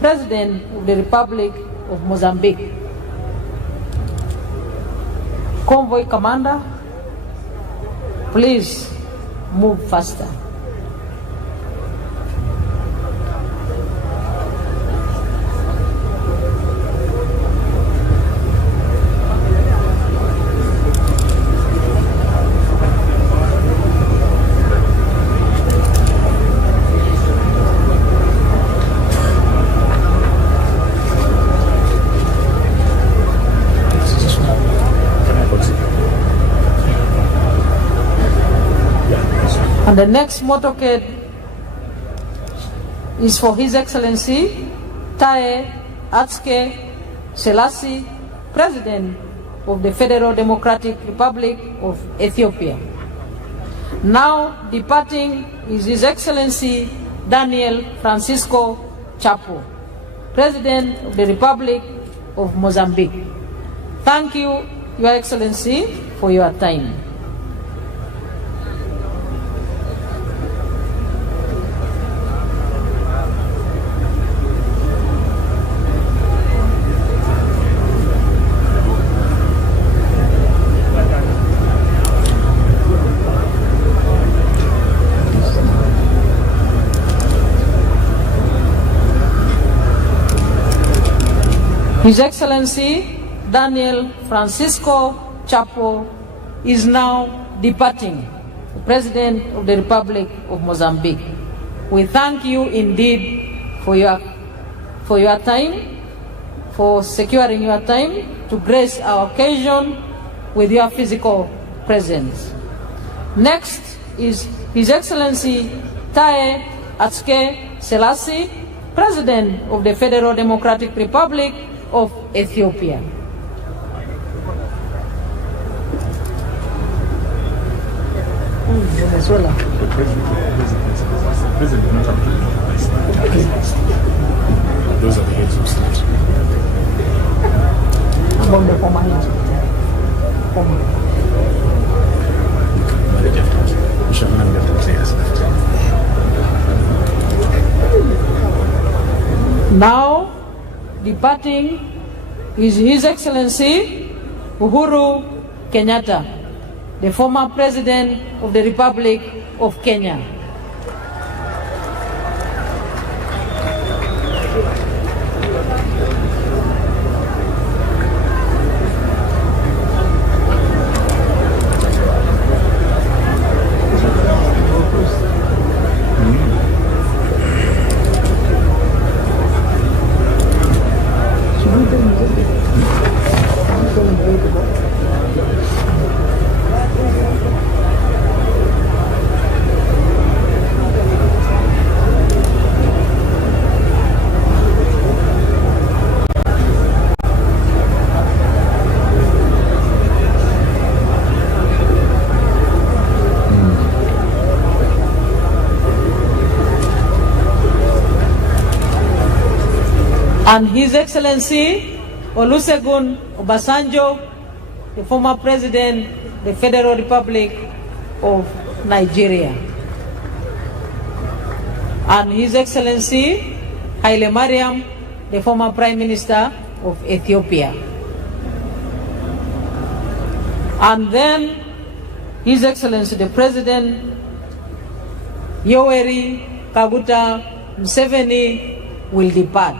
President of the Republic of Mozambique. Convoy commander, please move faster. And the next motorcade is for His Excellency Taye Atske Selassie, President of the Federal Democratic Republic of Ethiopia. Now departing is His Excellency Daniel Francisco Chapo, President of the Republic of Mozambique. Thank you, Your Excellency, for your time. His Excellency Daniel Francisco Chapo is now departing, the President of the Republic of Mozambique. We thank you indeed for your time, for securing your time to grace our occasion with your physical presence. Next is His Excellency Taye Atske Selassie, President of the Federal Democratic Republic of Ethiopia. Venezuela. Those are the heads of state. Now, departing is His Excellency Uhuru Kenyatta, the former President of the Republic of Kenya. And His Excellency Olusegun Obasanjo, the former President of the Federal Republic of Nigeria. And His Excellency Haile Mariam, the former Prime Minister of Ethiopia. And then His Excellency the President Yoweri Kaguta Museveni will depart.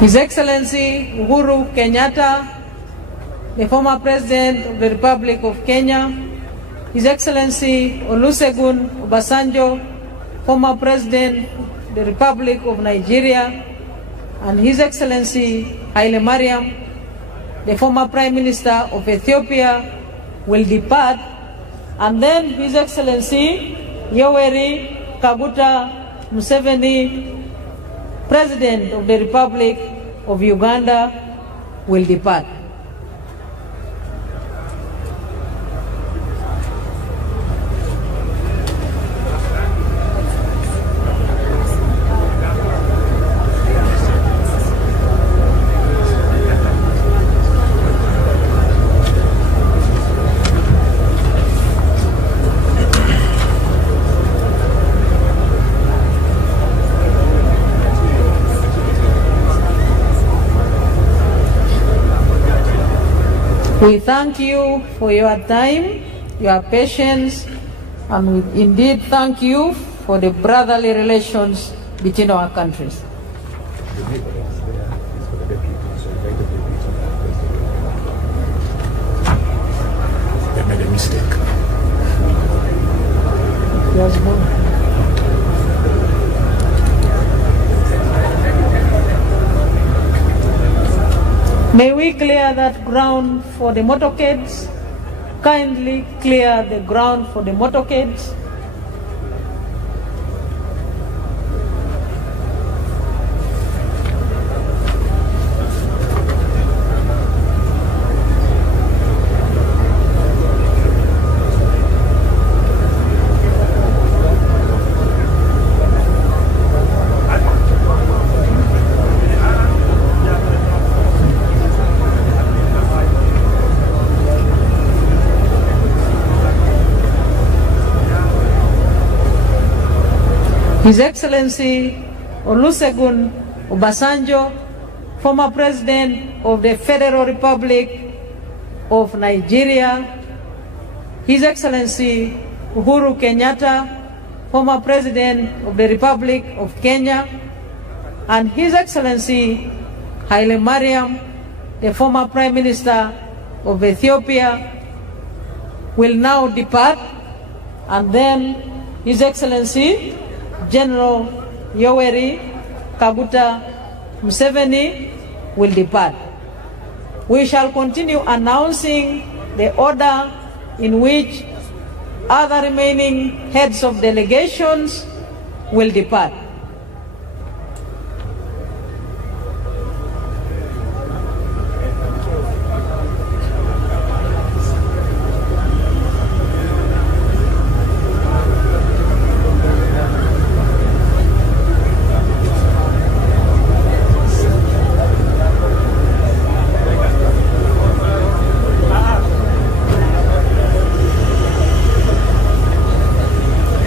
His Excellency Uhuru Kenyatta, the former President of the Republic of Kenya, His Excellency Olusegun Obasanjo, former President of the Republic of Nigeria, and His Excellency Haile Mariam, the former Prime Minister of Ethiopia, will depart, and then His Excellency Yoweri Kaguta Museveni, President of the Republic of Uganda, will depart. We thank you for your time, your patience, and we indeed thank you for the brotherly relations between our countries. They made a mistake. May we clear that ground for the motorcades? Kindly clear the ground for the motorcades. His Excellency Olusegun Obasanjo, former President of the Federal Republic of Nigeria, His Excellency Uhuru Kenyatta, former President of the Republic of Kenya, and His Excellency Haile Mariam, the former Prime Minister of Ethiopia, will now depart, and then His Excellency General Yoweri Kaguta Museveni will depart. We shall continue announcing the order in which other remaining heads of delegations will depart.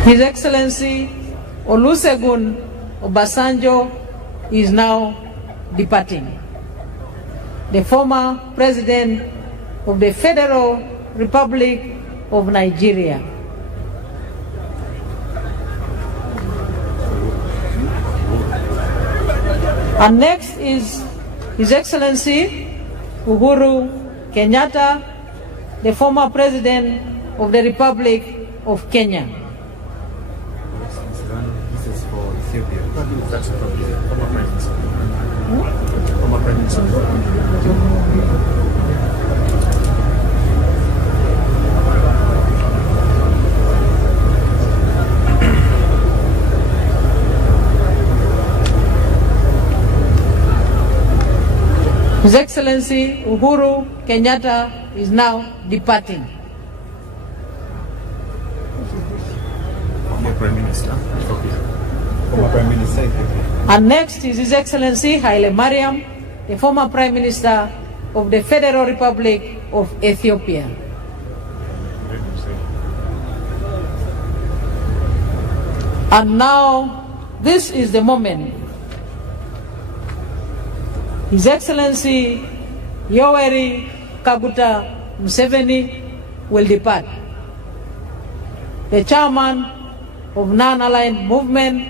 His Excellency Olusegun Obasanjo is now departing. The former President of the Federal Republic of Nigeria. And next is His Excellency Uhuru Kenyatta, the former President of the Republic of Kenya. That's a problem. Former Prime Minister. Former Prime Minister. His Excellency Uhuru Kenyatta is now departing. Former Prime Minister. And next is His Excellency Haile Mariam, the former Prime Minister of the Federal Republic of Ethiopia. And now, this is the moment. His Excellency Yoweri Kaguta Museveni will depart. The chairman of Non-Aligned Movement,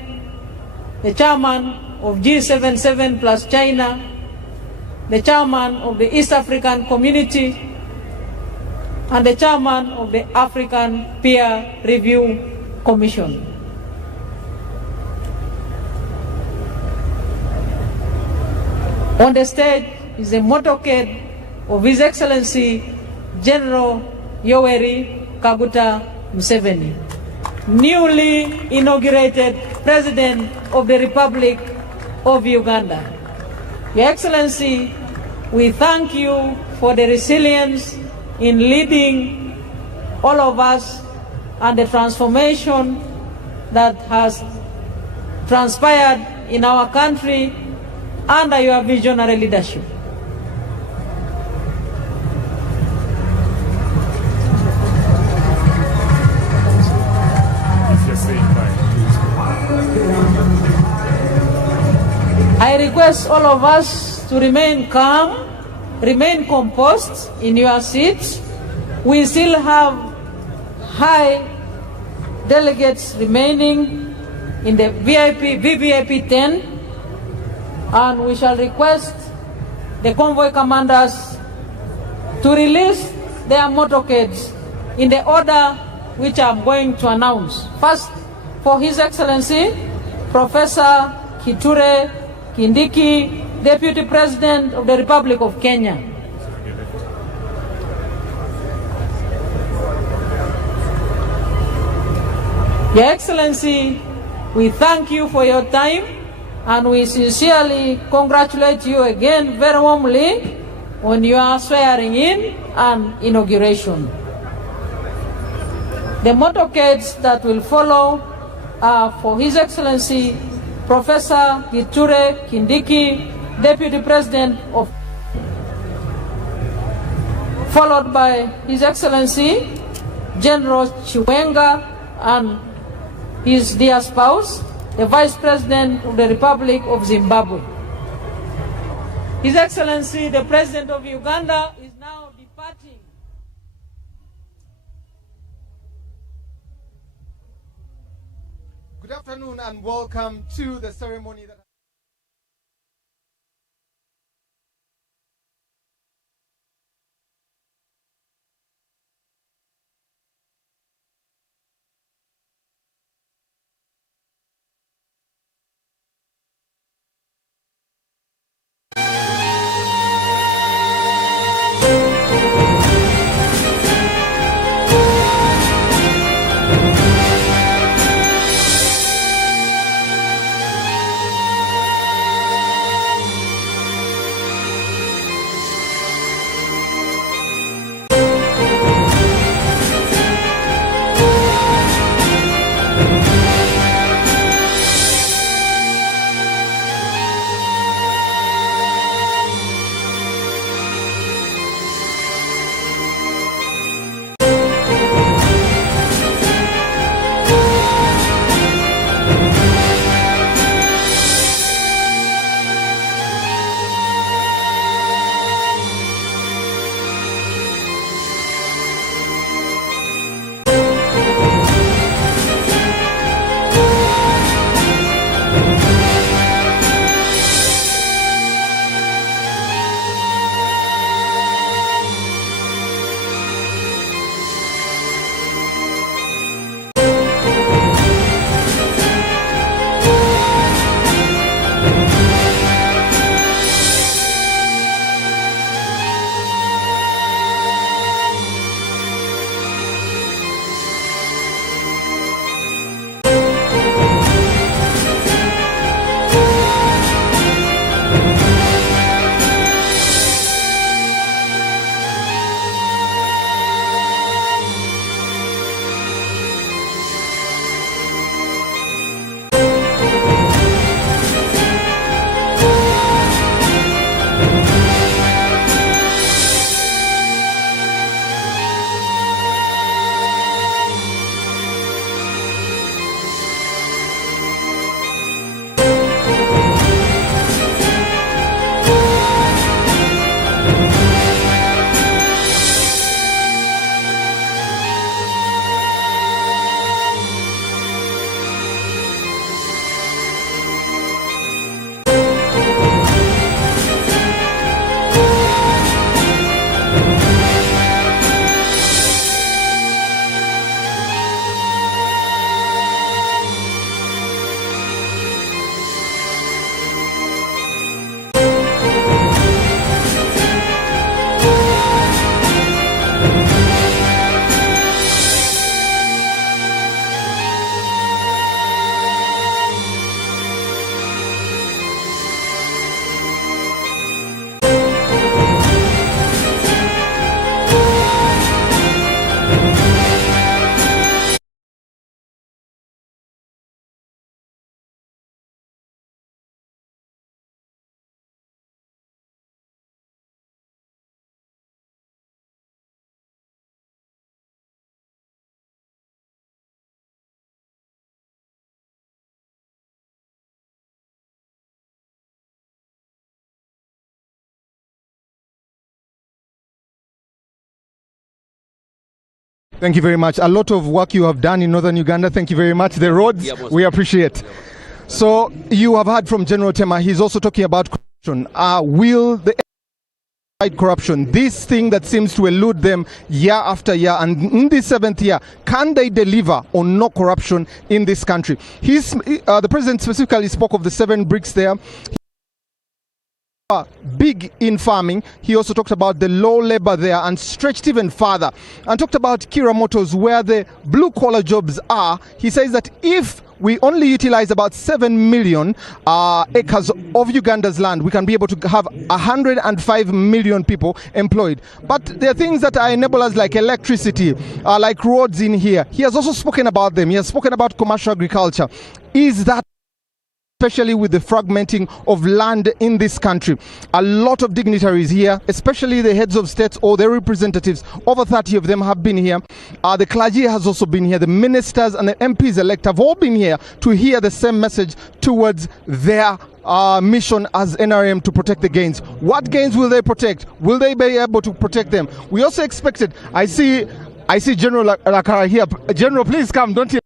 the chairman of G77 plus China, the chairman of the East African Community, and the chairman of the African Peer Review Commission. On the stage is a motorcade of His Excellency General Yoweri Kaguta Museveni, newly inaugurated President of the Republic of Uganda. Your Excellency, we thank you for the resilience in leading all of us and the transformation that has transpired in our country under your visionary leadership. I request all of us to remain calm remain composed in your seats. We still have high delegates remaining in the VVIP 10, and we shall request the convoy commanders to release their motorcades in the order which I'm going to announce. First, for His Excellency, Professor Kithure Kindiki, Deputy President of the Republic of Kenya. Your Excellency, we thank you for your time and we sincerely congratulate you again very warmly on your swearing in and inauguration. The motorcades that will follow are for His Excellency Professor Kithure Kindiki, Deputy President of, followed by His Excellency General Chiwenga and his dear spouse, the Vice President of the Republic of Zimbabwe. His Excellency, the President of Uganda, is now departing. Good afternoon and welcome to the ceremony that Thank you very much. A lot of work you have done in northern Uganda. Thank you very much. The roads, we appreciate. So you have heard from General Tema. He's also talking about corruption. Will the fight corruption, this thing that seems to elude them year after year, and in the 7th year, can they deliver on no corruption in this country? The president specifically spoke of the 7 bricks there. Big in farming. He also talked about the low labor there and stretched even further and talked about Kira Motors, where the blue collar jobs are. He says that if we only utilize about 7 million acres of Uganda's land, we can be able to have 105 million people employed. But there are things that are enablers like electricity, like roads in here. He has also spoken about them. He has spoken about commercial agriculture. Is that, especially with the fragmenting of land in this country? A lot of dignitaries here, especially the heads of states or their representatives, over 30 of them have been here. The clergy has also been here. The ministers and the MPs elect have all been here to hear the same message towards their mission as NRM to protect the gains. What gains will they protect? Will they be able to protect them? We also expected, I see General Lakara here. General, please come, don't you?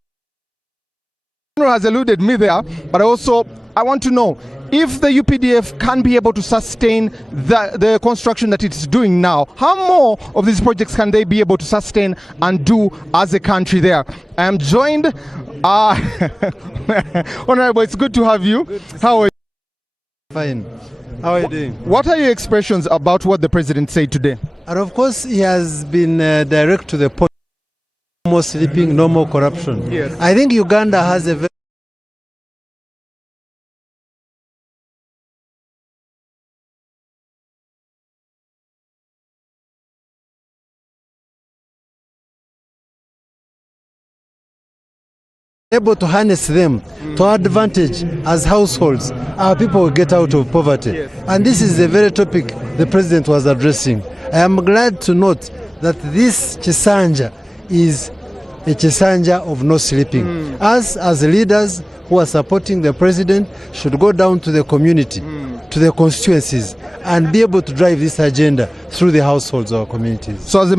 General has eluded me there, but I want to know if the UPDF can be able to sustain the construction that it's doing now. How more of these projects can they be able to sustain and do as a country there? I am joined, Honorable, it's good to have you. How are you? Fine. How are you doing? What are your expressions about what the president said today? And of course, he has been direct to the point. No more sleeping, no more corruption. Yes. I think Uganda has a very able to harness them to our advantage as households. Our people will get out of poverty. Yes. And this is the very topic the president was addressing. I am glad to note that this Chisanja is a Chisanja of no sleeping. Us as leaders who are supporting the president should go down to the community, to the constituencies, and be able to drive this agenda through the households of our communities. So as